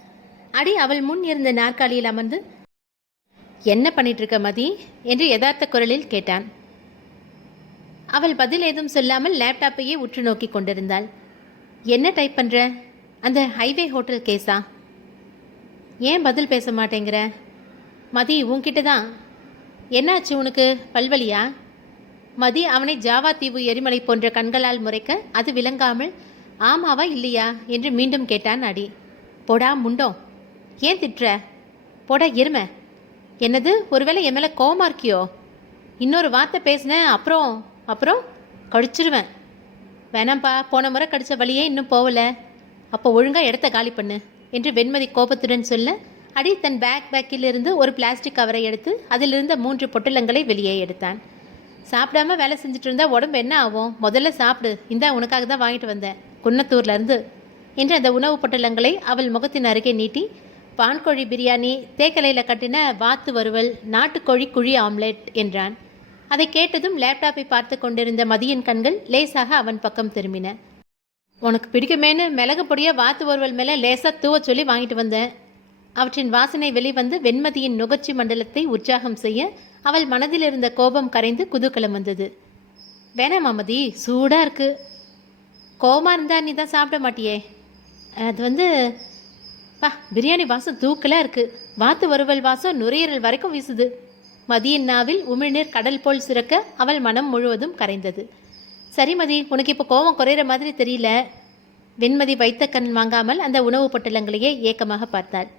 அடி அவள் முன் இருந்த நாற்காலியில் அமர்ந்து, என்ன பண்ணிட்டு இருக்க மதி என்று யதார்த்த குரலில் கேட்டான். அவள் பதில் ஏதும் சொல்லாமல் லேப்டாப்பையே உற்று நோக்கி கொண்டிருந்தாள். என்ன டைப் பண்ணுற? அந்த ஹைவே ஹோட்டல் கேஸா? ஏன் பதில் பேச மாட்டேங்கிற? மதி, உன்கிட்ட தான். என்னாச்சு உனக்கு? பல்வலியா? மதி அவனை ஜாவா தீவு எரிமலை போன்ற கண்களால் முறைக்க அது விளங்காமல் ஆமாவா இல்லையா என்று மீண்டும் கேட்டான் அடி. போடா முண்டோம், ஏன் திட்டுற? போடா எருமை. என்னது, ஒருவேளை என் மேலே கோவமா இருக்கியோ? இன்னொரு வார்த்தை பேசினேன் அப்புறம் கடிச்சிருவேன். வேணாம்ப்பா, போன முறை கடித்த வழியே இன்னும் போகலை. அப்போ ஒழுங்காக இடத்த காலி பண்ணு என்று வெண்மதி கோபத்துடன் சொல்ல, அடி தன் பேக்கிலிருந்து ஒரு பிளாஸ்டிக் கவரை எடுத்து அதிலிருந்த 3 பொட்டலங்களை வெளியே எடுத்தான். சாப்பிடாம வேலை செஞ்சுட்டு இருந்தா உடம்பு என்ன ஆகும்? முதல்ல சாப்பிடு. இந்தா உனக்காக தான் வாங்கிட்டு வந்தேன், குன்னத்தூர்லேருந்து என்று அந்த உணவு பொட்டலங்களை அவள் முகத்தின் அருகே நீட்டி, பான்கோழி பிரியாணி, தேக்கலையில் கட்டின வாத்து வறுவல், நாட்டுக்கோழி குழி ஆம்லெட் என்றான். அதை கேட்டதும் லேப்டாப்பை பார்த்து கொண்டிருந்த மதியின் கண்கள் லேசாக அவன் பக்கம் திரும்பின. உனக்கு பிடிக்குமேனு மிளகு பொடியை வாத்து வறுவல் மேலே லேசாக தூவ சொல்லி வாங்கிட்டு வந்தேன். அவற்றின் வாசனை வெளிவந்து வெண்மதியின் நுகர்ச்சி மண்டலத்தை உற்சாகம் செய்ய அவள் மனதில் இருந்த கோபம் கரைந்து குதூகலம் வந்தது. வேணாம் மதி, சூடாக இருக்கு. கோபமாக இருந்தா நீ தான் சாப்பிட மாட்டியே. அது பிரியாணி வாசம் தூக்கலாக இருக்குது. வாத்து வறுவல் வாசம் நுரையீரல் வரைக்கும் வீசுது. மதியின் நாவில் உமிழ்நீர் கடல் போல் சிறக்க அவள் மனம் முழுவதும் கரைந்தது. சரி மதி, உனக்கு இப்போ கோபம் குறையிற மாதிரி தெரியல. வெண்மதி வைத்த கண் வாங்காமல் அந்த உணவு பொட்டலங்களையே ஏக்கமாக பார்த்தாள்.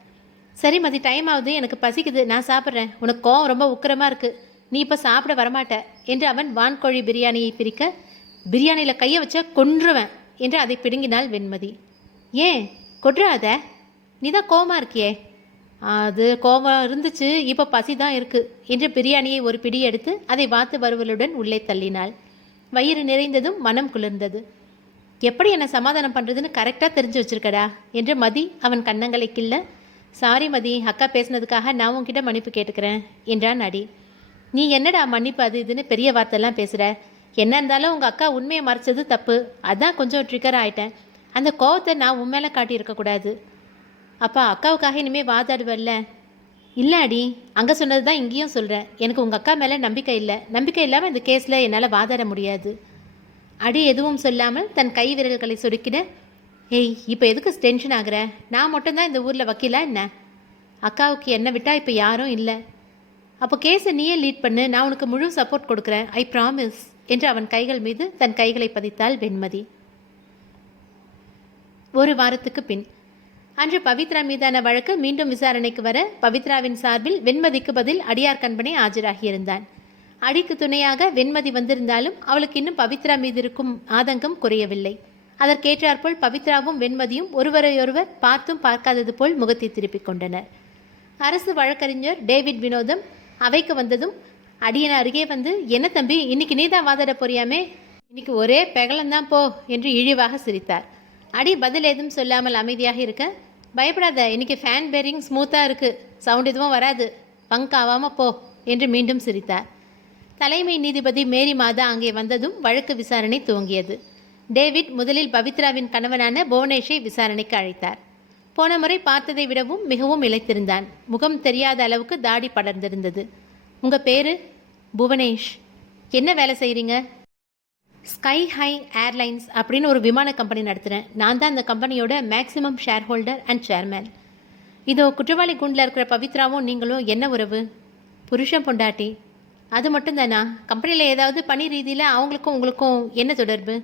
சரி மதி, டைம் ஆகுது, எனக்கு பசிக்குது, நான் சாப்பிட்றேன். உனக்கு கோவம் ரொம்ப உக்கிரமாக இருக்குது, நீ இப்போ சாப்பிட வரமாட்ட என்று அவன் வான்கோழி பிரியாணியை பிரிக்க, பிரியாணியில் கையை வச்சா கொன்றுவேன் என்று அதை பிடுங்கினாள் வெண்மதி. ஏன் கொட்டுறாத? நீ தான் கோவமாக இருக்கியே. அது கோபம் இருந்துச்சு, இப்போ பசி தான் இருக்குது என்று பிரியாணியை ஒரு பிடி எடுத்து அதை வாத்து வறுவலுடன் உள்ளே தள்ளினாள். வயிறு நிறைந்ததும் மனம் குளிர்ந்தது. எப்படி என்னை சமாதானம் பண்ணுறதுன்னு கரெக்டாக தெரிஞ்சு வச்சிருக்கடா என்று மதி அவன் கன்னங்களை கிள்ள, சாரி மதி, அக்கா பேசினதுக்காக நான் உன்கிட்ட மன்னிப்பு கேட்டுக்கிறேன் என்றான் அடி. நீ என்னடா மன்னிப்பு அது இதுன்னு பெரிய வார்த்தைலாம் பேசுகிற? என்ன இருந்தாலும் உங்கள் அக்கா உண்மையை மறைச்சது தப்பு, அதான் கொஞ்சம் ட்ரிகர் ஆகிட்டேன். அந்த கோவத்தை நான் உன் மேலே காட்டியிருக்கக்கூடாது. அப்பா, அக்காவுக்காக இனிமேல் வாதாடுவல்ல? இல்லை அடி, அங்கே சொன்னது தான் இங்கேயும் சொல்கிறேன். எனக்கு உங்கள் அக்கா மேலே நம்பிக்கை இல்லை. நம்பிக்கை இல்லாமல் இந்த கேஸில் என்னால் வாதாட முடியாது. அடி எதுவும் சொல்லாமல் தன் கை விரல்களை சொடுக்கிட, ஏய் இப்போ எதுக்கு டென்ஷன் ஆகுற? நான் மட்டும்தான் இந்த ஊரில் வக்கீலா என்ன? அக்காவுக்கு என்னை விட்டால் இப்போ யாரும் இல்லை. அப்போ கேஸை நீயே லீட் பண்ணு, நான் உனக்கு முழு சப்போர்ட் கொடுக்குறேன், ஐ ப்ராமிஸ் என்று அவன் கைகள் மீது தன் கைகளை பதித்தாள் வெண்மதி. ஒரு வாரத்துக்கு பின் அன்று பவித்ரா மீதான வழக்கு மீண்டும் விசாரணைக்கு வர பவித்ராவின் சார்பில் வெண்மதிக்கு பதில் அடியார் கண்பனை ஆஜராகியிருந்தான். அடிக்கு துணையாக வெண்மதி வந்திருந்தாலும் அவளுக்கு இன்னும் பவித்ரா மீது இருக்கும் ஆதங்கம் குறையவில்லை. அதற்கேற்றாற்போல் பவித்ராவும் வெண்மதியும் ஒருவரையொருவர் பார்த்தும் பார்க்காதது போல் முகத்தை திருப்பிக் கொண்டனர். அரசு வழக்கறிஞர் டேவிட் வினோதம் அவைக்கு வந்ததும் அடியன அருகே வந்து, என்ன தம்பி, இன்னைக்கு நீதான் வாதாட போறியாமே, இன்னைக்கு ஒரே பெகலந்தான் போ என்று இழிவாக சிரித்தார். அடி பதில் ஏதும் சொல்லாமல் அமைதியாக இருக்க, பயப்படாத, இன்னைக்கு ஃபேன் பேரிங் ஸ்மூத்தாக இருக்குது, சவுண்ட் எதுவும் வராது, பங்க் ஆகாமல் போ என்று மீண்டும் சிரித்தார். தலைமை நீதிபதி மேரி மாதா அங்கே வந்ததும் வழக்கு விசாரணை துவங்கியது. டேவிட் முதலில் பவித்ராவின் கணவனான புவனேஷை விசாரணைக்கு அழைத்தார். போன முறை பார்த்ததை விடவும் மிகவும் இளைத்திருந்தான். முகம் தெரியாத அளவுக்கு தாடி படர்ந்திருந்தது. உங்கள் பேர்? புவனேஷ். என்ன வேலை செய்கிறீங்க? ஸ்கை ஹை ஏர்லைன்ஸ் அப்படின்னு ஒரு விமான கம்பெனி நடத்துகிறேன். நான் தான் அந்த கம்பெனியோட maximum share holder and chairman. இதோ குற்றவாளி குண்டில் இருக்கிற பவித்ராவும் நீங்களும் என்ன உறவு? புருஷன் பொண்டாட்டி. அது மட்டும்தானா? கம்பெனியில் ஏதாவது பணி ரீதியில் அவங்களுக்கும் உங்களுக்கும் என்ன தொடர்பு?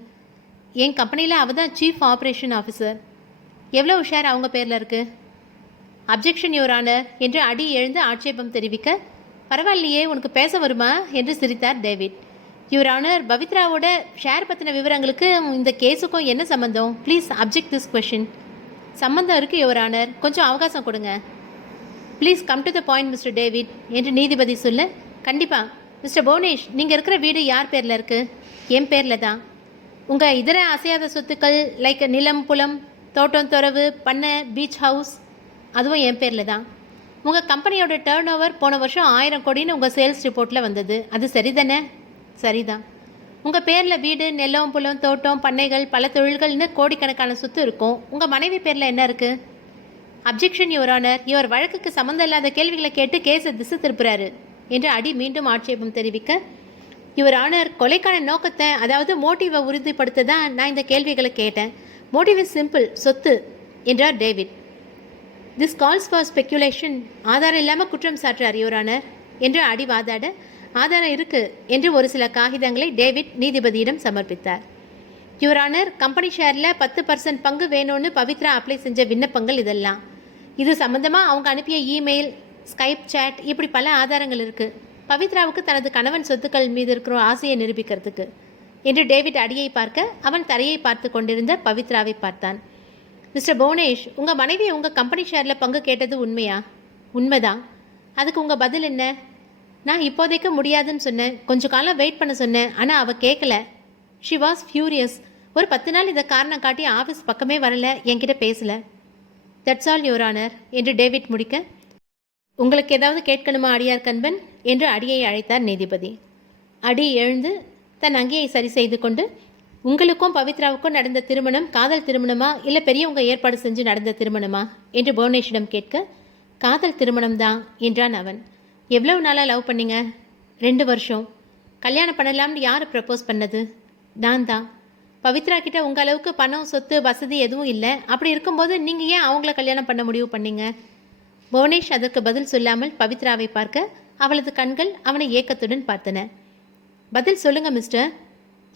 என் கம்பெனியில் அவள் தான் சீஃப் ஆப்ரேஷன் ஆஃபீஸர். எவ்வளோ ஷேர் அவங்க பேரில் இருக்குது? அப்ஜெக்ஷன் யுவர் ஆனர் என்று அடி எழுந்து ஆட்சேபம் தெரிவிக்க, பரவாயில்லையே, உனக்கு பேச வருமா என்று சிரித்தார் டேவிட். யுவர் ஆனர், பவித்ராவோட ஷேர் பற்றின விவரங்களுக்கு இந்த கேஸுக்கும் என்ன சம்மந்தம்? Please object this question. சம்மந்தம் இருக்குது யுவர் ஆனர், கொஞ்சம் அவகாசம் கொடுங்க. Please come to the point mister David என்று நீதிபதி சொல்ல, கண்டிப்பாக. மிஸ்டர் புவனேஷ், நீங்கள் இருக்கிற வீடு யார் பேரில் இருக்குது? என் பேரில் தான். உங்கள் இதர அசையாத சொத்துக்கள் லைக் நிலம், புலம், தோட்டம், துறவு, பண்ணை, பீச் ஹவுஸ், அதுவும் என் பேரில் தான். உங்கள் கம்பெனியோட டேர்ன் ஓவர் போன வருஷம் 1000 கோடின்னு உங்கள் சேல்ஸ் ரிப்போர்ட்டில் வந்தது, அது சரிதானே? சரிதான். உங்கள் பேரில் வீடு, நிலம், புலம், தோட்டம், பண்ணைகள், பல தொழில்கள்னு கோடிக்கணக்கான சொத்து இருக்கும். உங்கள் மனைவி பேரில் என்ன இருக்குது? அப்ஜெக்ஷன் யுவர் ஆனர், இவர் வழக்குக்கு சம்மந்தம் இல்லாத கேள்விகளை கேட்டு கேஸை திசை திருப்புறாரு என்று அடி மீண்டும் ஆட்சேபம் தெரிவிக்க, யுவர் ஆனர், கொலைக்கான நோக்கத்தை, அதாவது மோட்டிவை உறுதிப்படுத்த தான் நான் இந்த கேள்விகளை கேட்டேன். மோட்டிவ் இஸ் சிம்பிள், சொத்து என்றார் David. This calls for speculation. ஆதாரம் இல்லாமல் குற்றம் சாட்டுறார் யுவர் ஆனர் என்று அடி வாதாட, ஆதாரம் இருக்குது என்று ஒரு சில காகிதங்களை டேவிட் நீதிபதியிடம் சமர்ப்பித்தார். யுவர் ஆனர், கம்பெனி ஷேரில் 10% பங்கு வேணும்னு பவித்ரா அப்ளை செஞ்ச விண்ணப்பங்கள் இதெல்லாம். இது சம்மந்தமாக அவங்க அனுப்பிய இமெயில், ஸ்கைப் சேட், இப்படி பல ஆதாரங்கள் இருக்குது. பவித்ராவுக்கு தனது கணவன் சொத்துக்கள் மீது இருக்கிற ஆசையை நிரூபிக்கிறதுக்கு என்று டேவிட் அடியை பார்க்க, அவன் தரையை பார்த்து கொண்டிருந்த பவித்ராவை பார்த்தான். மிஸ்டர் புவனேஷ், உங்கள் மனைவி உங்கள் கம்பெனி ஷேரில் பங்கு கேட்டது உண்மையா? உண்மைதான். அதுக்கு உங்கள் பதில் என்ன? நான் இப்போதைக்கு முடியாதுன்னு சொன்னேன், கொஞ்சம் காலம் வெயிட் பண்ண சொன்னேன், ஆனால் அவள் கேட்கல. She was furious. ஒரு 10 நாள் இதை காரணம் காட்டி ஆஃபீஸ் பக்கமே வரல, என்கிட்ட பேசலை. தட்ஸ் ஆல் யுவர் ஆனர் என்று டேவிட் முடிக்க, உங்களுக்கு ஏதாவது கேட்கணுமா அடியார் கண்பன் என்று அடியை அழைத்தார் நீதிபதி. அடி எழுந்து தன் அங்கேயை சரி செய்து கொண்டு, உங்களுக்கும் பவித்ராவுக்கும் நடந்த திருமணம் காதல் திருமணமா இல்லை பெரியவங்க ஏற்பாடு செஞ்சு நடந்த திருமணமா என்று புவனேஷிடம் கேட்க, காதல் திருமணம் தான் என்றான் அவன். எவ்வளவு நாளாக லவ் பண்ணீங்க? 2 வருஷம். கல்யாணம் பண்ணலாம்னு யார் ப்ரப்போஸ் பண்ணது? நான் தான். பவித்ரா கிட்ட உங்கள் அளவுக்கு பணம், சொத்து, வசதி எதுவும் இல்லை. அப்படி இருக்கும்போது நீங்கள் ஏன் அவங்கள கல்யாணம் பண்ண முடிவு பண்ணீங்க? புவனேஷ் அதற்கு பதில் சொல்லாமல் பவித்ராவை பார்க்க, அவளது கண்கள் அவனை ஏக்கத்துடன் பார்த்தன. பதில் சொல்லுங்க மிஸ்டர்.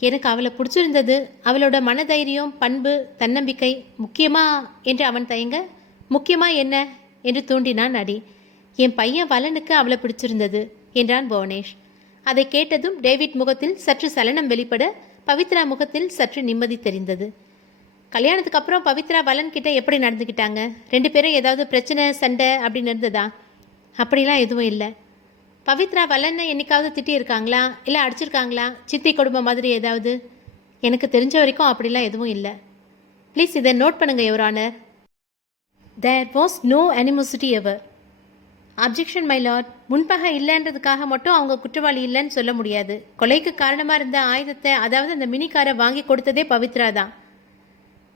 எனக்கு அவளை பிடிச்சிருந்தது. அவளோட மனதைரியம், பண்பு, தன்னம்பிக்கை முக்கியமா என்று அவன் தயங்க, முக்கியமா என்ன என்று தூண்டினான் அடி. என் பையன் வலனுக்கு அவளை பிடிச்சிருந்தது என்றான் புவனேஷ். அதை கேட்டதும் டேவிட் முகத்தில் சற்று சலனம் வெளிப்பட, பவித்ரா முகத்தில் சற்று நிம்மதி தெரிந்தது. கல்யாணத்துக்கு அப்புறம் பவித்ரா வலன் கிட்ட எப்படி நடந்துக்கிட்டாங்க? 2 பேரும் ஏதாவது பிரச்சனை, சண்டை அப்படின்னு இருந்ததா? அப்படிலாம் எதுவும் இல்லை. பவித்ரா வலனை என்னைக்காவது திட்டியிருக்காங்களா, இல்லை அடிச்சிருக்காங்களா, சித்தி குடும்பம் மாதிரி ஏதாவது? எனக்கு தெரிஞ்ச வரைக்கும் அப்படிலாம் எதுவும் இல்லை. ப்ளீஸ் இதை நோட் பண்ணுங்க your honour. There was no animosity ever. Objection my lord. முன்பகை இல்லைன்றதுக்காக மட்டும் அவங்க குற்றவாளி இல்லைன்னு சொல்ல முடியாது. கொலைக்கு காரணமாக இருந்த ஆயுதத்தை, அதாவது அந்த மினி காரை வாங்கி கொடுத்ததே பவித்ரா தான்.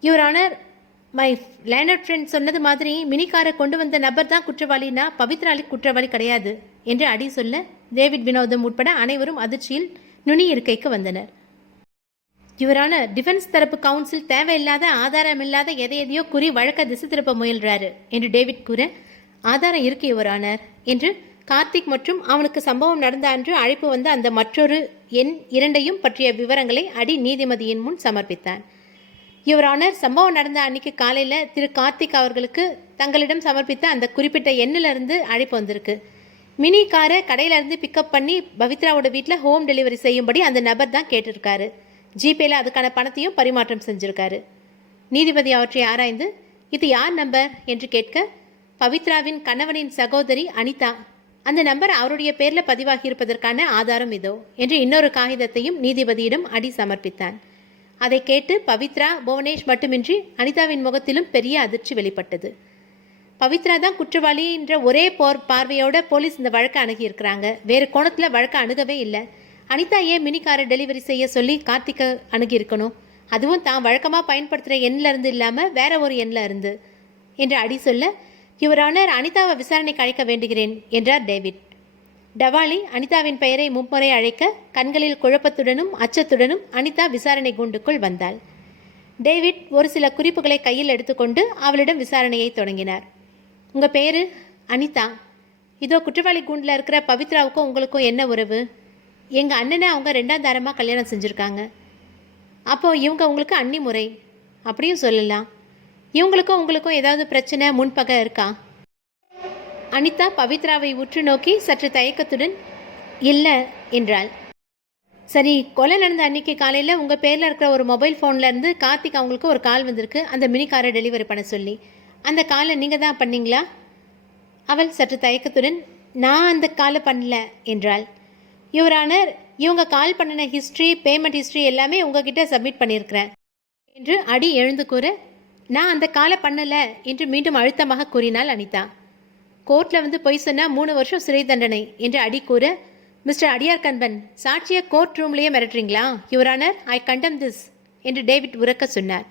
Your honour, my landed friend சொன்னது மாதிரி மினி காரை கொண்டு வந்த நபர் தான் குற்றவாளினா பவித்ராலி குற்றவாளி கிடையாது என்று அடி சொல்ல, டேவிட் வினோதம் உட்பட அனைவரும் அதிர்ச்சியில் நுனி இருக்கைக்கு வந்தனர். யுவர் ஆனர், டிஃபென்ஸ் தரப்பு கவுன்சில் தேவையில்லாத, ஆதாரமில்லாத எதையோ கூறி வழக்க திசை திருப்ப முயல்றாரு என்று டேவிட் கூற, ஆதாரம் இருக்கு யுவர் ஆனர் என்று கார்த்திக் மற்றும் அவனுக்கு சம்பவம் நடந்த அன்று அழைப்பு வந்த அந்த மற்றொரு எண் 2ஐயும் பற்றிய விவரங்களை அடி நீதிமதியின் முன் சமர்ப்பித்தான். யுவர் ஆனர், சம்பவம் நடந்த அன்னைக்கு காலையில் திரு கார்த்திக் அவர்களுக்கு தங்களிடம் சமர்ப்பித்த அந்த குறிப்பிட்ட எண்ணிலிருந்து அழைப்பு வந்திருக்கு. மினி காரை கடையிலேருந்து பிக்கப் பண்ணி பவித்ராவோட வீட்டில் ஹோம் டெலிவரி செய்யும்படி அந்த நபர் தான் கேட்டிருக்காரு. ஜிபேயில் அதுக்கான பணத்தையும் பரிமாற்றம் செஞ்சுருக்காரு. நீதிபதி அவற்றை ஆராய்ந்து, இது யார் நம்பர் என்று கேட்க, பவித்ராவின் கணவனின் சகோதரி அனிதா, அந்த நம்பர் அவருடைய பேரில் பதிவாகியிருப்பதற்கான ஆதாரம் இதோ என்று இன்னொரு காகிதத்தையும் நீதிபதியிடம் அடி சமர்ப்பித்தான். அதை கேட்டு பவித்ரா, புவனேஷ் மட்டுமின்றி அனிதாவின் முகத்திலும் பெரிய அதிர்ச்சி வெளிப்பட்டது. பவித்ரா தான் குற்றவாளி என்ற ஒரே பார்வையோட போலீஸ் இந்த வழக்கை அணுகியிருக்கிறாங்க. வேறு கோணத்தில் வழக்கை அணுகவே இல்லை. அனிதா ஏன் மினி காரை டெலிவரி செய்ய சொல்லி கார்த்திகை அணுகியிருக்கணும்? அதுவும் தான் வழக்கமாக பயன்படுத்துகிற எண்ணில் இருந்து இல்லாமல் வேற ஒரு எண்ணில் இருந்து என்று அடி சொல்ல, யுவர் ஆனர், அனிதாவை விசாரணைக்கு அழைக்க வேண்டுகிறேன் என்றார் டேவிட். டவாலி அனிதாவின் பெயரை மும்முறை அழைக்க கண்களில் குழப்பத்துடனும் அச்சத்துடனும் அனிதா விசாரணை கூண்டுக்குள் வந்தாள். டேவிட் ஒரு சில குறிப்புகளை கையில் எடுத்துக்கொண்டு அவளிடம் விசாரணையை தொடங்கினார். உங்கள் பேர்? அனிதா. இதோ குற்றவாளி கூண்டில் இருக்கிற பவித்ராவுக்கும் உங்களுக்கும் என்ன உறவு? எங்கள் அண்ணனை அவங்க 2ஆம் தாரமாக கல்யாணம் செஞ்சுருக்காங்க. அப்போது இவங்க உங்களுக்கு அண்ணி முறை அப்படியும் சொல்லலாம். இவங்களுக்கும் உங்களுக்கும் ஏதாவது பிரச்சனை, முன்பகை இருக்கா? அனிதா பவித்ராவை உற்று நோக்கி சற்று தயக்கத்துடன் இல்லை என்றாள். சரி, கொலை நடந்த அன்னைக்கு காலையில் உங்கள் பேரில் இருக்கிற ஒரு மொபைல் ஃபோன்லேருந்து கார்த்திக் அவங்களுக்கு ஒரு கால் வந்திருக்கு, அந்த மினி காரை டெலிவரி பண்ண சொல்லி. அந்த காலை நீங்கள் தான் பண்ணீங்களா? அவள் சற்று தயக்கத்துடன், நான் அந்த காலை பண்ணல என்றாள். யுவர் ஆனர், இவங்க கால் பண்ணின ஹிஸ்ட்ரி, பேமெண்ட் ஹிஸ்ட்ரி எல்லாமே உங்ககிட்ட சப்மிட் பண்ணியிருக்கிறேன் என்று அடி எழுந்து கூற, நான் அந்த காலை பண்ணலை என்று மீண்டும் அழுத்தமாக கூறினாள் அனிதா. கோர்ட்டில் வந்து பொய் சொன்னால் 3 வருஷம் சிறை தண்டனை என்று அடி கூற, மிஸ்டர் அடியார் கண்பன், சாட்சியை கோர்ட் ரூம்லேயே மிரட்டுறீங்களா? Your honour, I condemn this என்று டேவிட் உரக்க சொன்னார்.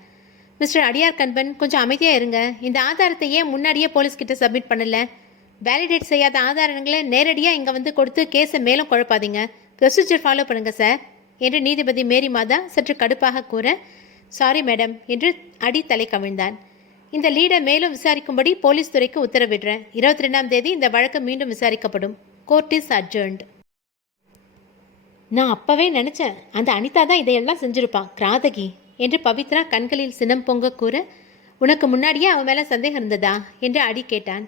மிஸ்டர் அடியார் கண்பன், கொஞ்சம் அமைதியாக இருங்க. இந்த ஆதாரத்தை ஏன் முன்னாடியே போலீஸ்கிட்ட சப்மிட் பண்ணலை? வேலிடேட் செய்யாத ஆதாரங்களை நேரடியாக இங்கே வந்து கொடுத்து கேஸை மேலும் குழப்பாதீங்க. ப்ரொசீஜர் ஃபாலோ பண்ணுங்கள் சார் என்று நீதிபதி மேரி மாதா சற்று கடுப்பாக கூற, சாரி மேடம் என்று அடி தலை கவிழ்ந்தான். இந்த லீடை மேலும் விசாரிக்கும்படி போலீஸ் துறைக்கு உத்தரவிடுறேன். 22ஆம் தேதி இந்த வழக்கு மீண்டும் விசாரிக்கப்படும். Court is adjourned. நான் அப்போவே நினச்சேன், அந்த அனிதா தான் இதையெல்லாம் செஞ்சுருப்பான், கிராதகி என்று பவித்ரா கண்களில் சினம் பொங்க கூற, உனக்கு முன்னாடியே அவன் மேலே சந்தேகம் இருந்ததா என்று அடி கேட்டான்.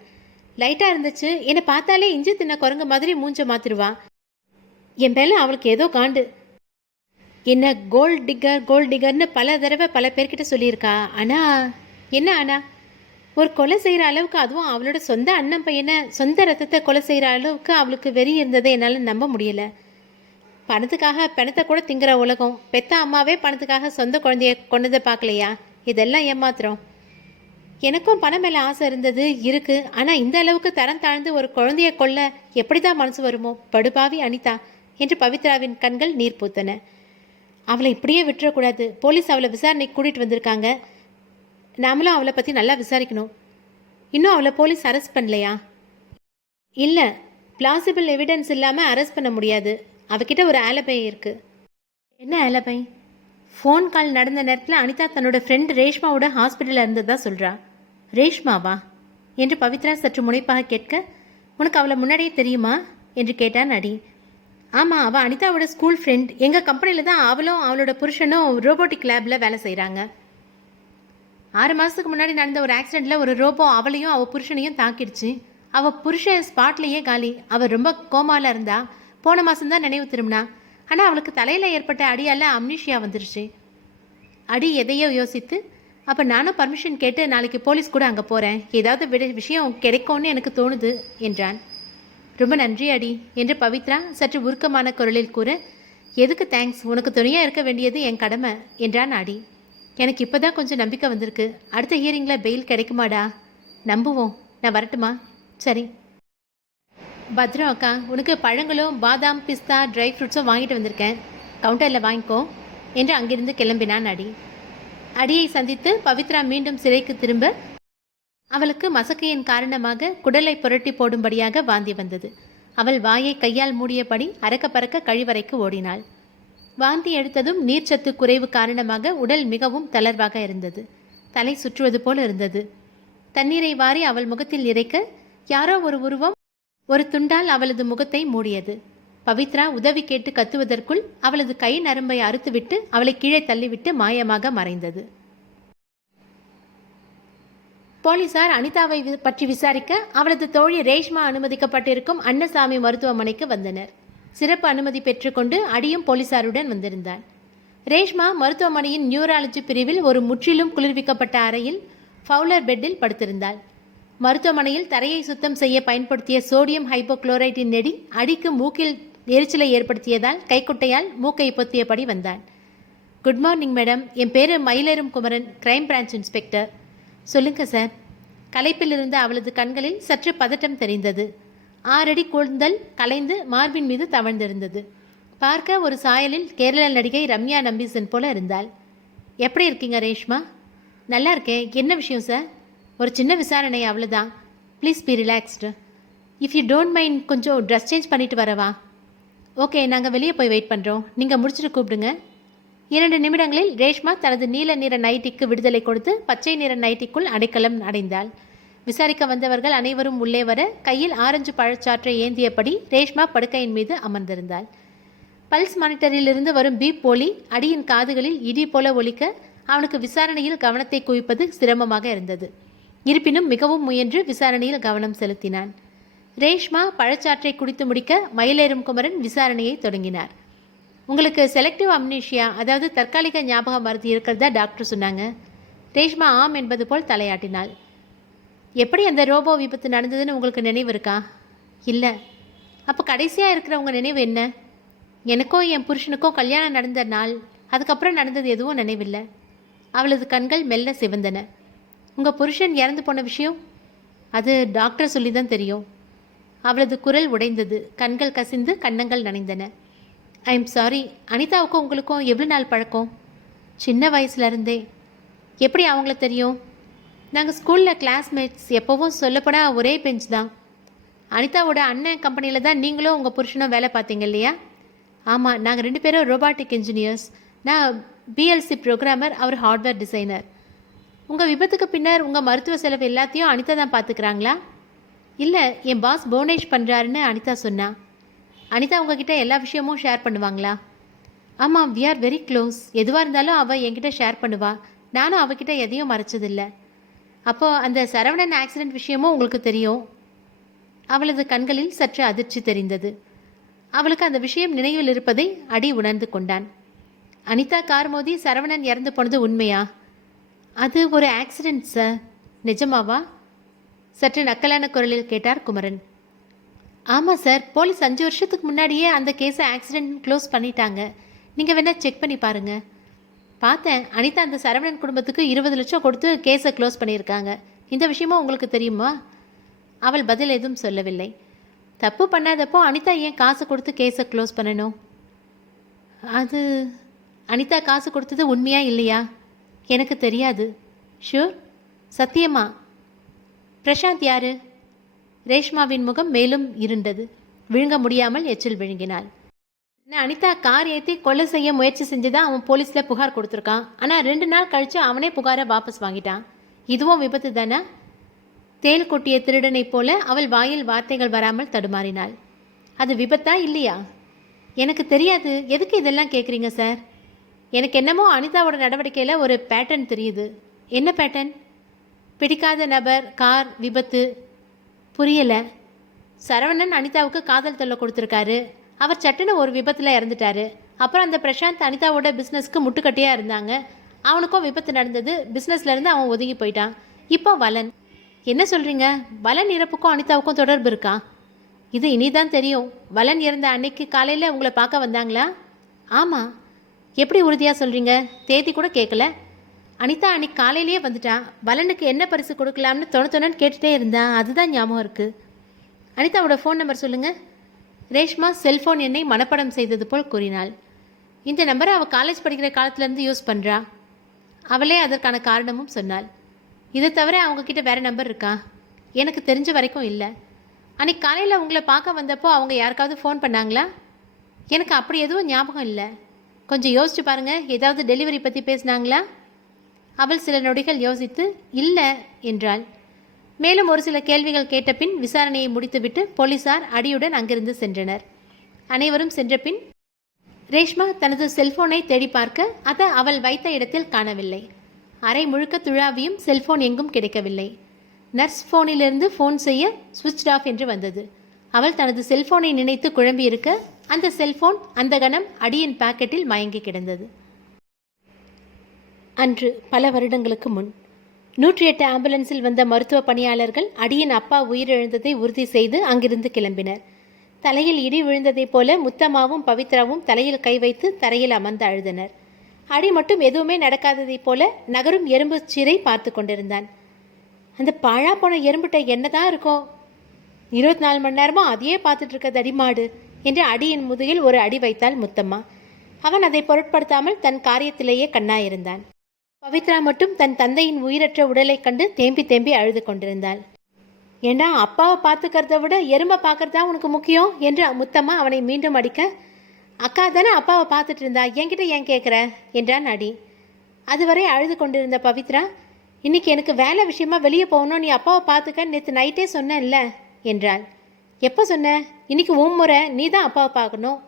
லைட்டாக இருந்துச்சு. என்னை பார்த்தாலே இஞ்சி தின்ன குரங்கு மாதிரி மூஞ்ச மாத்திருவா. என் மேலே அவளுக்கு ஏதோ காண்டு. என்ன கோல்ட் டிகர்னு பல தடவை பல பேர்கிட்ட சொல்லியிருக்கா. ஆனால் என்ன ஆனால் ஒரு கொலை செய்கிற அளவுக்கு, அதுவும் அவளோட சொந்த அண்ணன் பையனை, சொந்த ரத்தத்தை கொலை செய்கிற அளவுக்கு அவளுக்கு வெறி இருந்ததை என்னால் நம்ப முடியலை. பணத்துக்காக பணத்தை கூட திங்கிற உலகம். பெத்த அம்மாவே பணத்துக்காக சொந்த குழந்தைய கொண்டதை பார்க்கலையா? இதெல்லாம் ஏமாத்திரம். எனக்கும் பணம் மேலே ஆசை இருந்தது, இருக்குது. ஆனால் இந்த அளவுக்கு தரம் தாழ்ந்து ஒரு குழந்தைய கொல்ல எப்படி தான் மனசு வருமோ? படுபாவி அனிதா என்று பவித்ராவின் கண்கள் நீர் பூத்தன. அவளை இப்படியே விட்டுறக்கூடாது. போலீஸ் அவளை விசாரணைக்கு கூட்டிகிட்டு வந்திருக்காங்க. நாமளும் அவளை பற்றி நல்லா விசாரிக்கணும். இன்னும் அவளை போலீஸ் அரெஸ்ட் பண்ணலையா? இல்லை, பிளாசிபிள் எவிடன்ஸ் இல்லாமல் அரெஸ்ட் பண்ண முடியாது. அவகிட்ட ஒரு ஆலபை இருக்குது. என்ன ஆலபை? ஃபோன் கால் நடந்த நேரத்தில் அனிதா தன்னோட ஃப்ரெண்ட் ரேஷ்மாவோட ஹாஸ்பிட்டலில் இருந்ததா சொல்கிறா. ரேஷ்மாவா என்று பவித்ரா சற்று முனைப்பாக கேட்க, உனக்கு அவளை முன்னாடியே தெரியுமா என்று கேட்டான் அடி. ஆமாம், அவள் அனிதாவோட ஸ்கூல் ஃப்ரெண்ட். எங்கள் கம்பெனியில் தான் அவளும் அவளோட புருஷனும் ரோபோட்டிக் லேபில் வேலை செய்கிறாங்க. 6 மாதத்துக்கு முன்னாடி நடந்த ஒரு ஆக்சிடெண்ட்டில் ஒரு ரோபோ அவளையும் அவள் புருஷனையும் தாக்கிடுச்சு. அவள் புருஷன் ஸ்பாட்லேயே காலி. அவள் ரொம்ப கோமாவில் இருந்தா. போன மாதம்தான் நினைவு திரும்பினா. ஆனால் அவளுக்கு தலையில் ஏற்பட்ட அடியால் அம்னீஷியா வந்துருச்சு. அடி எதையோ யோசித்து, அப்போ நானும் பர்மிஷன் கேட்டு நாளைக்கு போலீஸ் கூட அங்கே போகிறேன். ஏதாவது விஷயம் கிடைக்கும்னு எனக்கு தோணுது என்றான். ரொம்ப நன்றி அடி என்று பவித்ரா சற்று உருக்கமான குரலில் கூற, எதுக்கு தேங்க்ஸ், உனக்கு துணையாக இருக்க வேண்டியது என் கடமை என்றான் அடி. எனக்கு இப்போ தான் கொஞ்சம் நம்பிக்கை வந்திருக்கு. அடுத்த ஹியரிங்கில் பெயில் கிடைக்குமாடா? நம்புவோம். நான் வரட்டுமா? சரி. பத்ரம் அக்கா, உனக்கு பழங்களும் பாதாம், பிஸ்தா, ட்ரை ஃப்ரூட்ஸும் வாங்கிட்டு வந்திருக்கேன். கவுண்டரில் வாங்கிக்கோ என்று அங்கிருந்து கிளம்பினான் அடி. அடியை சந்தித்து பவித்ரா மீண்டும் சிறைக்கு திரும்ப அவளுக்கு மசக்கையின் காரணமாக குடலை புரட்டி போடும்படியாக வாந்தி வந்தது. அவள் வாயை கையால் மூடியபடி அறக்க பறக்க கழிவறைக்கு ஓடினாள். வாந்தி எடுத்ததும் நீர்ச்சத்து குறைவு காரணமாக உடல் மிகவும் தளர்வாக இருந்தது. தலை சுற்றுவது போல் இருந்தது. தண்ணீரை வாரி அவள் முகத்தில் இறைக்க யாரோ ஒரு உருவம் ஒரு துண்டால் அவளது முகத்தை மூடியது. பவித்ரா உதவி கேட்டு கத்துவதற்குள் அவளது கை நரம்பை அறுத்துவிட்டு அவளை கீழே தள்ளிவிட்டு மாயமாக மறைந்தது. போலீசார் அனிதாவை பற்றி விசாரிக்க அவளது தோழி ரேஷ்மா அனுமதிக்கப்பட்டிருக்கும் அன்னசாமி மருத்துவமனைக்கு வந்தனர். சிறப்பு அனுமதி பெற்றுக்கொண்டு அடியும் போலீசாருடன் வந்திருந்தாள். ரேஷ்மா மருத்துவமனையின் நியூராலஜி பிரிவில் ஒரு முற்றிலும் குளிர்விக்கப்பட்ட அறையில் ஃபவுலர் பெட்டில் படுத்திருந்தாள். மருத்துவமனையில் தரையை சுத்தம் செய்ய பயன்படுத்திய சோடியம் ஹைப்போக்ளோரைட்டின் நெடி அடிக்கு மூக்கில் எரிச்சலை ஏற்படுத்தியதால் கைக்குட்டையால் மூக்கை பொத்தியபடி வந்தாள். குட் மார்னிங் மேடம், என் பேர் மயிலேறும் குமரன், கிரைம் பிரான்ச் இன்ஸ்பெக்டர். சொல்லுங்க சார். களைப்பில் இருந்த அவளது கண்களில் சற்று பதட்டம் தெரிந்தது. 6 அடி கூந்தல் கலைந்து மார்பின் மீது தவழ்ந்திருந்தது. பார்க்க ஒரு சாயலில் கேரள நடிகை ரம்யா நம்பீசன் போல இருந்தாள். எப்படி இருக்கீங்க ரேஷ்மா? நல்லா இருக்கேன். என்ன விஷயம் சார்? ஒரு சின்ன விசாரணை, அவ்வளோதான். Please be relaxed. If you don't mind கொஞ்சம் ட்ரெஸ் சேஞ்ச் பண்ணிட்டு வரவா? ஓகே, நாங்கள் வெளியே போய் வெயிட் பண்ணுறோம். நீங்கள் முடிச்சுட்டு கூப்பிடுங்க. 2 நிமிடங்களில் ரேஷ்மா தனது நீல நிற நைட்டிக்கு விடுதலை கொடுத்து பச்சை நிற நைட்டிக்குள் அடைக்கலம் அடைந்தாள். விசாரிக்க வந்தவர்கள் அனைவரும் உள்ளே வர கையில் ஆரஞ்சு பழச்சாற்றை ஏந்தியபடி ரேஷ்மா படுக்கையின் மீது அமர்ந்திருந்தாள். பல்ஸ் மானிட்டரிலிருந்து வரும் பீப் ஒலி அடியின் காதுகளில் இடி போல ஒலிக்க அவனுக்கு விசாரணையில் கவனத்தை குவிப்பது சிரமமாக இருந்தது. இருப்பினும் மிகவும் முயன்று விசாரணையில் கவனம் செலுத்தினான். ரேஷ்மா பழச்சாற்றை குடித்து முடிக்க மயிலேறும் குமரன் விசாரணையை தொடங்கினார். உங்களுக்கு செலக்டிவ் அம்னீஷியா, அதாவது தற்காலிக ஞாபக மருதி இருக்கிறதா டாக்டர் சொன்னாங்க. ரேஷ்மா ஆம் என்பது போல் தலையாட்டினாள். எப்படி அந்த ரோபோ விபத்து நடந்ததுன்னு உங்களுக்கு நினைவு இருக்கா? இல்லை. அப்போ கடைசியாக இருக்கிற உங்கள் நினைவு என்ன? எனக்கோ என் புருஷனுக்கோ கல்யாணம் நடந்த நாள், அதுக்கப்புறம் நடந்தது எதுவும் நினைவில்லை. அவளது கண்கள் மெல்ல சிவந்தன. உங்கள் புருஷன் இறந்து போன விஷயம்? அது டாக்டர் சொல்லி தான் தெரியும். அவளது குரல் உடைந்தது. கண்கள் கசிந்து கன்னங்கள் நனைந்தன. I am sorry. அனிதாவுக்கும் உங்களுக்கும் எவ்வளோ நாள் பழக்கம்? சின்ன வயசுலேருந்தே. எப்படி அவங்கள தெரியும்? நாங்கள் ஸ்கூலில் கிளாஸ்மேட்ஸ். எப்போவும் சொல்லப்போனால் ஒரே பெஞ்ச் தான். அனிதாவோட அண்ணன் கம்பெனியில் தான் நீங்களும் உங்கள் புருஷனும் வேலை பார்த்தீங்க இல்லையா? ஆமாம், நாங்கள் 2 பேரும் ரோபாட்டிக் இன்ஜினியர்ஸ். நான் பிஎல்சி ப்ரோக்ராமர், அவர் ஹார்ட்வேர் டிசைனர். உங்கள் விபத்துக்கு பின்னர் உங்கள் மருத்துவ செலவு எல்லாத்தையும் அனிதா தான் பார்த்துக்கிறாங்களா? இல்லை, என் பாஸ் போனேஷ் பண்ணுறாருன்னு அனிதா சொன்னா. அனிதா உங்ககிட்ட எல்லா விஷயமும் ஷேர் பண்ணுவாங்களா? ஆமாம், வி ஆர் வெரி க்ளோஸ். எதுவாக இருந்தாலும் அவள் என்கிட்ட ஷேர் பண்ணுவா. நானும் அவகிட்ட எதையும் மறைச்சதில்லை. அப்போது அந்த சரவணன் ஆக்சிடெண்ட் விஷயமும் உங்களுக்கு தெரியும்? அவளது கண்களில் சற்று அதிர்ச்சி தெரிந்தது. அவளுக்கு அந்த விஷயம் நினைவில் இருப்பதை அடி உணர்ந்து கொண்டான். அனிதா கார் மோதி சரவணன் இறந்து போனது உண்மையா? அது ஒரு ஆக்சிடெண்ட் சார். நிஜமாவா? சற்று நக்கலான குரலில் கேட்டார் குமரன். ஆமாம் சார், போலீஸ் 5 வருஷத்துக்கு முன்னாடியே அந்த கேஸை ஆக்சிடெண்ட் க்ளோஸ் பண்ணிட்டாங்க. நீங்கள் வேணால் செக் பண்ணி பாருங்கள். பார்த்தேன், அனிதா அந்த சரவணன் குடும்பத்துக்கு 20 லட்சம் கொடுத்து கேஸை க்ளோஸ் பண்ணியிருக்காங்க. இந்த விஷயமும் உங்களுக்கு தெரியுமா? அவள் பதில் எதுவும் சொல்லவில்லை. தப்பு பண்ணாதப்போ அனிதா ஏன் காசு கொடுத்து கேஸை க்ளோஸ் பண்ணணும்? அது அனிதா காசு கொடுத்தது உண்மையா இல்லையா? எனக்கு தெரியாது. ஷூர்? சத்தியமா? பிரசாந்த் யாரு? ரேஷ்மாவின் முகம் மேலும் இருண்டது. விழுங்க முடியாமல் எச்சில் விழுங்கினாள். அனிதா கார் ஏற்றி கொலை செய்ய முயற்சி செஞ்சுதான் அவன் போலீஸில் புகார் கொடுத்துருக்கான். ஆனால் 2 நாள் கழித்து அவனே புகாரை வாபஸ் வாங்கிட்டான். இதுவும் விபத்து தானே? தேல் கொட்டிய திருடனைப் போல அவள் வாயில் வார்த்தைகள் வராமல் தடுமாறினாள். அது விபத்தா இல்லையா? எனக்கு தெரியாது. எதுக்கு இதெல்லாம் கேட்குறீங்க சார்? எனக்கு என்னமோ அனிதாவோட நடவடிக்கையில் ஒரு பேட்டர்ன் தெரியுது. என்ன பேட்டர்ன்? பிடிக்காத நபர், கார், விபத்து. புரியலை. சரவணன் அனிதாவுக்கு காதல் தொல்லை கொடுத்துருக்காரு. அவர் சட்டுன்னு ஒரு விபத்தில் இறந்துட்டாரு. அப்புறம் அந்த பிரசாந்த் அனிதாவோட பிஸ்னஸ்க்கு முட்டுக்கட்டையாக இருந்தாங்க. அவனுக்கும் விபத்து நடந்தது. பிஸ்னஸ்லேருந்து அவன் ஒதுங்கி போயிட்டான். இப்போ வலன். என்ன சொல்கிறீங்க? வலன் இறப்புக்கும் அனிதாவுக்கும் தொடர்பு இருக்கா? இது இனிதான் தெரியும். வலன் இறந்த அன்னைக்கு காலையில் உங்களை பார்க்க வந்தாங்களா? ஆமாம். எப்படி உறுதியாக சொல்கிறீங்க? தேதி கூட கேட்கல. அனிதா அன்னைக்கு காலையிலேயே வந்துட்டான். வலனுக்கு என்ன பரிசு கொடுக்கலாம்னு தொணன்னு கேட்டுகிட்டே இருந்தான். அதுதான் ஞாபகம் இருக்குது. அனிதாவோட ஃபோன் நம்பர் சொல்லுங்கள். ரேஷ்மா செல்ஃபோன் எண்ணை மனப்படம் செய்தது போல் கூறினாள். இந்த நம்பரை அவள் காலேஜ் படிக்கிற காலத்துலேருந்து யூஸ் பண்ணுறா. அவளே அதற்கான காரணமும் சொன்னாள். இதை தவிர அவங்கக்கிட்ட வேறு நம்பர் இருக்கா? எனக்கு தெரிஞ்ச வரைக்கும் இல்லை. அன்றைக்கி காலையில் உங்களை பார்க்க வந்தப்போ அவங்க யாருக்காவது ஃபோன் பண்ணாங்களா? எனக்கு அப்படி எதுவும் ஞாபகம் இல்லை. கொஞ்சம் யோசிச்சு பாருங்கள். ஏதாவது டெலிவரி பற்றி பேசினாங்களா? அவள் சில நொடிகள் யோசித்து இல்லை என்றாள். மேலும் ஒரு சில கேள்விகள் கேட்ட பின் விசாரணையை முடித்துவிட்டு போலீசார் அடியுடன் அங்கிருந்து சென்றனர். அனைவரும் சென்ற பின் ரேஷ்மா தனது செல்போனை தேடி பார்க்க அதை அவள் வைத்த இடத்தில் காணவில்லை. அறை முழுக்க துழாவியும் செல்போன் எங்கும் கிடைக்கவில்லை. நர்ஸ் ஃபோனிலிருந்து ஃபோன் செய்ய சுவிட்ச் ஆஃப் என்று வந்தது. அவள் தனது செல்போனை நினைத்து குழம்பியிருக்க அந்த செல்போன் அந்த கணம் அடியின் பாக்கெட்டில் மயங்கி கிடந்தது. அன்று பல வருடங்களுக்கு முன் 108 ஆம்புலன்ஸில் வந்த மருத்துவ பணியாளர்கள் அடியின் அப்பா உயிரிழந்ததை உறுதி செய்து அங்கிருந்து கிளம்பினர். தலையில் இடி விழுந்ததைப் போல முத்தம்மாவும் பவித்ராவும் தலையில் கை வைத்து தரையில் அமர்ந்து அழுதனர். அடி மட்டும் எதுவுமே நடக்காததைப் போல நகரும் எறும்பு சீரை பார்த்து கொண்டிருந்தான். அந்த பாழா போன எறும்புட்ட என்னதான் இருக்கும், 24 மணி நேரமும் அதையே பார்த்துட்டு இருக்க தடிமாடு என்று அடியின் முதுகில் ஒரு அடி வைத்தாள் முத்தம்மா. அவன் அதை பொருட்படுத்தாமல் தன் காரியத்திலேயே கண்ணாயிருந்தான். பவித்ரா மட்டும் தன் தந்தையின் உயிரற்ற உடலை கண்டு தேம்பி தேம்பி அழுது கொண்டிருந்தாள். ஏண்டா அப்பாவை பார்த்துக்கிறத விட எறும்பை பார்க்கறதா உனக்கு முக்கியம் என்று முத்தம்மா அவனை மீண்டும் அடிக்க, அக்கா தானே அப்பாவை பார்த்துட்டு இருந்தா, என்கிட்ட ஏன் கேட்குற என்றான் அடி. அதுவரை அழுது கொண்டிருந்த பவித்ரா, இன்னைக்கு எனக்கு வேலை விஷயமா வெளியே போகணும், நீ அப்பாவை பார்த்துக்க நேற்று நைட்டே சொன்னேன்ல என்றாள். எப்போ சொன்ன? இன்னைக்கு முறை நீ தான் அப்பாவை பார்க்கணும்.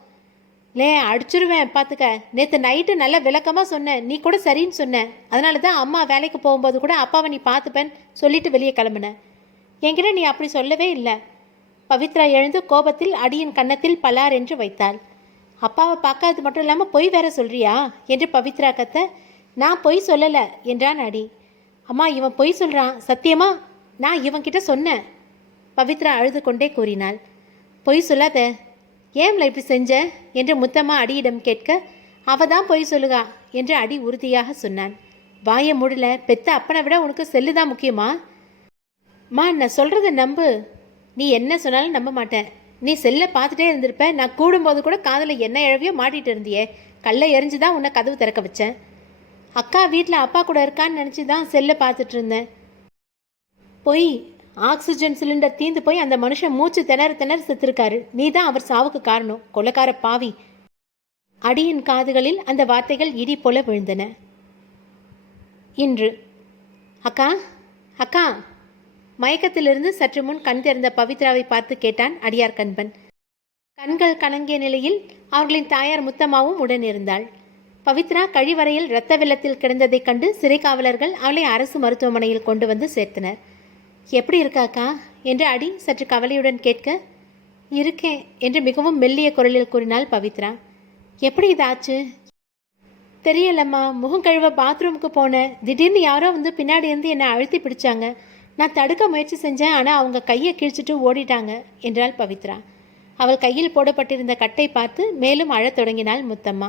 லே அடிச்சிருவேன் பார்த்துக்க, நேற்று நைட்டு நல்ல விளக்கமாக சொன்னேன், நீ கூட சரின்னு சொன்ன. அதனால தான் அம்மா வேலைக்கு போகும்போது கூட அப்பாவை நீ பார்த்துப்பேன்னு சொல்லிட்டு வெளியே கிளம்புனேன். என்கிட்ட நீ அப்படி சொல்லவே இல்லை. பவித்ரா எழுந்து கோபத்தில் அடியின் கன்னத்தில் பலார் என்று வைத்தாள். அப்பாவை பார்க்காதது மட்டும் இல்லாமல் பொய் வேற சொல்றியா என்று பவித்ரா கத்த, நான் பொய் சொல்லலை என்றான் அடி. அம்மா இவன் பொய் சொல்கிறான், சத்தியமா நான் இவன்கிட்ட சொன்னேன் பவித்ரா அழுது கொண்டே கூறினாள். பொய் சொல்லாத, ஏம்ல இப்படி செஞ்ச என்று முத்தம்மா அடியிடம் கேட்க, அவ தான் பொய் சொல்லுகா என்று அடி உறுதியாக சொன்னான். வாயை மூடல, பெத்த அப்பனை விட உனக்கு செல்லுதான் முக்கியமா? மா நான் சொல்கிறத நம்பு. நீ என்ன சொன்னாலும் நம்ப மாட்டேன். நீ செல்லை பார்த்துட்டே இருந்திருப்ப. நான் கூடும்போது கூட காதில் என்ன இழவியோ மாட்டிகிட்டு இருந்தியே. கல்லை எரிஞ்சு தான் உன்னை கதவு திறக்க வச்சேன். அக்கா வீட்டில் அப்பா கூட இருக்கான்னு நினச்சி தான் செல்லை பார்த்துட்டு இருந்தேன். பொய். ஆக்சிஜன் சிலிண்டர் தீந்து போய் அந்த மனுஷன் மூச்சு திணற செத்துருக்காரு. நீ தான் அவர் சாவுக்கு காரணம், கொலைக்கார பாவி. அடியின் காதுகளில் அந்த வார்த்தைகள் இடி போல விழுந்தன. இன்று அக்கா அக்கா மயக்கத்திலிருந்து சற்று முன் கண் திறந்த பவித்ராவை பார்த்து கேட்டான் அடியார் கண்பன். கண்கள் கலங்கிய நிலையில் அவர்களின் தாயார் முத்தம்மாவும் உடன் இருந்தாள். பவித்ரா கழிவறையில் இரத்த வெள்ளத்தில் கிடந்ததைக் கண்டு சிறை காவலர்கள் அவளை அரசு மருத்துவமனையில் கொண்டு வந்து சேர்த்தனர். எப்படி இருக்காக்கா என்று அடி சற்று கவலையுடன் கேட்க, இருக்கேன் என்று மிகவும் மெல்லிய குரலில் கூறினாள் பவித்ரா. எப்படி இதாச்சு? தெரியலம்மா, முகம் கழுவ பாத்ரூமுக்கு போனேன். திடீர்னு யாரோ வந்து பின்னாடி இருந்து என்னை அழுத்தி பிடிச்சாங்க. நான் தடுக்க முயற்சி செஞ்சேன், ஆனால் அவங்க கையை கிழிச்சிட்டு ஓடிட்டாங்க என்றாள் பவித்ரா. அவள் கையில் போடப்பட்டிருந்த கட்டை பார்த்து மேலும் அழத் தொடங்கினாள் முத்தம்மா.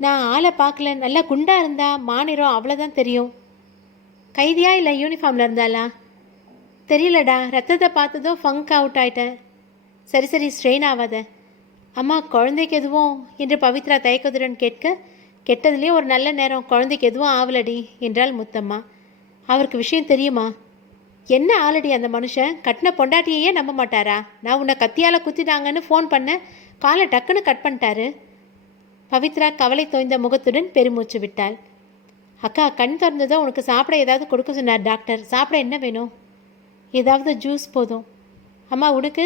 நான் ஆளை பார்க்கல, நல்லா குண்டா இருந்தா, மாநிறம் அவ்வளோதான் தெரியும். கைதியா இல்லை யூனிஃபார்மில் இருந்தாளா? தெரியலடா, ரத்தத்தை பார்த்ததும் ஃபங்க் அவுட் ஆயிட்டேன். சரி சரி, ஸ்ட்ரெயின் ஆகாத. அம்மா குழந்தைக்கு எதுவும் என்று பவித்ரா தயக்கத்துடன் கேட்க, கெட்டதுலேயே ஒரு நல்ல நேரம், குழந்தைக்கு எதுவும் ஆவலடி என்றாள் முத்தம்மா. அவருக்கு விஷயம் தெரியுமா? என்ன ஆளடி அந்த மனுஷன், கட்டின பொண்டாட்டியே நம்ப மாட்டாரா? நான் உன்னை கத்தியால் குத்திட்டாங்கன்னு ஃபோன் பண்ண, காலை டக்குன்னு கட் பண்ணிட்டாரு. பவித்ரா கவலை தோய்ந்த முகத்துடன் பெருமூச்சு விட்டாள். அக்கா கண் திறந்ததோ உனக்கு சாப்பிட ஏதாவது கொடுக்க சொன்னார் டாக்டர். சாப்பிட என்ன வேணும்? ஏதாவது ஜூஸ் போதும். அம்மா உடுக்கு.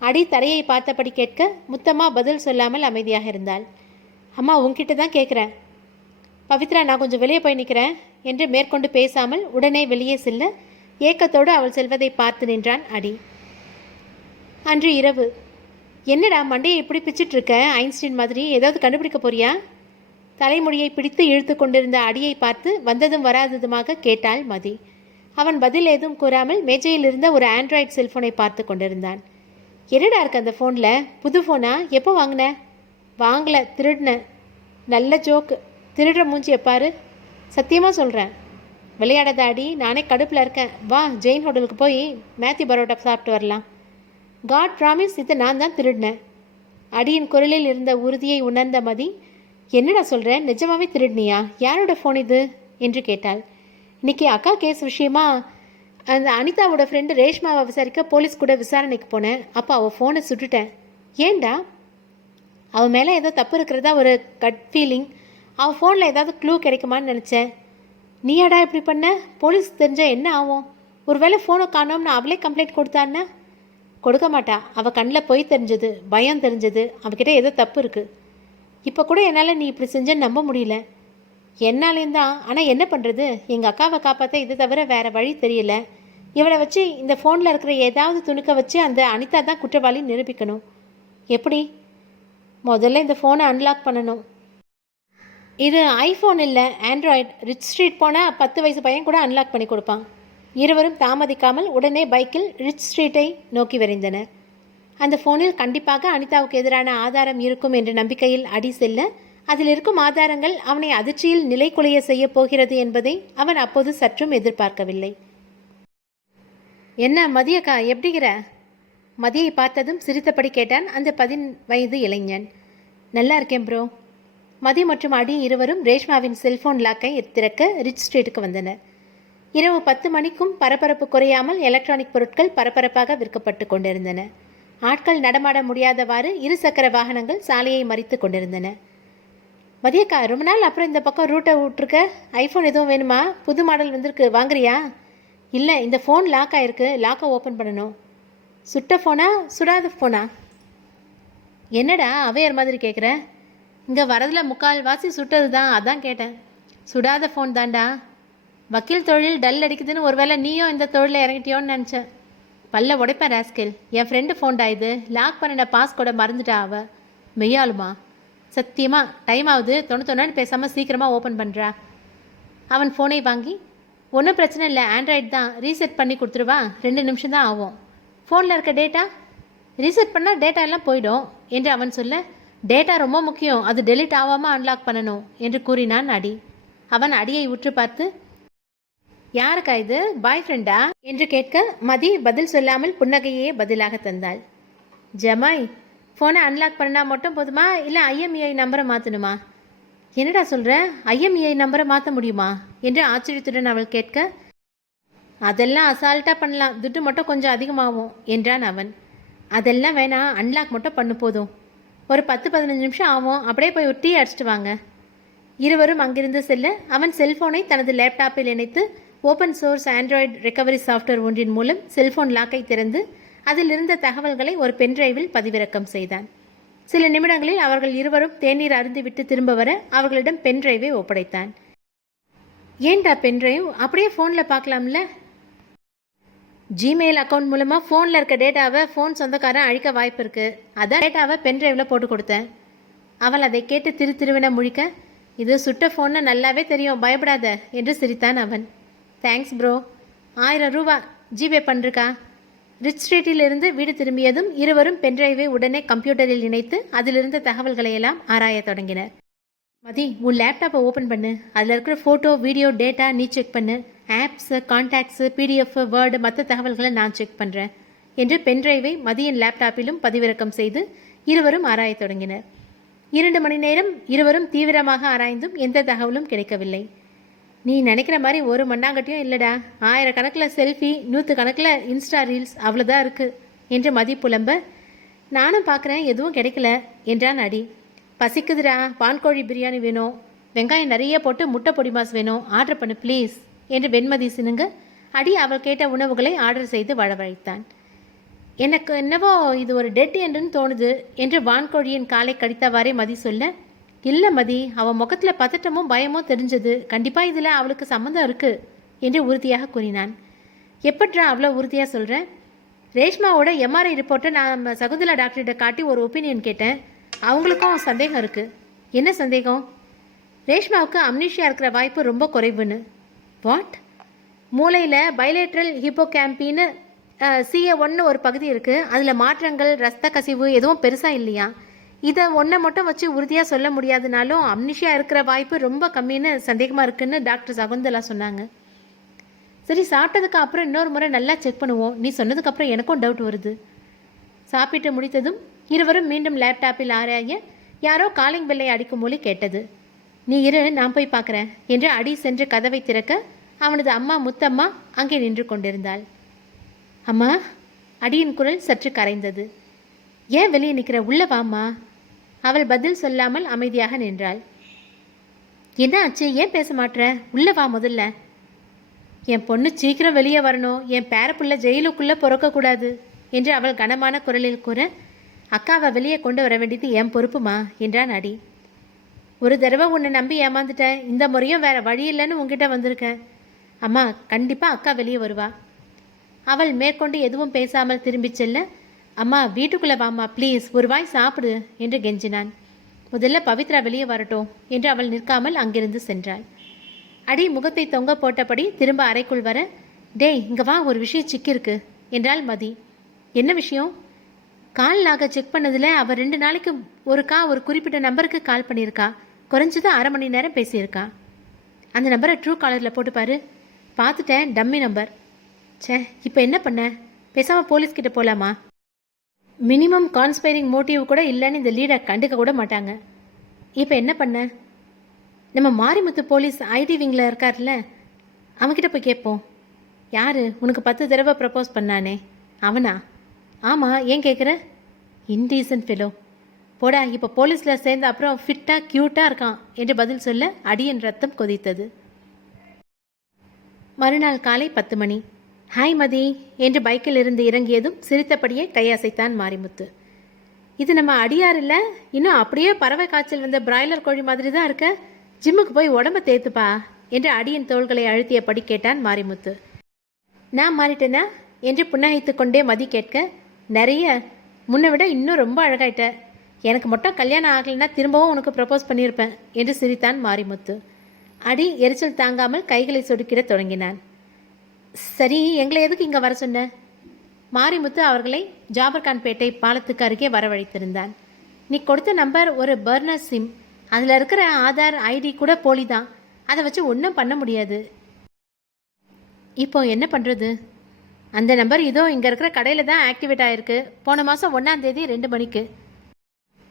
அடி தரையை பார்த்தபடி கேட்க முத்தம்மா பதில் சொல்லாமல் அமைதியாக இருந்தாள். அம்மா உன்கிட்ட தான் கேட்குறேன். பவித்ரா நான் கொஞ்சம் வெளியே போய் நிற்கிறேன் என்று மேற்கொண்டு பேசாமல் உடனே வெளியே செல்ல ஏக்கத்தோடு அவள் செல்வதை பார்த்து நின்றான் அடி. அன்று இரவு. என்னடா மண்டையை இப்படி பிச்சிட்ருக்க, ஐன்ஸ்டீன் மாதிரி ஏதாவது கண்டுபிடிக்க போறியா? தலைமுடியை பிடித்து இழுத்து கொண்டிருந்த அடியை பார்த்து வந்ததும் வராததுமாக கேட்டாள் மதி. அவன் பதில் ஏதும் கூறாமல் மேஜையில் இருந்த ஒரு ஆண்ட்ராய்டு செல்ஃபோனை பார்த்து கொண்டிருந்தான். என்னடா இருக்கு அந்த ஃபோனில்? புது ஃபோனா? எப்போ வாங்கின? வாங்கலை, திருடினேன். நல்ல ஜோக்கு. திருடுற மூஞ்சி எப்பாரு? சத்தியமாக சொல்கிறேன். விளையாடாத அடி, நானே கடுப்பில் இருக்கேன். வா ஜெயின் ஹோட்டலுக்கு போய் மேத்தி பரோட்டா சாப்பிட்டு வரலாம். காட் ப்ராமிஸ், இதை நான் தான் திருடினேன். அடியின் குரலில் இருந்த உறுதியை உணர்ந்த மதி, என்னடா சொல்கிற, நிஜமாவே திருடினியா? யாரோட ஃபோன் இது என்று கேட்டாள். இன்றைக்கி அக்கா கேஸ் விஷயமா அந்த அனிதாவோட ஃப்ரெண்டு ரேஷ்மாவை விசாரிக்க போலீஸ் கூட விசாரணைக்கு போனேன். அப்போ அவள் ஃபோனை சுட்டுட்டேன். ஏண்டா? அவன் மேலே ஏதோ தப்பு இருக்கிறதா ஒரு கட் ஃபீலிங். அவன் ஃபோனில் ஏதாவது க்ளூ கிடைக்குமான்னு நினச்சேன். நீயாடா இப்படி பண்ண? போலீஸ் தெரிஞ்சால் என்ன ஆகும்? ஒருவேளை ஃபோனை காணோம்னு அவளே கம்ப்ளைண்ட் கொடுத்தான்னா? கொடுக்க மாட்டா. அவள் கண்ணில் போய் தெரிஞ்சது, பயம் தெரிஞ்சது, அவகிட்ட ஏதோ தப்பு இருக்குது. இப்போ கூட என்னால் நீ இப்படி செஞ்சேன்னு நம்ப முடியல. என்னாலேயும் தான். ஆனால் என்ன பண்ணுறது, எங்கள் அக்காவை காப்பாற்ற இதை தவிர வேறு வழி தெரியல. இவளை வச்சு இந்த ஃபோனில் இருக்கிற ஏதாவது துணுக்க வச்சு அந்த அனிதா தான் குற்றவாளி நிரூபிக்கணும். எப்படி? முதல்ல இந்த ஃபோனை அன்லாக் பண்ணணும். இது ஐஃபோன் இல்லை, ஆண்ட்ராய்டு. ரிச் ஸ்ட்ரீட் போனால் 10 வயசு பையன் கூட அன்லாக் பண்ணி கொடுப்பான். இருவரும் தாமதிக்காமல் உடனே பைக்கில் ரிச் ஸ்ட்ரீட்டை நோக்கி விரைந்தனர். அந்த ஃபோனில் கண்டிப்பாக அனிதாவுக்கு எதிரான ஆதாரம் இருக்கும் என்ற நம்பிக்கையில் அடி செல்ல, அதில் இருக்கும் ஆதாரங்கள் அவனை அதிர்ச்சியில் நிலைக்குலைய செய்ய போகிறது என்பதை அவன் அப்போது சற்றும் எதிர்பார்க்கவில்லை. என்ன மதியக்கா, எப்படிங்கிற? மதியை பார்த்ததும் சிரித்தபடி கேட்டான் அந்த 10 வயது இளைஞன். நல்லா இருக்கேன் ப்ரோ. மதி மற்றும் அடி இருவரும் ரேஷ்மாவின் செல்போன் லாக்கை திறக்க ரிச் ஸ்ட்ரீட்டுக்கு வந்தனர். இரவு 10 மணிக்கும் பரபரப்பு குறையாமல் எலக்ட்ரானிக் பொருட்கள் பரபரப்பாக விற்கப்பட்டு கொண்டிருந்தன. ஆட்கள் நடமாட முடியாதவாறு 2 சக்கர வாகனங்கள் சாலையை மறித்து கொண்டிருந்தன. மதியக்கா, ரொம்ப நாள் அப்புறம் இந்த பக்கம் ரூட்டை விட்டுருக்க. ஐஃபோன் எதுவும் வேணுமா? புது மாடல் வந்திருக்கு, வாங்குறியா? இல்லை, இந்த ஃபோன் லாக் ஆகிருக்கு, லாக்கை ஓப்பன் பண்ணணும். சுட்ட ஃபோனா சுடாத ஃபோனா? என்னடா அவையர் மாதிரி கேட்குற? இங்கே வரதில் 3/4 சுட்டது தான், அதான் கேட்டேன். சுடாத ஃபோன் தான்டா. வக்கீல் தொழில் டல் அடிக்குதுன்னு ஒருவேளை நீயும் இந்த தொழிலில் இறங்கிட்டியோன்னு நினச்சேன். பல்ல உடைப்பேன் ராஸ்கேல். என் ஃப்ரெண்டு ஃபோன்டா இது. லாக் பண்ணின பாஸ்கோட மறந்துட்டா அவ. மெய்யாலுமா? சத்தியமாக டைம் ஆகுது, தொண்ணு பேசாமல் சீக்கிரமாக ஓப்பன் பண்ணுறா. அவன் ஃபோனை வாங்கி, ஒன்றும் பிரச்சனை இல்லை, ஆண்ட்ராய்டு தான், ரீசெட் பண்ணி கொடுத்துருவா, 2 நிமிஷம் தான் ஆகும். ஃபோனில் இருக்க டேட்டா ரீசெட் பண்ணால் டேட்டா எல்லாம் போயிடும் என்று அவன் சொல்ல, டேட்டா ரொம்ப முக்கியம், அது டெலிட் ஆகாமல் அன்லாக் பண்ணணும் என்று கூறினான் அடி. அவன் அடியை உற்று பார்த்து, யாருக்கா இது, பாய் ஃப்ரெண்டா என்று கேட்க, மதி பதில் சொல்லாமல் புன்னகையே பதிலாக தந்தாள். ஜமாய், ஃபோனை அன்லாக் பண்ணால் மட்டும் போதுமா, இல்லை IMEI நம்பரை மாற்றணுமா? என்னடா சொல்கிற, IMEI நம்பரை மாற்ற முடியுமா என்று ஆச்சரியத்துடன் அவள் கேட்க, அதெல்லாம் அசால்ட்டாக பண்ணலாம், துட்டு மட்டும் கொஞ்சம் அதிகமாகும் என்றான் அவன். அதெல்லாம் வேணாம், அன்லாக் மட்டும் பண்ணு போதும். ஒரு 10-15 நிமிஷம் ஆகும், அப்படியே போய் ஒரு டீ அடிச்சிட்டு வாங்க. இருவரும் அங்கிருந்து செல்ல, அவன் செல்போனை தனது லேப்டாப்பில் இணைத்து open source Android recovery software ஒன்றின் மூலம் செல்போன் லாக்கை திறந்து அதில் இருந்த தகவல்களை ஒரு பென்டிரைவில் பதிவிறக்கம் செய்தான். சில நிமிடங்களில் அவர்கள் இருவரும் தேநீர் அருந்திவிட்டு திரும்ப வர அவர்களிடம் பென்டிரைவை ஒப்படைத்தான். ஏன்டா பென்டிரைவ், அப்படியே ஃபோனில் பார்க்கலாம்ல? ஜிமெயில் அக்கௌண்ட் மூலமாக ஃபோனில் இருக்க டேட்டாவை ஃபோன் சொந்தக்காரன் அழிக்க வாய்ப்பு இருக்குது, அதான் டேட்டாவை பென்டிரைவில் போட்டு கொடுத்தேன். அவள் அதை கேட்டு திருவின முழிக்க, இது சுட்ட ஃபோன்னு நல்லாவே தெரியும், பயப்படாத என்று சிரித்தான் அவன். Thanks bro. 1000 ரூபா ஜிபே பண்ணுறக்கா. ரிச் ஸ்ட்ரீட்டிலிருந்து வீடு திரும்பியதும் இருவரும் பென்டிரைவை உடனே கம்ப்யூட்டரில் இணைத்து அதிலிருந்த தகவல்களை எல்லாம் ஆராய தொடங்கினர். மதி, உன் லேப்டாப்பை ஓப்பன் பண்ணு, அதில் இருக்கிற ஃபோட்டோ வீடியோ டேட்டா நீ செக் பண்ணு, ஆப்ஸு கான்டாக்ட்ஸு PDF வேர்டு மற்ற தகவல்களை நான் செக் பண்ணுறேன் என்று பென்டிரைவை மதியின் லேப்டாப்பிலும் பதிவிறக்கம் செய்து இருவரும் ஆராய தொடங்கினர். 2 மணி நேரம் இருவரும் தீவிரமாக ஆராய்ந்தும் எந்த தகவலும் கிடைக்கவில்லை. நீ நினைக்கிற மாதிரி ஒரு மண்ணாங்கட்டியும் இல்லைடா, 1000 கணக்கில் செல்ஃபி, 100 கணக்கில் இன்ஸ்டா ரீல்ஸ், அவ்வளோதான் இருக்குது என்று மதி புலம்ப, நானும் பார்க்குறேன், எதுவும் கிடைக்கல என்றான் அடி. பசிக்குதுடா, பான்கோழி பிரியாணி வேணும், வெங்காயம் நிறைய போட்டு முட்டை பொடி மாஸ் வேணும், ஆர்டர் பண்ணு ப்ளீஸ் என்று வெண்மதி சினுங்க அடி அவள் கேட்ட உணவுகளை ஆர்டர் செய்து வரவழைத்தான். எனக்கு என்னவோ இது ஒரு டெட் என்றுன்னு தோணுது என்று வான்கோழியின் காலை கடித்தவாறே மதி சொல்ல, இல்லை மதி, அவன் முகத்தில் பதட்டமும் பயமும் தெரிஞ்சது, கண்டிப்பாக இதில் அவளுக்கு சம்மந்தம் இருக்குது என்று உறுதியாக கூறினான். எப்பட்றா அவ்வளோ உறுதியாக சொல்கிறேன்? ரேஷ்மாவோட MRI ரிப்போர்ட்டை நான் சகுந்தலா டாக்டர்கிட்ட காட்டி ஒரு ஒப்பீனியன் கேட்டேன். அவங்களுக்கும் சந்தேகம் இருக்குது. என்ன சந்தேகம்? ரேஷ்மாவுக்கு அம்னீஷியா இருக்கிற வாய்ப்பு ரொம்ப குறைவுன்னு. வாட்? மூளையில் பைலேட்ரல் ஹிப்போகேம்பின்னு CA1 ஒரு பகுதி இருக்குது, அதில் மாற்றங்கள் ரத்த கசிவு எதுவும் பெருசாக இல்லையா. இதை ஒன்றை மட்டும் வச்சு உறுதியாக சொல்ல முடியாதுனாலும் அம்னிஷியா இருக்கிற வாய்ப்பு ரொம்ப கம்மின்னு சந்தேகமாக இருக்குன்னு டாக்டர் சகுந்தலா சொன்னாங்க. சரி, சாப்பிட்டதுக்கு அப்புறம் இன்னொரு முறை நல்லா செக் பண்ணுவோம். நீ சொன்னதுக்கப்புறம் எனக்கும் டவுட் வருது. சாப்பிட்டு முடித்ததும் இருவரும் மீண்டும் லேப்டாப்பில் ஆராய யாரோ காலிங் பெல்லை அடிக்கும் மொழி கேட்டது. நீ இரு, நான் போய் பார்க்குறேன் என்று அடி சென்று கதவை திறக்க அவனது அம்மா முத்தம்மா அங்கே நின்று கொண்டிருந்தாள். அம்மா, அடியின் குரல் சற்று கரைந்தது. ஏன் வெளியே நிற்கிற, உள்ள வாம்மா. அவள் பதில் சொல்லாமல் அமைதியாக நின்றாள். என்ன ஆச்சு, ஏன் பேச மாட்ற? உள்ள வா முதல்ல. என் பொண்ணு சீக்கிரம் வெளியே வரணும், என் பேரப்புள்ள ஜெயிலுக்குள்ளே பிறக்கக்கூடாது என்று அவள் கனமான குரலில் கூற, அக்காவை வெளியே கொண்டு வர வேண்டியது என் பொறுப்புமா என்றான் அடி. ஒரு தடவை உன்னை நம்பி ஏமாந்துட்டேன், இந்த முறையும் வேறு வழி இல்லைன்னு உங்ககிட்ட வந்திருக்கேன். அம்மா, கண்டிப்பாக அக்கா வெளியே வருவா. அவள் மேற்கொண்டு எதுவும் பேசாமல் திரும்பிச் செல்ல, அம்மா வீட்டுக்குள்ளே வாம்மா ப்ளீஸ், ஒரு வாய் சாப்பிடு என்று கெஞ்சினான். முதல்ல பவித்ரா வெளியே வரட்டும் என்று அவள் நிற்காமல் அங்கிருந்து சென்றாள். அடி முகத்தை தொங்க போட்டபடி திரும்ப அறைக்குள் வர, டேய் இங்கே வா, ஒரு விஷயம் சிக்கிருக்கு என்றாள் மதி. என்ன விஷயம்? கால் லாக செக் பண்ணதில் அவள் 2 நாளைக்கு ஒரு குறிப்பிட்ட நம்பருக்கு கால் பண்ணியிருக்கா. குறைஞ்சது அரை மணி நேரம் பேசியிருக்கா. அந்த நம்பரை ட்ரூ காலரில் போட்டு பாரு. பார்த்துட்டேன், டம்மி நம்பர். சே, இப்போ என்ன பண்ண? பேசாமல் போலீஸ்கிட்ட போகலாமா? மினிமம் கான்ஸ்பைரிங் மோட்டிவ் கூட இல்லைன்னு இந்த லீடை கண்டுக்க கூட மாட்டாங்க. இப்போ என்ன பண்ண? நம்ம மாரிமுத்து போலீஸ் ஐடி விங்கில் இருக்கார்ல, அவன்கிட்ட போய் கேட்போம். யார் உனக்கு 10 தடவை ப்ரப்போஸ் பண்ணானே அவனா? ஆமாம், ஏன் கேட்குற? Indecent fellow. போடா, இப்போ போலீஸில் சேர்ந்த அப்புறம் ஃபிட்டாக க்யூட்டாக இருக்கான் என்று பதில் சொல்ல அடியின் ரத்தம் கொதித்தது. மறுநாள் காலை 10 மணி. ஹாய் மதி என்று பைக்கில் இருந்து இறங்கியதும் சிரித்தபடியே கையசைத்தான் மாரிமுத்து. இது நம்ம அடியார் இல்லை, இன்னும் அப்படியே பறவை காய்ச்சல் வந்த பிராய்லர் கோழி மாதிரி தான் இருக்க. ஜிம்முக்கு போய் உடம்ப தேத்துப்பா என்று அடியின் தோள்களை அழுத்தியபடி கேட்டான் மாரிமுத்து. நான் மாறிட்டேனா என்று புன்னகைத்து கொண்டே மதி கேட்க, நிறைய, முன்னை விட இன்னும் ரொம்ப அழகாயிட்ட. எனக்கு மட்டும் கல்யாணம் ஆகலைன்னா திரும்பவும் உனக்கு ப்ரப்போஸ் பண்ணியிருப்பேன் என்று சிரித்தான் மாரிமுத்து. அடி எரிச்சல் தாங்காமல் கைகளை சொடுக்கிட தொடங்கினான். சரி, எங்களை எதுக்கு இங்கே வர சொன்ன? மாரிமுத்து அவர்களை ஜாபர்கான்பேட்டை பாலத்துக்கு அருகே வரவழைத்திருந்தான். நீ கொடுத்த நம்பர் ஒரு பர்னர் சிம், அதில் இருக்கிற ஆதார் ஐடி கூட போலி தான். அதை வச்சு ஒன்றும் பண்ண முடியாது. இப்போ என்ன பண்ணுறது? அந்த நம்பர் இதோ இங்கே இருக்கிற கடையில் தான் ஆக்டிவேட் ஆகிருக்கு. போன மாதம் 1ஆம் தேதி 2 மணிக்கு.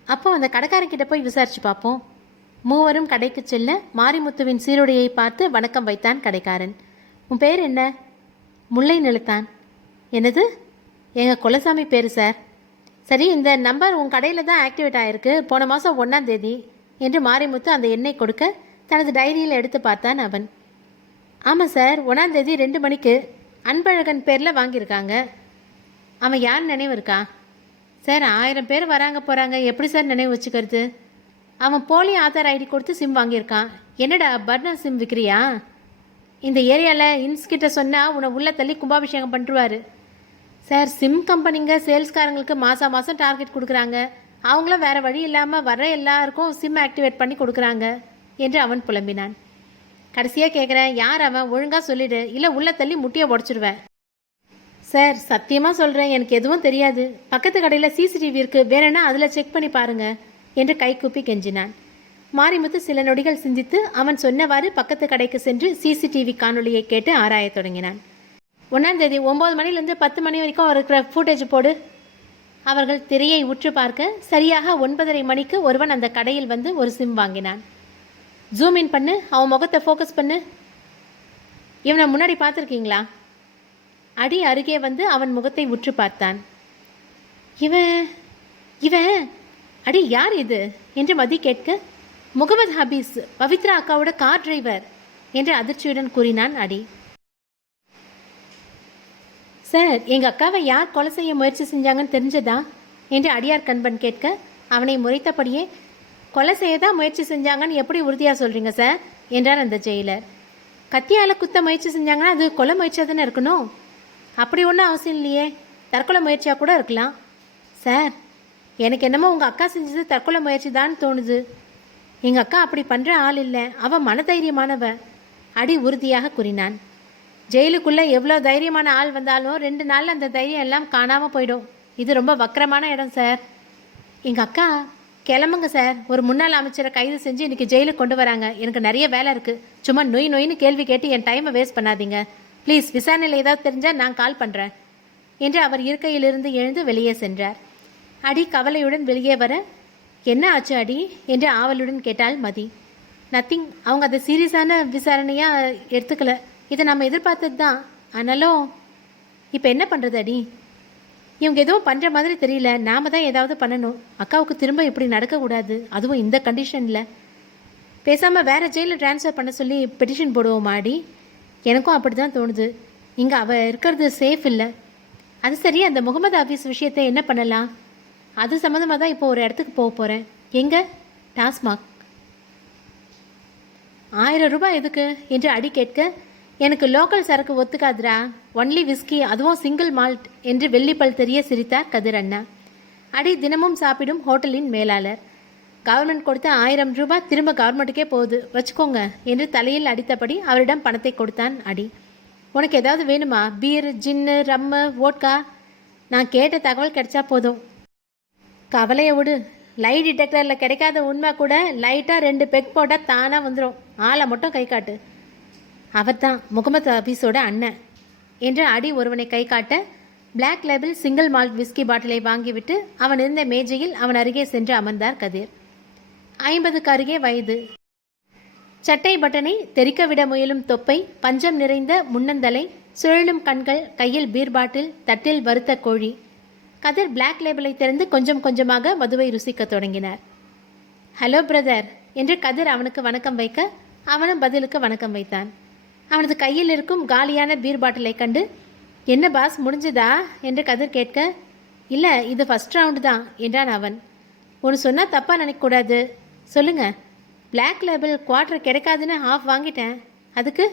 அப்போ அந்த கடைக்காரங்கிட்ட போய் விசாரித்து பார்ப்போம். மூவரும் கடைக்கு செல்ல மாரிமுத்துவின் சீருடையை பார்த்து வணக்கம் வைத்தான் கடைக்காரன். உன் பேர் என்ன? முல்லை நிலத்தான். என்னது? எங்கள் குலசாமி பேர் சார். சரி, இந்த நம்பர் உன் கடையில் தான் ஆக்டிவேட் ஆகிருக்கு, போன மாதம் 1ஆம் தேதி என்று மாரிமுத்து அந்த எண்ணை கொடுக்க தனது டைரியில் எடுத்து பார்த்தான் அவன். ஆமாம் சார், 1ஆம் தேதி 2 மணிக்கு அன்பழகன் பேரில் வாங்கியிருக்காங்க. அவன் யார் நினைவு இருக்கா? சார், 1000 பேர் வராங்க போகிறாங்க, எப்படி சார் நினைவு வச்சுக்கிறது? அவன் போலி ஆதார் ஐடி கொடுத்து சிம் வாங்கியிருக்கான். என்னடா பர்னர் சிம் விற்கிறியா? இந்த ஏரியாவில் இன்ஸ்கிட்ட சொன்னால் உன்னை உள்ள தள்ளி கும்பாபிஷேகம் பண்ணிருவார். சார், சிம் கம்பெனிங்க சேல்ஸ்காரங்களுக்கு மாதம் மாதம் டார்கெட் கொடுக்குறாங்க. அவங்களும் வேறு வழி இல்லாமல் வர எல்லாருக்கும் சிம் ஆக்டிவேட் பண்ணி கொடுக்குறாங்க என்று அவன் புலம்பினான். கடைசியாக கேட்குறேன், யார் அவன்? ஒழுங்காக சொல்லிடு, இல்லை உள்ள தள்ளி முட்டியை உடச்சிடுவேன். சார், சத்தியமாக சொல்கிறேன், எனக்கு எதுவும் தெரியாது. பக்கத்து கடையில் சிசிடிவி இருக்குது, வேணும்னா அதில் செக் பண்ணி பாருங்கள் என்று கைக்கூப்பி கெஞ்சினான். மாரிமுத்து சில நொடிகள் சிந்தித்து அவன் சொன்னவாறு பக்கத்து கடைக்கு சென்று சிசிடிவி காணொலியை கேட்டு ஆராயத் தொடங்கினான். 1ஆம் தேதி 9 மணிலேருந்து 10 மணி வரைக்கும் இருக்கிற ஃபுட்டேஜ் போடு. அவர்கள் திரையை உற்று பார்க்க சரியாக 9:30 மணிக்கு ஒருவன் அந்த கடையில் வந்து ஒரு சிம் வாங்கினான். ஜூம் இன் பண்ணு, அவன் முகத்தை ஃபோக்கஸ் பண்ணு. இவனை முன்னாடி பார்த்துருக்கீங்களா? அடி அருகே வந்து அவன் முகத்தை உற்று பார்த்தான். இவன் இவன் அடி யார் இது என்று மதி கேட்க, முகமது ஹபீஸ், பவித்ரா அக்காவோட கார் டிரைவர் என்று அதிர்ச்சியுடன் கூறினான் அடி. சார், எங்கள் அக்காவை யார் கொலை செய்ய முயற்சி செஞ்சாங்கன்னு தெரிஞ்சதா என்று அடியார் கண்பன் கேட்க, அவனை முறைத்தபடியே, கொலை செய்ய தான் முயற்சி செஞ்சாங்கன்னு எப்படி உறுதியாக சொல்கிறீங்க சார் என்றார் அந்த ஜெயிலர். கத்தியால் குத்த முயற்சி செஞ்சாங்கன்னா அது கொலை முயற்சியாக தானே இருக்கணும். அப்படி ஒன்றும் அவசியம் இல்லையே, தற்கொலை முயற்சியாக கூட இருக்கலாம். சார், எனக்கு என்னமோ உங்கள் அக்கா செஞ்சது தற்கொலை முயற்சி தான் தோணுது. எங்கள் அக்கா அப்படி பண்ணுற ஆள் இல்லை, அவள் மனதைரியமானவ அடி உறுதியாக கூறினான். ஜெயிலுக்குள்ளே எவ்வளோ தைரியமான ஆள் வந்தாலும் 2 நாளில் அந்த தைரியம் எல்லாம் காணாமல் போயிடும். இது ரொம்ப வக்கரமான இடம் சார். எங்கள் அக்கா கிளம்புங்க சார், ஒரு முன்னாள் அமைச்சரை கைது செஞ்சு இன்றைக்கி ஜெயிலுக்கு கொண்டு வராங்க. எனக்கு நிறைய வேலை இருக்குது. சும்மா நொயின்னு கேள்வி கேட்டு என் டைமை வேஸ்ட் பண்ணாதீங்க ப்ளீஸ். விசாரணையில் ஏதாவது தெரிஞ்சால் நான் கால் பண்ணுறேன் என்று அவர் இருக்கையிலிருந்து எழுந்து வெளியே சென்றார். அடி கவலையுடன் வெளியே வர, என்ன ஆச்சு அடி என்று ஆவலுடன் கேட்டாள் மதி. நத்திங், அவங்க அதை சீரியஸான விசாரணையாக எடுத்துக்கல. இதை நம்ம எதிர்பார்த்தது தான். ஆனாலும் இப்போ என்ன பண்ணுறது அடி? இவங்க எதுவும் பண்ணுற மாதிரி தெரியல. நாம் தான் ஏதாவது பண்ணணும். அக்காவுக்கு திரும்ப இப்படி நடக்கக்கூடாது, அதுவும் இந்த கண்டிஷனில். பேசாமல் வேறு ஜெயிலில் ட்ரான்ஸ்ஃபர் பண்ண சொல்லி பெட்டிஷன் போடுவோம் அடி. எனக்கும் அப்படி தான் தோணுது. இங்கே அவள் இருக்கிறது சேஃப் இல்லை. அது சரி, அந்த முகமது ஹபீஸ் விஷயத்தை என்ன பண்ணலாம்? அது சம்மந்தமாக தான் இப்போ ஒரு இடத்துக்கு போக போகிறேன். எங்கே? டாஸ்மாக். 1000 ரூபாய் எதுக்கு என்று அடி கேட்க, எனக்கு லோக்கல் சரக்கு ஒத்துக்காதுரா, ஒன்லி விஸ்கி, அதுவும் சிங்கிள் மால்ட் என்று வெள்ளிப்பல் தெரிய சிரித்தார் கதிர் அண்ணா. அடி தினமும் சாப்பிடும் ஹோட்டலின் மேலாளர். கவர்மெண்ட் கொடுத்த 1000 ரூபாய் திரும்ப கவர்மெண்ட்டுக்கே போகுது, வச்சுக்கோங்க என்று தலையில் அடித்தபடி அவரிடம் பணத்தை கொடுத்தான் அடி. உனக்கு ஏதாவது வேணுமா? பீர், ஜின்னு, ரம்மு, வோட்கா? நான் கேட்ட தகவல் கிடைச்சா போதும். கவலையை விடு. லை டிடெக்டரில் கிடைக்காத உண்மை கூட லைட்டாக 2 பெக் போட்டால் தானாக வந்துடும். ஆளை மட்டும் கை காட்டு. அவர் தான் முகமது ஹபீஸோட அண்ணன் என்று அடி ஒருவனை கை காட்ட, black label single malt whisky பாட்டிலை வாங்கிவிட்டு அவன் இருந்த மேஜையில் அவன் அருகே சென்று அமர்ந்தார் கதிர். 50க்கு அருகே வயது. சட்டை பட்டனை தெறிக்க விட முயலும் தொப்பை, பஞ்சம் நிறைந்த முன்னந்தலை, சுழலும் கண்கள், கையில் பீர் பாட்டில், தட்டில் வறுத்த கோழி. கதிர் பிளாக் லேபிளை திறந்து கொஞ்சம் கொஞ்சமாக மதுவை ருசிக்க தொடங்கினார். ஹலோ பிரதர் என்று கதிர் அவனுக்கு வணக்கம் வைக்க, அவனும் பதிலுக்கு வணக்கம் வைத்தான். அவனது கையில் இருக்கும் காலியான பீர் பாட்டிலை கண்டு, என்ன பாஸ் முடிஞ்சுதா என்று கதிர் கேட்க, இல்லை இது ஃபர்ஸ்ட் ரவுண்டு தான் என்றான் அவன். ஒன்று சொன்னால் தப்பாக நினைக்கக்கூடாது, சொல்லுங்க. பிளாக் லேபிள் குவார்ட்டர் கிடைக்காதுன்னு ஆஃப் வாங்கிட்டேன். அதுக்கு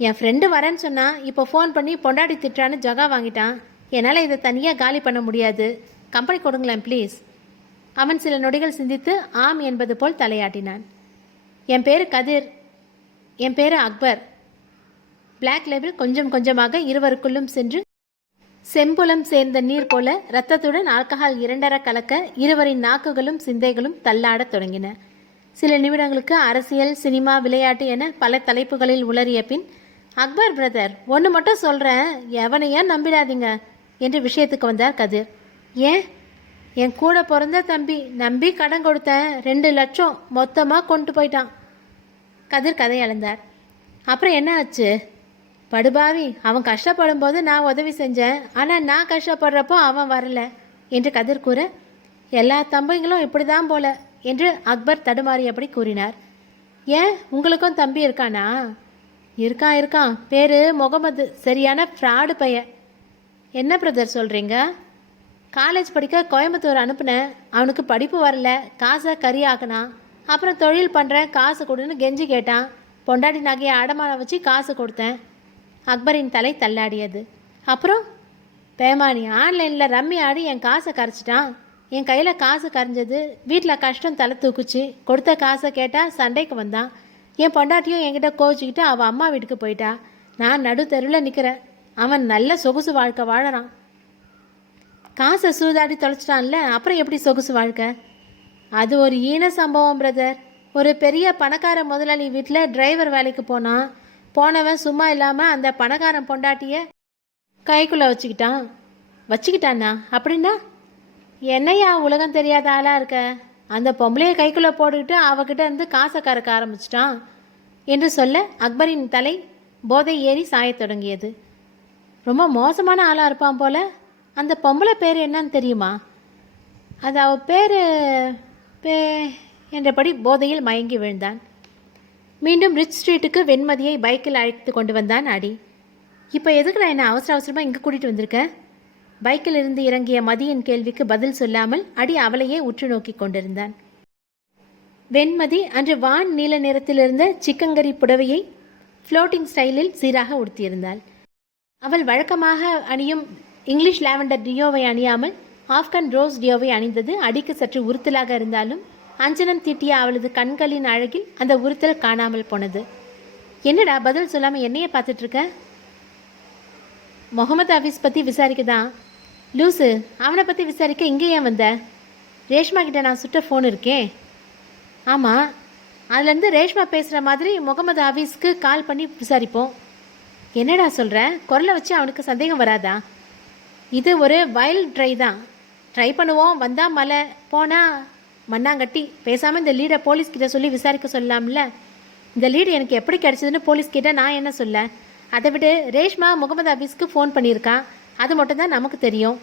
என் ஃப்ரெண்டு வரேன்னு சொன்னால் இப்போ ஃபோன் பண்ணி பொண்டாடி திட்டான்னு ஜகா வாங்கிட்டான். என்னால் இதை தனியாக காலி பண்ண முடியாது, கம்பெனி கொடுங்களேன் ப்ளீஸ். அவன் சில நொடிகள் சிந்தித்து ஆம் என்பது போல் தலையாட்டினான். என் பேர் கதிர், என் பேர் அக்பர். பிளாக் லேபிள் கொஞ்சம் கொஞ்சமாக இருவருக்குள்ளும் சென்று செம்புலம் சேர்ந்த நீர் போல இரத்தத்துடன் ஆல்கஹால் 2 கலக்க இருவரின் நாக்குகளும் சிந்தைகளும் தள்ளாடத் தொடங்கின. சில நிமிடங்களுக்கு அரசியல், சினிமா, விளையாட்டு என பல தலைப்புகளில் உளறிய பின், அக்பர் பிரதர், ஒன்று மட்டும் சொல்கிறேன், எவனையும் நம்பிடாதீங்க என்று விஷயத்துக்கு வந்தார் கதிர். ஏன்? என் கூட பிறந்த தம்பி நம்பி கடன் கொடுத்தேன், 2 லட்சம் மொத்தமாக கொண்டு போயிட்டான். கதிர் கதை அளந்தார். அப்புறம் என்ன ஆச்சு? படுபாவி, அவன் கஷ்டப்படும் போது நான் உதவி செஞ்சேன், ஆனால் நான் கஷ்டப்படுறப்போ அவன் வரல என்று கதிர் கூற, எல்லா தம்பிங்களும் இப்படி தான் போல என்று அக்பர் தடுமாறியபடி கூறினார். ஏன், உங்களுக்கும் தம்பி இருக்கானா? இருக்கான், பேர் முகமது, சரியான ஃப்ராடு பையன். என்ன பிரதர் சொல்கிறீங்க? காலேஜ் படிக்க கோயம்புத்தூர் அனுப்புனேன், அவனுக்கு படிப்பு வரல, காசை கறி ஆக்கினான். அப்புறம் தொழில் பண்ணுறேன், காசு கொடுன்னு கெஞ்சி கேட்டான். பொண்டாடி நகையை அடமானம் வச்சு காசு கொடுத்தேன். அக்பரின் தலை தள்ளாடியது. அப்புறம் பேமானி ஆன்லைனில் ரம்மி ஆடி என் காசை கரைச்சிட்டான். என் கையில் காசு கரைஞ்சது, வீட்டில் கஷ்டம் தலை தூக்குச்சு. கொடுத்த காசை கேட்டால் சண்டைக்கு வந்தான். என் பொண்டாட்டியும் என்கிட்ட கோச்சிக்கிட்டு அவள் அம்மா வீட்டுக்கு போயிட்டா. நான் நடு தெருவில் நிற்கிறேன். அவன் நல்ல சொகுசு வாழ்க்கை வாழறான். காசை சூதாடி தொலைச்சிட்டான்ல, அப்புறம் எப்படி சொகுசு வாழ்க்கை? அது ஒரு ஈன சம்பவம் பிரதர். ஒரு பெரிய பணக்கார முதலாளி வீட்டில் டிரைவர் வேலைக்கு போனவன் சும்மா இல்லாமல் அந்த பணக்காரன் பொண்டாட்டியை கைக்குள்ளே வச்சுக்கிட்டானா? அப்படின்னா என்னையா உலகம் தெரியாத ஆளாக இருக்க? அந்த பொம்பளையை கைக்குள்ளே போட்டுக்கிட்டு அவகிட்ட இருந்து காசை கறக்க ஆரம்பிச்சிட்டான் என்று சொல்ல அக்பரின் தலை போதை ஏறி சாயத் தொடங்கியது. ரொம்ப மோசமான ஆளாக இருப்பான் போல. அந்த பொம்பளை பேர் என்னன்னு தெரியுமா? அது அவ பேர் என்றபடி போதையில் மயங்கி விழுந்தான். மீண்டும் ரிச் ஸ்ட்ரீட்டுக்கு வெண்மதியை பைக்கில் அழைத்து கொண்டு வந்தான் அடி. இப்போ எதுக்கு நான் என்ன அவசரமாக இங்கே கூட்டிகிட்டு வந்திருக்கேன்? பைக்கில் இருந்து இறங்கிய மதியின் கேள்விக்கு பதில் சொல்லாமல் அடி அவளையே உற்று நோக்கி கொண்டிருந்தான். வெண்மதி அன்று வான் நீல நிறத்தில் இருந்த சிக்கங்கரி புடவையை ஃப்ளோட்டிங் ஸ்டைலில் சீராக உடுத்தியிருந்தாள். அவள் வழக்கமாக அணியும் இங்கிலீஷ் லாவெண்டர் டியோவை அணியாமல் ஆப்கன் ரோஸ் டியோவை அணிந்தது அடிக்கு சற்று உறுத்தலாக இருந்தாலும் அஞ்சனம் தீட்டிய அவளது கண்களின் அழகில் அந்த உறுத்தல் காணாமல் போனது. என்னடா பதில் சொல்லாமல் என்னையே பார்த்துட்ருக்க? முகமது ஹபீஸ் பற்றி விசாரிக்க தான். லூசு, அவனை பற்றி விசாரிக்க இங்கே ஏன் வந்த? ரேஷ்மா கிட்ட நான் சுட்ட ஃபோன் இருக்கேன். ஆமாம், அதுலேருந்து ரேஷ்மா பேசுகிற மாதிரி முகமது ஹபீஸ்க்கு கால் பண்ணி விசாரிப்போம். என்னடா சொல்கிற? குரலை வச்சு அவனுக்கு சந்தேகம் வராதா? இது ஒரு வைல்ட் ட்ரை தான். ட்ரை பண்ணுவோம், வந்தால் மலை, போனால் மண்ணாங்கட்டி. பேசாமல் இந்த லீடை போலீஸ்கிட்ட சொல்லி விசாரிக்க சொல்லலாம்ல. இந்த லீடு எனக்கு எப்படி கிடைச்சதுன்னு போலீஸ்கிட்ட நான் என்ன சொல்ல? அதை விட ரேஷ்மா முகமது ஹபீஸ்க்கு ஃபோன் பண்ணியிருக்கான், அது மட்டும்தான் நமக்கு தெரியும்.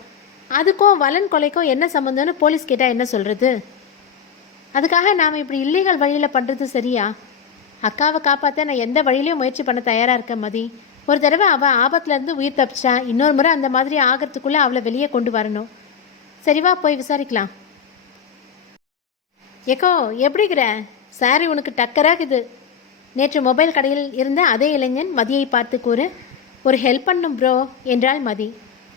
அதுக்கும் வலன் கொலைக்கும் என்ன சம்மந்தம்னு போலீஸ் கேட்டால் என்ன சொல்கிறது? அதுக்காக நாம் இப்படி இல்லீகல் வழியில் பண்ணுறது சரியா? அக்காவை காப்பாற்ற நான் எந்த வழியிலையும் முயற்சி பண்ண தயாராக இருக்கேன் மதி. ஒரு தடவை அவள் ஆபத்துலேருந்து உயிர் தப்பிச்சா, இன்னொரு முறை அந்த மாதிரி ஆகிறதுக்குள்ளே அவளை வெளியே கொண்டு வரணும். சரிவா, போய் விசாரிக்கலாம். ஏக்கோ எப்படிங்கிற? சாரி உனக்கு டக்கராகுது. நேற்று மொபைல் கடையில் இருந்த அதே இளைஞன் மதியை பார்த்து கூற, ஒரு ஹெல்ப் பண்ணும் ப்ரோ என்றாள் மதி.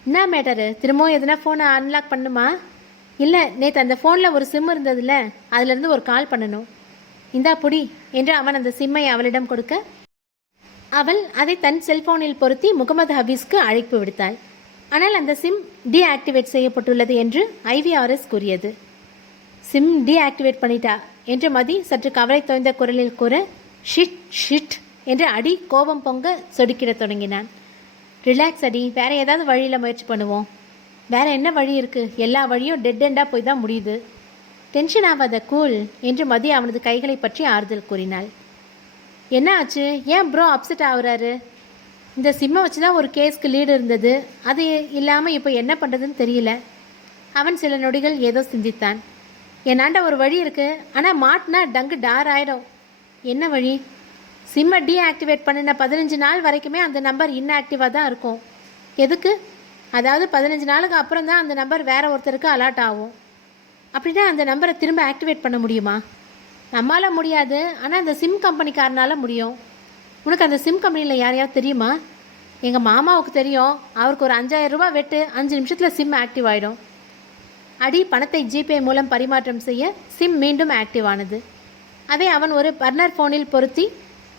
என்ன மேட்டரு, திரும்பவும் எதனா ஃபோனை அன்லாக் பண்ணுமா? இல்லை, நேற்று அந்த ஃபோனில் ஒரு சிம் இருந்ததில்ல, அதுலேருந்து ஒரு கால் பண்ணணும். இந்தா புடி என்று அவன் அந்த சிம்மை அவளிடம் கொடுக்க, அவள் அதை தன் செல்போனில் பொருத்தி முகமது ஹபீஸ்க்கு அழைப்பு விடுத்தாள். ஆனால் அந்த சிம் டீஆக்டிவேட் செய்யப்பட்டுள்ளது என்று IVRS கூறியது. சிம் டீஆக்டிவேட் பண்ணிட்டா என்று மதி சற்று கவலை தோய்ந்த குரலில் கூற, ஷிட் ஷிட் என்று அடி கோபம் பொங்க சொடுக்கிட தொடங்கினான். ரிலாக்ஸ் அடி, வேற ஏதாவது வழியில் முயற்சி பண்ணுவோம். வேற என்ன வழி இருக்குது? எல்லா வழியும் டெட் எண்டாக போய் தான் முடியுது. டென்ஷன் ஆகாத, கூல் என்று மதி அவனது கைகளை பற்றி ஆறுதல் கூறினாள். என்ன ஆச்சு? ஏன் ப்ரோ அப்செட் ஆகுறாரு? இந்த சிம்மை வச்சு தான் ஒரு கேஸ்க்கு லீடு இருந்தது, அது இல்லாமல் இப்போ என்ன பண்ணுறதுன்னு தெரியல. அவன் சில நொடிகள் ஏதோ சிந்தித்தான். என்னாண்ட ஒரு வழி இருக்குது, ஆனால் மாட்டினா டங்கு டார் ஆயிடும். என்ன வழி? சிம்மை டீஆக்டிவேட் பண்ணின 15 நாள் வரைக்குமே அந்த நம்பர் இன்ஆக்டிவாக தான் இருக்கும். எதுக்கு? அதாவது 15 நாளுக்கு அப்புறம் தான் அந்த நம்பர் வேறு ஒருத்தருக்கு அலாட் ஆகும். அப்படின்னா அந்த நம்பரை திரும்ப ஆக்டிவேட் பண்ண முடியுமா? நம்மளால் முடியாது, ஆனால் அந்த சிம் கம்பெனிக்காரனால் முடியும். உனக்கு அந்த சிம் கம்பெனியில் யாரையாவது தெரியுமா? எங்கள் மாமாவுக்கு தெரியும். அவருக்கு ஒரு 5000 ரூபா வெட்டு, 5 நிமிஷத்தில் சிம் ஆக்டிவ் ஆகிடும். அடி பணத்தை ஜிபே மூலம் பரிமாற்றம் செய்ய சிம் மீண்டும் ஆக்டிவ் ஆனது. அதை அவன் ஒரு பர்னர் ஃபோனில் பொருத்தி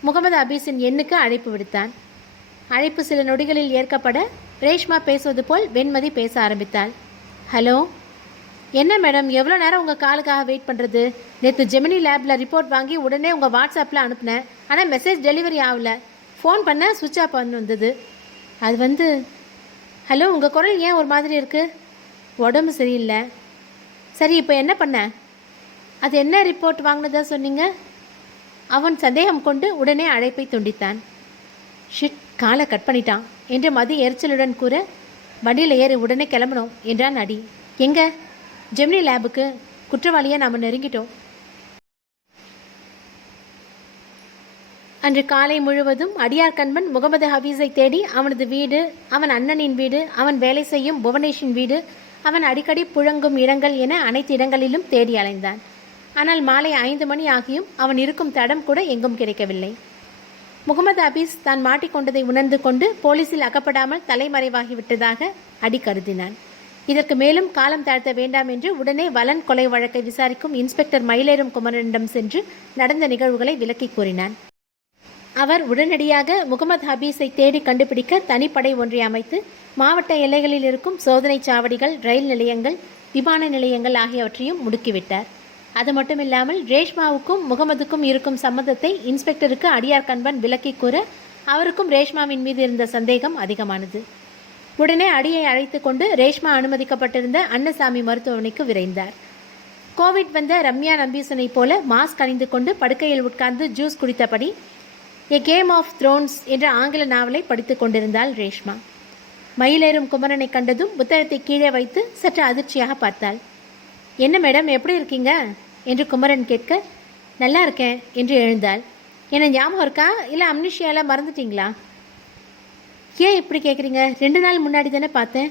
முகமது ஹபீஸின் எண்ணுக்கு அழைப்பு விடுத்தான். அழைப்பு சில நொடிகளில் ஏற்கப்பட ரேஷ்மா பேசுவது போல் வெண்மதி பேச ஆரம்பித்தாள். ஹலோ. என்ன மேடம், எவ்வளோ நேரம் உங்கள் காலுக்காக வெயிட் பண்ணுறது? நேற்று ஜெமினி லேபில் ரிப்போர்ட் வாங்கி உடனே உங்கள் வாட்ஸ்அப்பில் அனுப்புனேன், ஆனால் மெசேஜ் டெலிவரி ஆகல. ஃபோன் பண்ண சுவிட்ச் ஆஃப் வந்தது. அது ஹலோ, உங்கள் குரல் ஏன் ஒரு மாதிரி இருக்குது? உடம்பு சரியில்லை. சரி, இப்போ என்ன பண்ண? அது என்ன ரிப்போர்ட் வாங்கினதா சொன்னீங்க? அவன் சந்தேகம் கொண்டு உடனே அழைப்பை துண்டித்தான். ஷிட், காலை கட் பண்ணிட்டான் என்று மதி எரிச்சலுடன் கூற, வண்டியில் ஏறி உடனே கிளம்பணும் என்றான் அடி. எங்க? ஜெமினி லேபுக்கு. குற்றவாளியை நாம் நெருங்கிட்டோம். அன்று காலை முழுவதும் அடியார் கண்பன் முகமது ஹபீஸை தேடி அவனது வீடு, அவன் அண்ணனின் வீடு, அவன் வேலை செய்யும் புவனேஷின் வீடு, அவன் அடிக்கடி புழங்கும் இடங்கள் என அனைத்து இடங்களிலும் தேடி அலைந்தான். ஆனால் மாலை 5 மணி ஆகியும் அவன் இருக்கும் தடம் கூட எங்கும் கிடைக்கவில்லை. முகமது ஹபீஸ் தான் மாட்டிக்கொண்டதை உணர்ந்து கொண்டு போலீஸில் அகப்படாமல் தலைமறைவாகிவிட்டதாக அடி கருதினான். இதற்கு மேலும் காலம் தாழ்த்த வேண்டாம் என்று உடனே வலன் கொலை வழக்கை விசாரிக்கும் இன்ஸ்பெக்டர் மயிலேறும் குமரனிடம் சென்று நடந்த நிகழ்வுகளை விளக்கி கூறினான். அவர் உடனடியாக முகமது ஹபீஸை தேடி கண்டுபிடிக்க தனிப்படை ஒன்றை அமைத்து மாவட்ட எல்லைகளில் இருக்கும் சோதனை சாவடிகள், ரயில் நிலையங்கள், விமான நிலையங்கள் ஆகியவற்றையும் முடுக்கிவிட்டார். அது மட்டுமில்லாமல் ரேஷ்மாவுக்கும் முகமதுக்கும் இருக்கும் சம்மதத்தை இன்ஸ்பெக்டருக்கு அடியார் கண்பன் விளக்கி கூற அவருக்கும் ரேஷ்மாவின் மீது இருந்த சந்தேகம் அதிகமானது. உடனே அடியை அழைத்து கொண்டு ரேஷ்மா அனுமதிக்கப்பட்டிருந்த அன்னசாமி மருத்துவமனைக்கு விரைந்தார். கோவிட் வந்த ரம்யா நம்பீசனை போல மாஸ்க் அணிந்து கொண்டு படுக்கையில் உட்கார்ந்து ஜூஸ் குடித்தபடி எ கேம் ஆஃப் த்ரோன்ஸ் என்ற ஆங்கில நாவலை படித்து கொண்டிருந்தாள் ரேஷ்மா. மயிலேறும் குமரனை கண்டதும் புத்தகத்தை கீழே வைத்து சற்று அதிர்ச்சியாக பார்த்தாள். என்ன மேடம், எப்படி இருக்கீங்க என்று குமரன் கேட்க, நல்லா இருக்கேன் என்று எழுந்தாள். என்ன ஞாபகம் இருக்கா, இல்லை அம்னிஷியாலாம் மறந்துட்டீங்களா? ஏன் இப்படி கேட்குறீங்க? 2 நாள் முன்னாடி தானே பார்த்தேன்.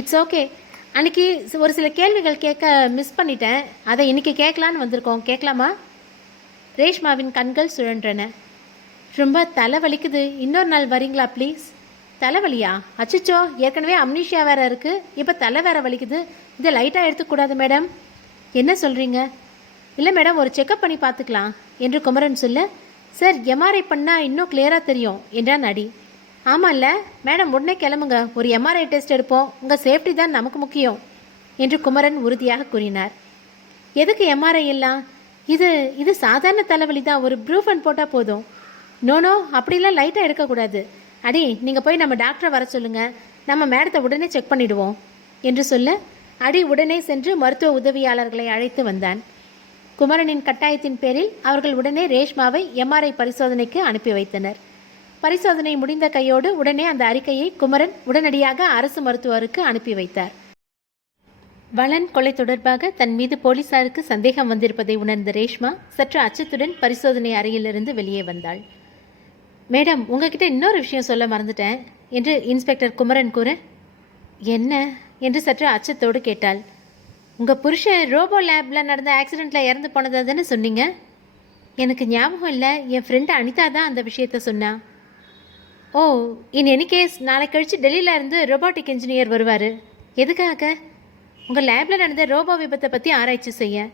இட்ஸ் ஓகே, அன்றைக்கி ஒரு சில கேள்விகள் கேட்க மிஸ் பண்ணிட்டேன், அதை இன்றைக்கி கேட்கலான்னு வந்திருக்கோம், கேட்கலாமா? ரேஷ்மாவின் கண்கள் சுழன்றன. ரொம்ப தலை வலிக்குது, இன்னொரு நாள் வரீங்களா ப்ளீஸ்? தலைவலியா? அச்சிச்சோ, ஏற்கனவே அம்னிஷியா வேறு இருக்குது, இப்போ தலை வேறு வலிக்குது. இதை லைட்டாக எடுத்துக்கூடாது மேடம். என்ன சொல்கிறீங்க? இல்லை மேடம், ஒரு செக்கப் பண்ணி பார்த்துக்கலாம் என்று குமரன் சொல்ல, சார் எம்ஆர்ஐ பண்ணால் இன்னும் கிளியராக தெரியும் என்றான் அடி. ஆமாம் இல்லை மேடம், உடனே கிளம்புங்க, ஒரு எம்ஆர்ஐ டெஸ்ட் எடுப்போம், உங்கள் சேஃப்டி தான் நமக்கு முக்கியம் என்று குமரன் உறுதியாக கூறினார். எதுக்கு எம்ஆர்ஐ எல்லாம்? இது சாதாரண தலைவலி தான், ஒரு ப்ரூஃபன் போட்டால் போதும். நோ, அப்படிலாம் லைட்டாக எடுக்கக்கூடாது. அடி, நீங்கள் போய் நம்ம டாக்டரை வர சொல்லுங்கள், நம்ம மேடத்தை உடனே செக் பண்ணிவிடுவோம் என்று சொல்ல அடி உடனே சென்று மருத்துவ உதவியாளர்களை அழைத்து வந்தான். குமரனின் கட்டாயத்தின் பேரில் அவர்கள் உடனே ரேஷ்மாவை எம்ஆர்ஐ பரிசோதனைக்கு அனுப்பி வைத்தனர். பரிசோதனை முடிந்த கையோடு உடனே அந்த அறிக்கையை குமரன் உடனடியாக அரசு மருத்துவருக்கு அனுப்பி வைத்தார். வளன் கொலை தொடர்பாக தன் மீது போலீசாருக்கு சந்தேகம் வந்திருப்பதை உணர்ந்த ரேஷ்மா சற்று அச்சத்துடன் பரிசோதனை அறையிலிருந்து வெளியே வந்தாள். மேடம், உங்ககிட்ட இன்னொரு விஷயம் சொல்ல மறந்துட்டேன் என்று இன்ஸ்பெக்டர் குமரன் கூற, என்ன என்று சற்று அச்சத்தோடு கேட்டாள். உங்கள் புருஷன் ரோபோ லேபில் நடந்த ஆக்சிடெண்ட்டில் இறந்து போனதான்னு சொன்னீங்க. எனக்கு ஞாபகம் இல்லை, என் ஃப்ரெண்டு அனிதா தான் அந்த விஷயத்த சொன்னா. ஓ, இன் எனி கேஸ் நாளை கழித்து டெல்லியில் இருந்து ரோபோட்டிக் இன்ஜினியர் வருவார். எதுக்காக? உங்கள் லேபில் நடந்த ரோபோ விபத்தை பற்றி ஆராய்ச்சி செய்ய.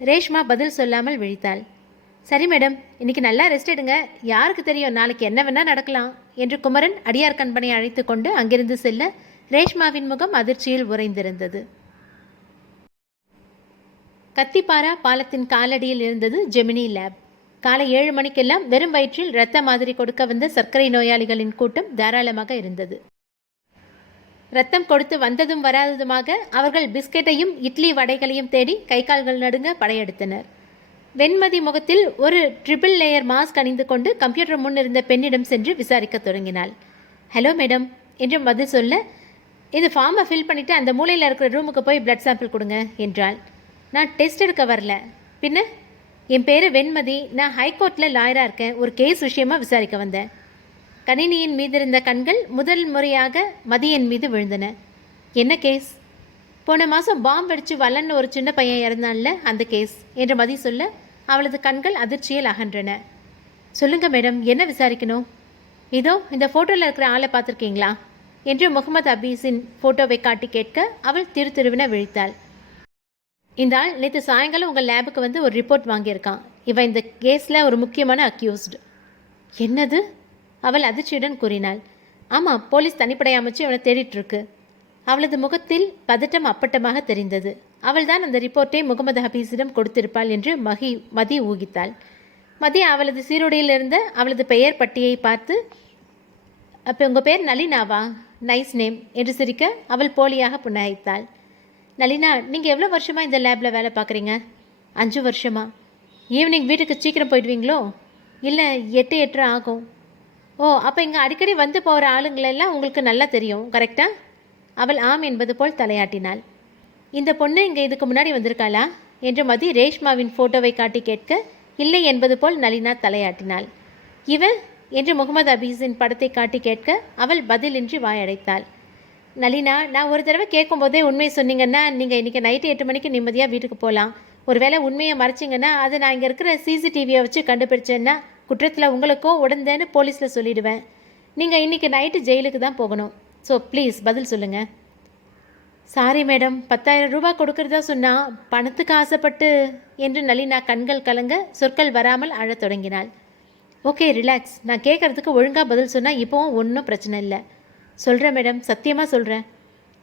ரேஷ்மா பதில் சொல்லாமல் விழித்தாள். சரி மேடம், இன்றைக்கி நல்லா ரெஸ்ட் எடுங்க. யாருக்கு தெரியும், நாளைக்கு என்ன வேணால் நடக்கலாம் என்று குமரன் அடியார் கண்பனை அழைத்து கொண்டு அங்கிருந்து செல்ல ரேஷ்மாவின் முகம் அதிர்ச்சியில் உறைந்திருந்தது. கத்திப்பாரா பாலத்தின் காலடியில் இருந்தது ஜெமினி லேப். காலை 7 மணிக்கெல்லாம் வெறும் வயிற்றில் இரத்த மாதிரி கொடுக்க வந்த சர்க்கரை நோயாளிகளின் கூட்டம் தாராளமாக இருந்தது. ரத்தம் கொடுத்து வந்ததும் வராததுமாக அவர்கள் பிஸ்கெட்டையும் இட்லி வடைகளையும் தேடி கை கால்கள் நடுங்க படையெடுத்தனர். வெண்மதி முகத்தில் ஒரு ட்ரிபிள் லேயர் மாஸ்க் அணிந்து கொண்டு கம்ப்யூட்டர் முன் இருந்த பெண்ணிடம் சென்று விசாரிக்க தொடங்கினாள். ஹலோ மேடம் என்று பதில் சொல்ல, இது ஃபார்மை ஃபில் பண்ணிவிட்டு அந்த மூலையில் இருக்கிற ரூமுக்கு போய் பிளட் சாம்பிள் கொடுங்க என்றாள். நான் டெஸ்ட் எடுக்க வரல. பின்ன, என் பேர் வெண்மதி, நான் ஹைகோர்ட்டில் லாயராக இருக்கேன். ஒரு கேஸ் விஷயமாக விசாரிக்க வந்தேன். கணினியின் மீது இருந்த கண்கள் முதல் முறையாக மதியின் மீது விழுந்தன. என்ன கேஸ்? போன மாதம் பாம்பு வெடிச்சு வல்லன்னு ஒரு சின்ன பையன் இறந்தான்ல, அந்த கேஸ் என்று மதி சொல்ல அவளது கண்கள் அதிர்ச்சியில் அகன்றன. சொல்லுங்கள் மேடம், என்ன விசாரிக்கணும்? இதோ இந்த ஃபோட்டோவில் இருக்கிற ஆளை பார்த்துருக்கீங்களா என்று முகமது அபீஸின் ஃபோட்டோவை காட்டி கேட்க அவள் திருவின விழித்தாள். இந்த ஆள் நேற்று சாயங்காலம் உங்கள் லேபுக்கு வந்து ஒரு ரிப்போர்ட் வாங்கியிருக்கான். இவன் இந்த கேஸில் ஒரு முக்கியமான அக்யூஸ்டு. என்னது? அவள் அதிர்ச்சியுடன் கூறினாள். ஆமாம், போலீஸ் தனிப்படை அமைச்சு அவனை தேடிட்டுருக்கு. அவளது முகத்தில் பதட்டம் அப்பட்டமாக தெரிந்தது. அவள் தான் அந்த ரிப்போர்ட்டை முகமது ஹபீஸிடம் கொடுத்திருப்பாள் என்று மதி ஊகித்தாள். மதி அவளது சீருடையில் இருந்த அவளது பெயர் பட்டியை பார்த்து, அப்போ உங்கள் பேர் நளினாவா? நைஸ் நேம் என்று சிரிக்க அவள் போலியாக புன்னகைத்தாள். நளினா, நீங்கள் எவ்வளோ வருஷமாக இந்த லேபில் வேலை பார்க்குறீங்க? 5 வருஷமா. ஈவினிங் வீட்டுக்கு சீக்கிரம் போயிடுவீங்களோ? இல்லை, 8 ஆகும். ஓ, அப்போ இங்கே அடிக்கடி வந்து போகிற ஆளுங்களெல்லாம் உங்களுக்கு நல்லா தெரியும், கரெக்டா? அவள் ஆம் என்பது போல் தலையாட்டினாள். இந்த பொண்ணு இங்கே இதுக்கு முன்னாடி வந்திருக்காளா என்று மதி ரேஷ்மாவின் ஃபோட்டோவை காட்டி கேட்க இல்லை என்பது போல் நளினா தலையாட்டினாள். இவன் என்று முகமது அபீஸின் படத்தை காட்டி கேட்க அவள் பதிலின்றி வாயடைத்தாள். நளினா, நான் ஒரு தடவை கேட்கும்போதே உண்மையை சொன்னீங்கன்னா நீங்கள் இன்றைக்கி நைட்டு 8 மணிக்கு நிம்மதியாக வீட்டுக்கு போகலாம். ஒரு வேளை உண்மையை மறைச்சிங்கன்னா அதை நான் இங்கே இருக்கிற சிசிடிவியை வச்சு கண்டுபிடிச்சேன்னா குற்றத்தில் உங்களுக்கோ உடந்தேன்னு போலீஸில் சொல்லிவிடுவேன். நீங்கள் இன்றைக்கி நைட்டு ஜெயிலுக்கு தான் போகணும். ஸோ ப்ளீஸ் பதில் சொல்லுங்கள். சாரி மேடம், 10,000 ரூபாய் கொடுக்கறதா சொன்னால் பணத்துக்கு ஆசைப்பட்டு என்று நளினா கண்கள் கலங்க சொற்கள் வராமல் அழத் தொடங்கினாள். Okay, relax. நான் கேட்குறதுக்கு ஒழுங்காக பதில் சொன்னால் இப்போவும் ஒன்றும் பிரச்சனை இல்லை. சொல்கிறேன் மேடம், சத்தியமாக சொல்கிறேன்.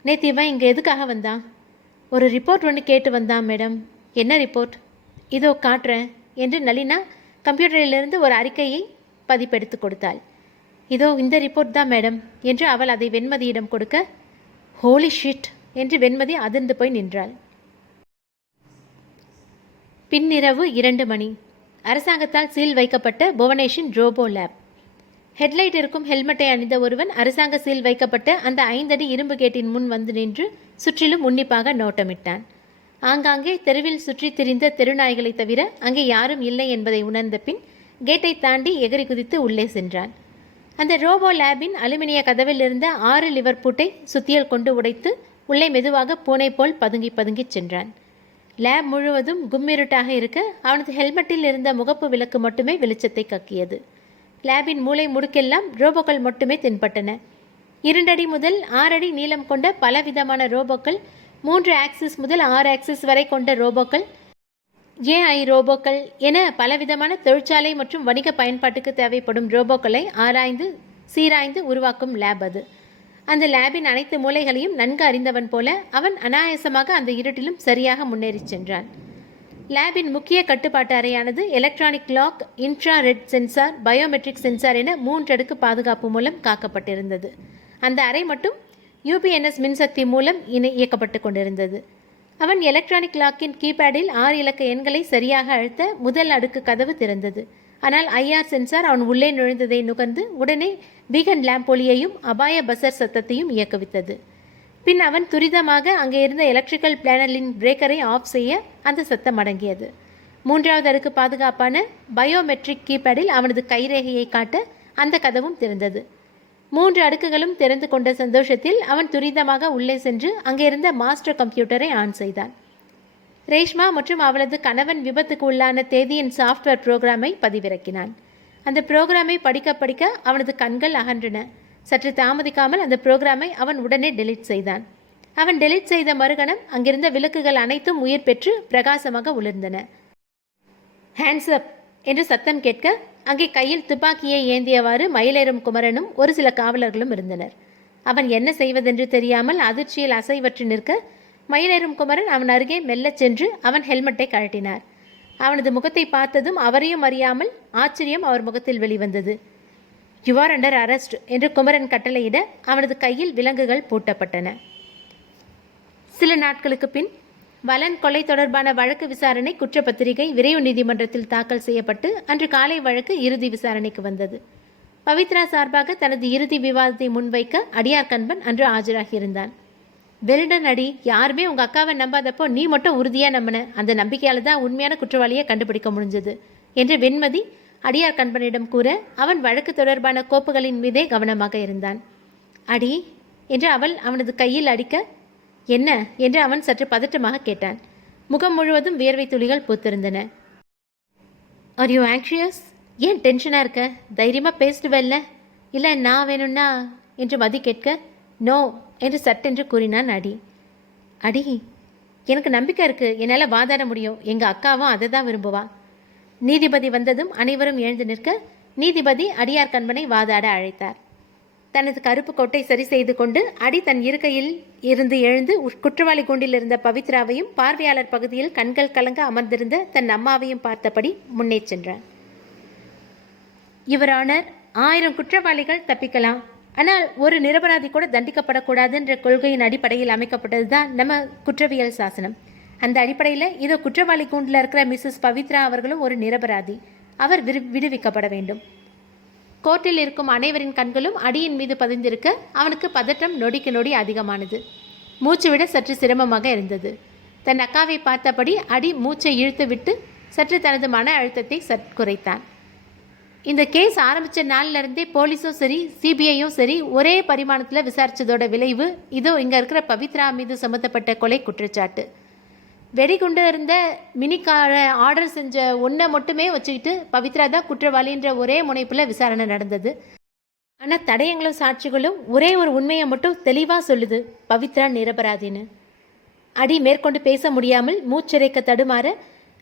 நேற்று இவன் இங்கே எதுக்காக வந்தான்? ஒரு ரிப்போர்ட் ஒன்று கேட்டு வந்தான் மேடம். என்ன ரிப்போர்ட்? இதோ காட்டுறேன் என்று நளினா கம்ப்யூட்டரிலிருந்து ஒரு அறிக்கையை பதிப்பெடுத்து கொடுத்தாள். இதோ இந்த ரிப்போர்ட் தான் மேடம் என்று அவள் அதை வெண்மதியிடம் கொடுக்க, ஹோலி ஷிட் என்று வெண்மதி அதிர்ந்து போய் நின்றாள். பின்னிரவு 2 மணி. அரசாங்கத்தால் சீல் வைக்கப்பட்ட புவனேஷின் ரோபோ லேப். ஹெட்லைட் இருக்கும் ஹெல்மெட்டை அணிந்த ஒருவன் அரசாங்க சீல் வைக்கப்பட்ட அந்த 5 அடி இரும்பு கேட்டின் முன் வந்து நின்று சுற்றிலும் உன்னிப்பாக நோட்டமிட்டான். ஆங்காங்கே தெருவில் சுற்றி திரிந்த தெருநாய்களை தவிர அங்கே யாரும் இல்லை என்பதை உணர்ந்த பின் கேட்டை தாண்டி எகிரி குதித்து உள்ளே சென்றான். அந்த ரோபோ லேபின் அலுமினிய கதவில் இருந்த 6 லிவர் பூட்டை சுத்தியல் கொண்டு உடைத்து உள்ளே மெதுவாக பூனை போல் பதுங்கி சென்றான். லேப் முழுவதும் கும்மிருட்டாக இருக்க அவனது ஹெல்மெட்டில் இருந்த முகப்பு விளக்கு மட்டுமே வெளிச்சத்தை கக்கியது. லேபின் மூளை முடுக்கெல்லாம் ரோபோக்கள் மட்டுமே தென்பட்டன. 2 அடி முதல் 6 அடி நீளம் கொண்ட பலவிதமான ரோபோக்கள், 3 ஆக்சிஸ் முதல் 6 ஆக்சிஸ் வரை கொண்ட ரோபோக்கள், ஏஐ ரோபோக்கள் என பலவிதமான தொழிற்சாலை மற்றும் வணிக பயன்பாட்டுக்கு தேவைப்படும் ரோபோக்களை ஆராய்ந்து சீராய்ந்து உருவாக்கும் லேப் அது. அந்த லேபின் அனைத்து மூலைகளையும் நன்கு அறிந்தவன் போல அவன் அனாயாசமாக அந்த இருட்டிலும் சரியாக முன்னேறி சென்றான். லேபின் முக்கிய கட்டுப்பாட்டு அறையானது electronic lock, infrared sensor, biometric sensor என 3 அடுக்கு பாதுகாப்பு மூலம் காக்கப்பட்டிருந்தது. அந்த அறை மட்டும் UPNS மின்சக்தி மூலம் இயக்கப்பட்டு கொண்டிருந்தது. அவன் எலக்ட்ரானிக் லாக்கின் கீபேடில் 6 இலக்க எண்களை சரியாக அழுத்த முதல் அடுக்கு கதவு திறந்தது. ஆனால் IR சென்சார் அவன் உள்ளே நுழைந்ததை நுகர்ந்து உடனே பீகன் லேம்ப் ஒளியையும் அபாய பசர் சத்தத்தையும் இயக்குவித்தது. பின் அவன் துரிதமாக அங்கே இருந்த எலக்ட்ரிக்கல் பிளானலின் பிரேக்கரை ஆஃப் செய்ய அந்த சத்தம் அடங்கியது. 3வது அடுக்கு பாதுகாப்பான பயோமெட்ரிக் கீபேடில் அவனது கைரேகையை காட்ட அந்த கதவும் திறந்தது. 3 அடுக்குகளும் திறந்து கொண்ட சந்தோஷத்தில் அவன் துரிதமாக உள்ளே சென்று அங்கே இருந்த மாஸ்டர் கம்ப்யூட்டரை ஆன் செய்தான். ரேஷ்மா மற்றும் அவளது கணவன் விபத்துக்கு உள்ளான தேதியின் சாஃப்ட்வேர் புரோகிராமை பதிவிறக்கினான். அந்த புரோகிராமை படிக்க படிக்க அவனது கண்கள் அகன்றன. சற்று தாமதிக்காமல் அந்த புரோகிராமை அவன் உடனே டெலீட் செய்தான். அவன் டெலீட் செய்த மறுகணம் அங்கிருந்த விளக்குகள் அனைத்தும் உயிர் பெற்று பிரகாசமாக உளிர்ந்தன. ஹேண்ட்ஸ் அப் என்று சத்தம் கேட்க அங்கே கையில் துப்பாக்கியை ஏந்தியவாறு மயிலேறும் குமரனும் ஒரு சில காவலர்களும் இருந்தனர். அவன் என்ன செய்வதென்று தெரியாமல் அதிர்ச்சியில் அசைவற்று நிற்க மயிலேறும் குமரன் அவன் அருகே மெல்லச் சென்று அவன் ஹெல்மெட்டை கழட்டினார். அவனது முகத்தை பார்த்ததும் அவரையும் அறியாமல் ஆச்சரியம் அவர் முகத்தில் வெளிவந்தது. யூ ஆர் அண்டர் அரெஸ்ட் என்று குமரன் கட்டளையிட அவனது கையில் விலங்குகள் பூட்டப்பட்டன. சில நாட்களுக்கு பின் வலன் கொலை தொடர்பான வழக்கு விசாரணை குற்றப்பத்திரிகை விரைவு நீதிமன்றத்தில் தாக்கல் செய்யப்பட்டு அன்று காலை வழக்கு இறுதி விசாரணைக்கு வந்தது. பவித்ரா சார்பாக தனது இறுதி விவாதத்தை முன்வைக்க அடியார் கண்பன் அன்று ஆஜராகியிருந்தான். வெல்டன் அடி, யாருமே உங்கள் அக்காவை நம்பாதப்போ நீ மட்டும் உறுதியாக நம்பின. அந்த நம்பிக்கையால் தான் உண்மையான குற்றவாளியை கண்டுபிடிக்க முடிஞ்சது என்று வெண்மதி அடியார் கண்பனிடம் கூற அவன் வழக்கு தொடர்பான கோப்புகளின் மீதே கவனமாக இருந்தான். அடி என்று அவள் அவனது கையில் அடிக்க, என்ன என்று அவன் சற்று பதட்டமாக கேட்டான். முகம் முழுவதும் வியர்வை துளிகள் பூத்திருந்தன. Are you anxious? ஏன் டென்ஷனாக இருக்க? தைரியமாக பேசிடுவல்ல? இல்லை நான் வேணும்னா என்று மதி கேட்க, நோ என்று சட்டென்று கூறினான் அடி. அடி, எனக்கு நம்பிக்கை இருக்குது, என்னால் வாதாட முடியும். எங்கள் அக்காவும் அதை தான் விரும்புவா. நீதிபதி வந்ததும் அனைவரும் எழுந்து நிற்க நீதிபதி அடியார் கண்பனை வாதாட அழைத்தார். தனது கருப்பு கோட்டை சரி செய்து கொண்டு அடி தன் இருக்கையில் இருந்து எழுந்து குற்றவாளி கூண்டில் இருந்த பவித்ராவையும் பார்வையாளர் பகுதியில் கண்கள் கலங்க அமர்ந்திருந்த தன் அம்மாவையும் பார்த்தபடி முன்னே சென்றான். யுவர் ஆனர், 1000 குற்றவாளிகள் தப்பிக்கலாம், ஆனால் ஒரு நிரபராதி கூட தண்டிக்கப்படக்கூடாது என்ற கொள்கையின் அடிப்படையில் அமைக்கப்பட்டது தான் நம்ம குற்றவியல் சாசனம். அந்த அடிப்படையில் இதோ குற்றவாளி கூண்டில் இருக்கிற மிஸ்ஸஸ் பவித்ரா அவர்களும் ஒரு நிரபராதி. அவர் விடுவிக்கப்பட வேண்டும். கோர்ட்டில் இருக்கும் அனைவரின் கண்களும் அடியின் மீது பதிந்திருக்க அவனுக்கு பதற்றம் நொடிக்கு நொடி அதிகமானது. மூச்சு விட சற்று சிரமமாக இருந்தது. தன் அக்காவை பார்த்தபடி அடி மூச்சை இழுத்து விட்டு சற்று தனது மன அழுத்தத்தை குறைத்தான். இந்த கேஸ் ஆரம்பித்த நாளிலிருந்தே போலீஸும் சரி சிபிஐயும் சரி ஒரே பரிமாணத்தில் விசாரித்ததோட விளைவு இதோ இங்கே இருக்கிற பவித்ரா மீது சுமத்தப்பட்ட கொலை குற்றச்சாட்டு. வெடிகுண்டு இருந்த மினிக்காரை ஆர்டர் செஞ்ச ஒன்றை மட்டுமே வச்சுக்கிட்டு பவித்ரா தான் குற்றவாளின்ற ஒரே முனைப்பில் விசாரணை நடந்தது. ஆனால் தடயங்களும் சாட்சிகளும் ஒரே ஒரு உண்மையை மட்டும் தெளிவாக சொல்லுது, பவித்ரா நிரபராதின்னு. அடி மேற்கொண்டு பேச முடியாமல் மூச்சிறைக்க தடுமாற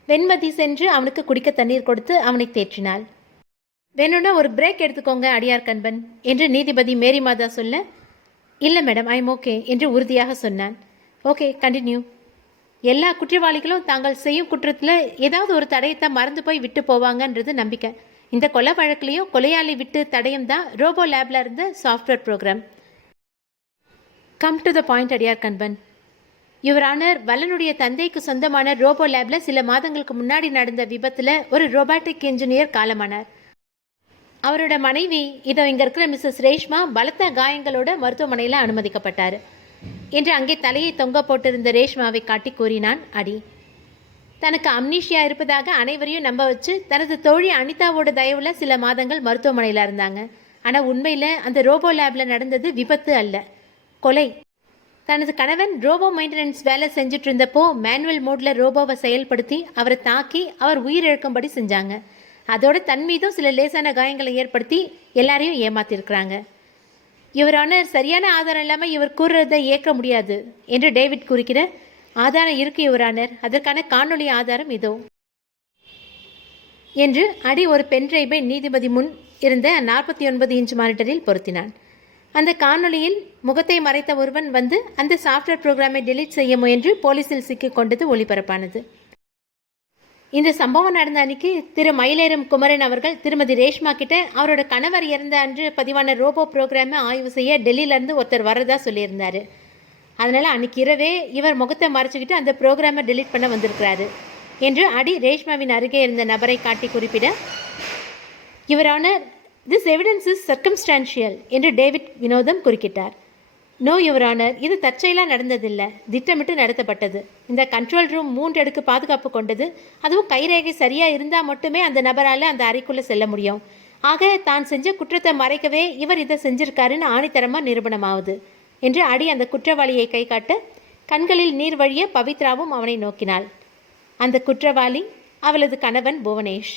வெண்மதி சென்று அவனுக்கு குடிக்க தண்ணீர் கொடுத்து அவனை தேற்றினாள். வேணும்னா ஒரு பிரேக் எடுத்துக்கோங்க அடியார் கண்பன் என்று நீதிபதி மேரி மாதா சொல்ல, இல்லை மேடம், ஐ எம் ஓகே என்று உறுதியாக சொன்னான். Okay, continue. எல்லா குற்றவாளிகளும் தாங்கள் செய்யும் குற்றத்தில் ஏதாவது ஒரு தடயத்தை மறந்து போய் விட்டு போவாங்கன்றது நம்பிக்கை. இந்த கொலை வழக்குலையும் கொலையாளி விட்டு தடயம் தான் ரோபோ லேபில் இருந்த software program. Come to the point அடியார் கண்பன். யுவர் ஆனர், வல்லனுடைய தந்தைக்கு சொந்தமான ரோபோ லேபில் சில மாதங்களுக்கு முன்னாடி நடந்த விபத்தில் ஒரு ரோபாட்டிக் இன்ஜினியர் காலமானார். அவரோட மனைவி இதோ இங்கே இருக்கிற மிஸ்ஸஸ் ரேஷ்மா பலத்த காயங்களோட மருத்துவமனையில் அனுமதிக்கப்பட்டார் என்று அங்கே தலையை தொங்க போட்டிருந்த ரேஷ்மாவை காட்டி கூறினான் அடி. தனக்கு அம்னீஷியா இருப்பதாக அனைவரையும் நம்ப வச்சு தனது தோழி அனிதாவோட தயவில் சில மாதங்கள் மருத்துவமனையில் இருந்தாங்க. ஆனால் உண்மையில் அந்த ரோபோ லேபில் நடந்தது விபத்து அல்ல, கொலை. தனது கணவன் ரோபோ மெயின்டெனன்ஸ் வேலை செஞ்சுட்டு இருந்தப்போ மேனுவல் மோடில் ரோபோவை செயல்படுத்தி அவரை தாக்கி அவர் உயிரிழக்கும்படி செஞ்சாங்க. அதோடு தன் மீதும் சில லேசான காயங்களை ஏற்படுத்தி எல்லாரையும் ஏமாத்திருக்கிறாங்க. யுவர் ஆனர், சரியான ஆதாரம் இல்லாமல் இவர் கூறுறதை ஏற்க முடியாது என்று டேவிட் குறிக்கிற, ஆதாரம் இருக்கு யுவர் ஆனர், அதற்கான காணொலி ஆதாரம் இதோ என்று அடி ஒரு பென்டிரைவை நீதிபதி முன் இருந்த 49 இன்ச் மானிட்டரில் பொருத்தினான். அந்த காணொலியில் முகத்தை மறைத்த ஒருவன் வந்து அந்த சாஃப்ட்வேர் ப்ரோக்ராமை டெலீட் செய்ய முயன்று போலீஸில் சிக்கிக் கொண்டது ஒளிபரப்பானது. இந்த சம்பவம் நடந்த அன்னைக்கு திரு மயிலேறும் குமரன் அவர்கள் திருமதி ரேஷ்மா கிட்ட அவரோட கணவர் இறந்த அன்று பதிவான ரோபோ ப்ரோக்ராமை ஆய்வு செய்ய டெல்லியிலேருந்து ஒருத்தர் வரதா சொல்லியிருந்தார். அதனால் அன்றைக்கி இரவே இவர் முகத்தை மறைச்சிக்கிட்டு அந்த ப்ரோக்ராமை டெலீட் பண்ண வந்திருக்கிறாரு என்று அடி ரேஷ்மாவின் அருகே இருந்த நபரை காட்டி குறிப்பிட, your honour, this evidence is circumstantial என்று டேவிட் வினோதம் குறுக்கிட்டார். நோ யுவர் ஆனர், இது தற்செயலாக நடந்ததில்லை, திட்டமிட்டு நடத்தப்பட்டது. இந்த கண்ட்ரோல் ரூம் 3 அடுக்கு பாதுகாப்பு கொண்டது. அதுவும் கைரேகை சரியாக இருந்தால் மட்டுமே அந்த நபரால் அந்த அறைக்குள்ளே செல்ல முடியும். ஆக தான் செஞ்ச குற்றத்தை மறைக்கவே இவர் இதை செஞ்சிருக்காருன்னு ஆணித்தரமாக நிரூபணமாகுது என்று அடி அந்த குற்றவாளியை கை காட்ட கண்களில் நீர் வழிய பவித்ராவும் அவனை நோக்கினாள். அந்த குற்றவாளி அவளது கணவன் புவனேஷ்.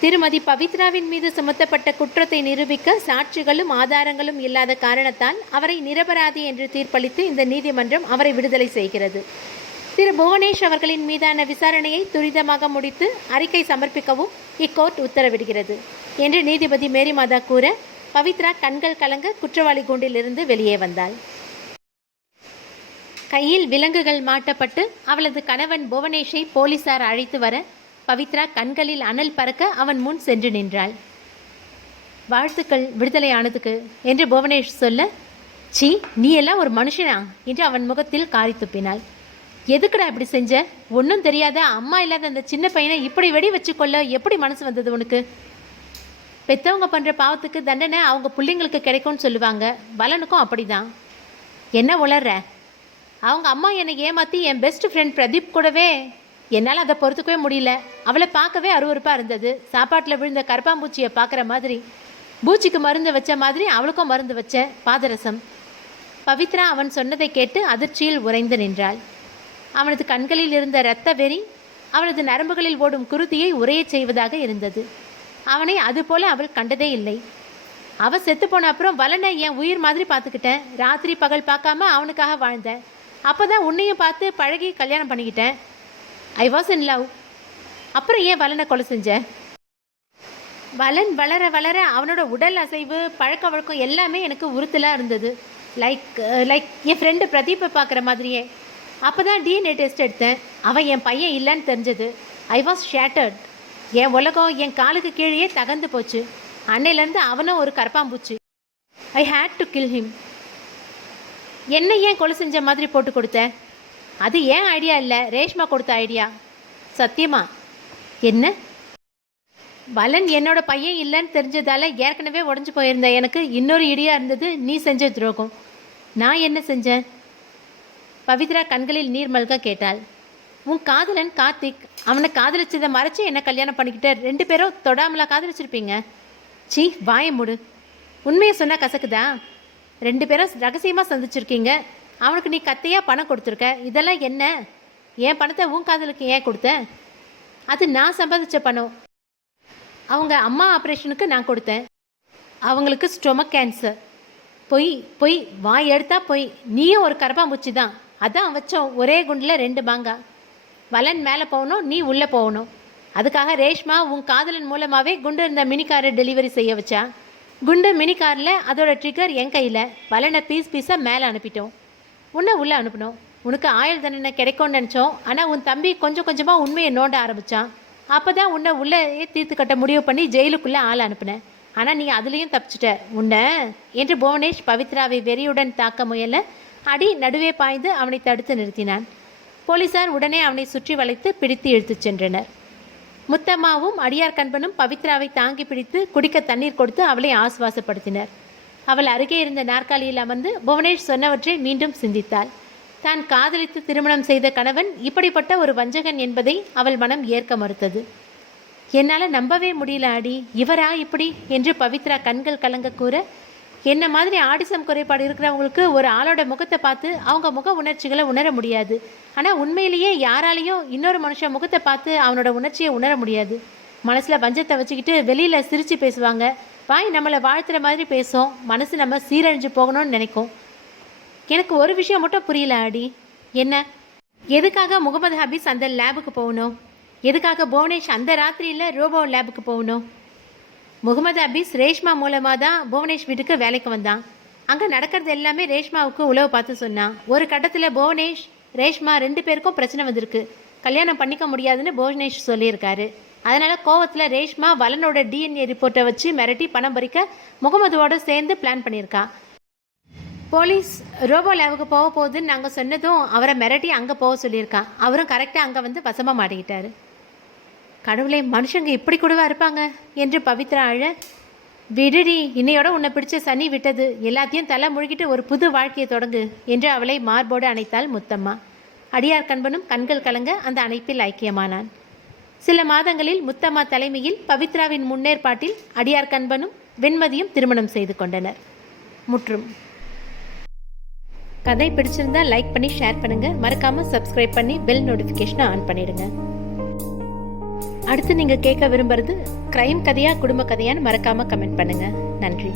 திருமதி பவித்ராவின் மீது சுமத்தப்பட்ட குற்றத்தை நிரூபிக்க சாட்சிகளும் ஆதாரங்களும் இல்லாத காரணத்தால் அவரை நிரபராதி என்று தீர்ப்பளித்து இந்த நீதிமன்றம் அவரை விடுதலை செய்கிறது. திரு புவனேஷ் அவர்களின் மீதான விசாரணையை துரிதமாக முடித்து அறிக்கை சமர்ப்பிக்கவும் இக்கோர்ட் உத்தரவிடுகிறது என்று நீதிபதி மேரிமாதா கூற, பவித்ரா கண்கள் கலங்க குற்றவாளி கூண்டிலிருந்து வெளியே வந்தாள். கையில் விலங்குகள் மாட்டப்பட்டு அவளது கணவன் புவனேஷை போலீசார் அழைத்து வர பவித்ரா கண்களில் அனல் பறக்க அவன் முன் சென்று நின்றாள். வாழ்த்துக்கள் விடுதலை ஆனதுக்கு என்று புவனேஷ் சொல்ல, சி நீ எல்லாம் ஒரு மனுஷனா என்று அவன் முகத்தில் காரி துப்பினாள். எதுக்குடா இப்படி செஞ்ச? ஒன்றும் தெரியாத அம்மா இல்லாத அந்த சின்ன பையனை இப்படி வெடி வச்சுக்கொள்ள எப்படி மனசு வந்தது உனக்கு? பெற்றவங்க பண்ணுற பாவத்துக்கு தண்டனை அவங்க பிள்ளைங்களுக்கு கிடைக்கும்னு சொல்லுவாங்க. பலனுக்கும் அப்படிதான். என்ன உளர்ற? அவங்க அம்மா என்னை ஏமாற்றி என் பெஸ்ட் ஃப்ரெண்ட் பிரதீப் கூடவே என்னால் அதை பொறுத்துக்கவே முடியல. அவளை பார்க்கவே அருவருப்பாக இருந்தது. சாப்பாட்டில் விழுந்த கரப்பாம்பூச்சியை பார்க்குற மாதிரி, பூச்சிக்கு மருந்து வச்ச மாதிரி அவளுக்கும் மருந்து வச்ச பாதரசம். பவித்ரா அவன் சொன்னதை கேட்டு அதிர்ச்சியில் உறைந்து நின்றாள். அவனது கண்களில் இருந்த இரத்த வெறி அவனது நரம்புகளில் ஓடும் குருதியை உரையச் செய்வதாக இருந்தது. அவனை அதுபோல அவள் கண்டதே இல்லை. அவள் செத்து போன அப்புறம் வலனை என் உயிர் மாதிரி பார்த்துக்கிட்டேன். ராத்திரி பகல் பார்க்காம அவனுக்காக வாழ்ந்தேன். அப்போ தான் உன்னையும் பார்த்து பழகி கல்யாணம் பண்ணிக்கிட்டேன். I was in love. அப்புறம் ஏன் வலனை கொலை செஞ்ச? வலன் வளர வளர அவனோட உடல் அசைவு பழக்க வழக்கம் எல்லாமே எனக்கு உறுத்தலாக இருந்தது. லைக் என் ஃப்ரெண்டு பிரதீப்பை பார்க்குற மாதிரியே. அப்போ தான் டிஎன்ஏ டெஸ்ட் எடுத்தேன். அவன் என் பையன் இல்லைன்னு தெரிஞ்சது. I was shattered. என் உலகம் என் காலுக்கு கீழே தகர்ந்து போச்சு. அன்னையிலேருந்து அவனும் ஒரு கரப்பாம்பூச்சி. ஐ ஹேட் டு கில் ஹிம். என்ன ஏன் கொலை செஞ்ச மாதிரி போட்டு கொடுத்த? அது ஏன் ஐடியா இல்லை, ரேஷ்மா கொடுத்த ஐடியா. சத்தியமா? என்ன? பலன் என்னோட பையன் இல்லைன்னு தெரிஞ்சதால ஏற்கனவே உடஞ்சி போயிருந்த எனக்கு இன்னொரு இடியா இருந்தது நீ செஞ்ச துரோகம். நான் என்ன செஞ்சேன்? பவித்ரா கண்களில் நீர் மல்க கேட்டாள். உன் காதலன் கார்த்திக், அவனை காதலிச்சதை மறைச்சி என்ன கல்யாணம் பண்ணிக்கிட்ட 2 பேரும் தொடாமலா காதலிச்சிருப்பீங்க? சீ வாய மூடு. உண்மையை சொன்னால் கசக்குதா? 2 பேரும் ரகசியமாக சந்திச்சிருக்கீங்க. அவனுக்கு நீ கத்தையாக பணம் கொடுத்துருக்க. இதெல்லாம் என்ன? என் பணத்தை உன் காதலுக்கு ஏன் கொடுத்த? அது நான் சம்பாதிச்ச பணம். அவங்க அம்மா ஆப்ரேஷனுக்கு நான் கொடுத்தேன். அவங்களுக்கு ஸ்டொமக் கேன்சர். பொய் பொய், வாய் எடுத்தா பொய். நீயும் ஒரு கரப்பாம்பூச்சி தான். அதான் வச்சோம் ஒரே குண்டில் 2 மாங்காய். வலன் மேலே போகணும், நீ உள்ளே போகணும். அதுக்காக ரேஷ்மா உன் காதலன் மூலமாகவே குண்டு இருந்த மினி காரை டெலிவரி செய்ய வச்சா. குண்டு மினி காரில் அதோட ட்ரிகர் என் கையில். வலனை பீஸாக மேலே அனுப்பிட்டோம். உன்னை உள்ளே அனுப்பினோம். உனக்கு ஆயுள் தண்டனை கிடைக்கும்னு நினச்சோம். ஆனால் உன் தம்பி கொஞ்சம் கொஞ்சமாக உண்மையை நோண்ட ஆரம்பித்தான். அப்போ தான் உன்னை உள்ளே தீர்த்து கட்ட முடிவு பண்ணி ஜெயிலுக்குள்ளே ஆள் அனுப்பினேன். ஆனால் நீ அதுலேயும் தப்பிச்சிட்ட. உன்னை என்று புவனேஷ் பவித்ராவை வெறியுடன் தாக்க முயல அடி நடுவே பாய்ந்து அவனை தடுத்து நிறுத்தினான். போலீசார் உடனே அவனை சுற்றி வளைத்து பிடித்து இழுத்துச் சென்றனர். முத்தம்மாவும் அடியார் கண்பனும் பவித்ராவை தாங்கி பிடித்து குடிக்க தண்ணீர் கொடுத்து அவளை ஆசுவாசப்படுத்தினர். அவள் அருகே இருந்த நாற்காலியில் அமர்ந்து புவனேஷ் சொன்னவற்றை மீண்டும் சிந்தித்தாள். தான் காதலித்து திருமணம் செய்த கணவன் இப்படிப்பட்ட ஒரு வஞ்சகன் என்பதை அவள் மனம் ஏற்க மறுத்தது. என்னால் நம்பவே முடியல அடி, இவரா இப்படி என்று பவித்ரா கண்கள் கலங்க கூற, என்ன மாதிரி ஆடிசம் குறைபாடு இருக்கிறவங்களுக்கு ஒரு ஆளோட முகத்தை பார்த்து அவங்க முக உணர்ச்சிகளை உணர முடியாது. ஆனால் உண்மையிலேயே யாராலையும் இன்னொரு மனுஷன் முகத்தை பார்த்து அவனோட உணர்ச்சியை உணர முடியாது. மனசில் வஞ்சத்தை வச்சுக்கிட்டு வெளியில் சிரித்து பேசுவாங்க. வாய் நம்மளை வாழ்த்துற மாதிரி பேசும். மனசு நம்ம சீரழிஞ்சு போகணும்னு நினைக்கும். எனக்கு ஒரு விஷயம் மட்டும் புரியல அடி. என்ன? எதுக்காக முகமது ஹபீஸ் அந்த லேபுக்கு போகணும்? எதுக்காக புவனேஷ் அந்த ராத்திரியில் ரோபோ லேபுக்கு போகணும்? முகமது ஹபீஸ் ரேஷ்மா மூலமாக தான் புவனேஷ் வீட்டுக்கு வேலைக்கு வந்தான். அங்கே நடக்கிறது எல்லாமே ரேஷ்மாவுக்கு உளவு பார்த்து சொன்னான். ஒரு கட்டத்தில் புவனேஷ் ரேஷ்மா 2 பேருக்கும் பிரச்சனை வந்திருக்கு. கல்யாணம் பண்ணிக்க முடியாதுன்னு புவனேஷ் சொல்லியிருக்காரு. அதனால் கோவத்தில் ரேஷ்மா வலனோட டிஎன்ஏ ரிப்போர்ட்டை வச்சு மிரட்டி பணம் பறிக்க முகமதுவோட சேர்ந்து பிளான் பண்ணியிருக்கா. போலீஸ் ரோபோ லேபுக்கு போக போகுதுன்னு நாங்கள் சொன்னதும் அவரை மிரட்டி அங்கே போக சொல்லியிருக்கா. அவரும் கரெக்டாக அங்கே வந்து வசமாக மாட்டிக்கிட்டாரு. கடவுளே, மனுஷங்க இப்படி கூடவா இருப்பாங்க என்று பவித்ரா அழ, விடுடி, இன்னையோட உன்னை பிடிச்ச சனி விட்டது. எல்லாத்தையும் தலை முழுகிட்டு ஒரு புது வாழ்க்கையை தொடங்கு என்று அவளை மார்போடு அணைத்தாள் முத்தம்மா. அடியார் கண்பனும் கண்கள் கலங்க அந்த அணைப்பில் ஐக்கியமானான். சில மாதங்களில் முத்தம்மா தலைமையில் பவித்ராவின் முன்னேற்பாட்டில் அடியார் கண்பனும் வெண்மதியும் திருமணம் செய்து கொண்டனர். முற்றும். கதை பிடிச்சிருந்தா லைக் பண்ணி ஷேர் பண்ணுங்க. மறக்காம சப்ஸ்கிரைப் பண்ணி பெல் நோட்டிஃபிகேஷனை ஆன் பண்ணிடுங்க. அடுத்து நீங்க கேட்க விரும்புறது கிரைம் கதையா குடும்ப கதையான்னு மறக்காம கமெண்ட் பண்ணுங்க. நன்றி.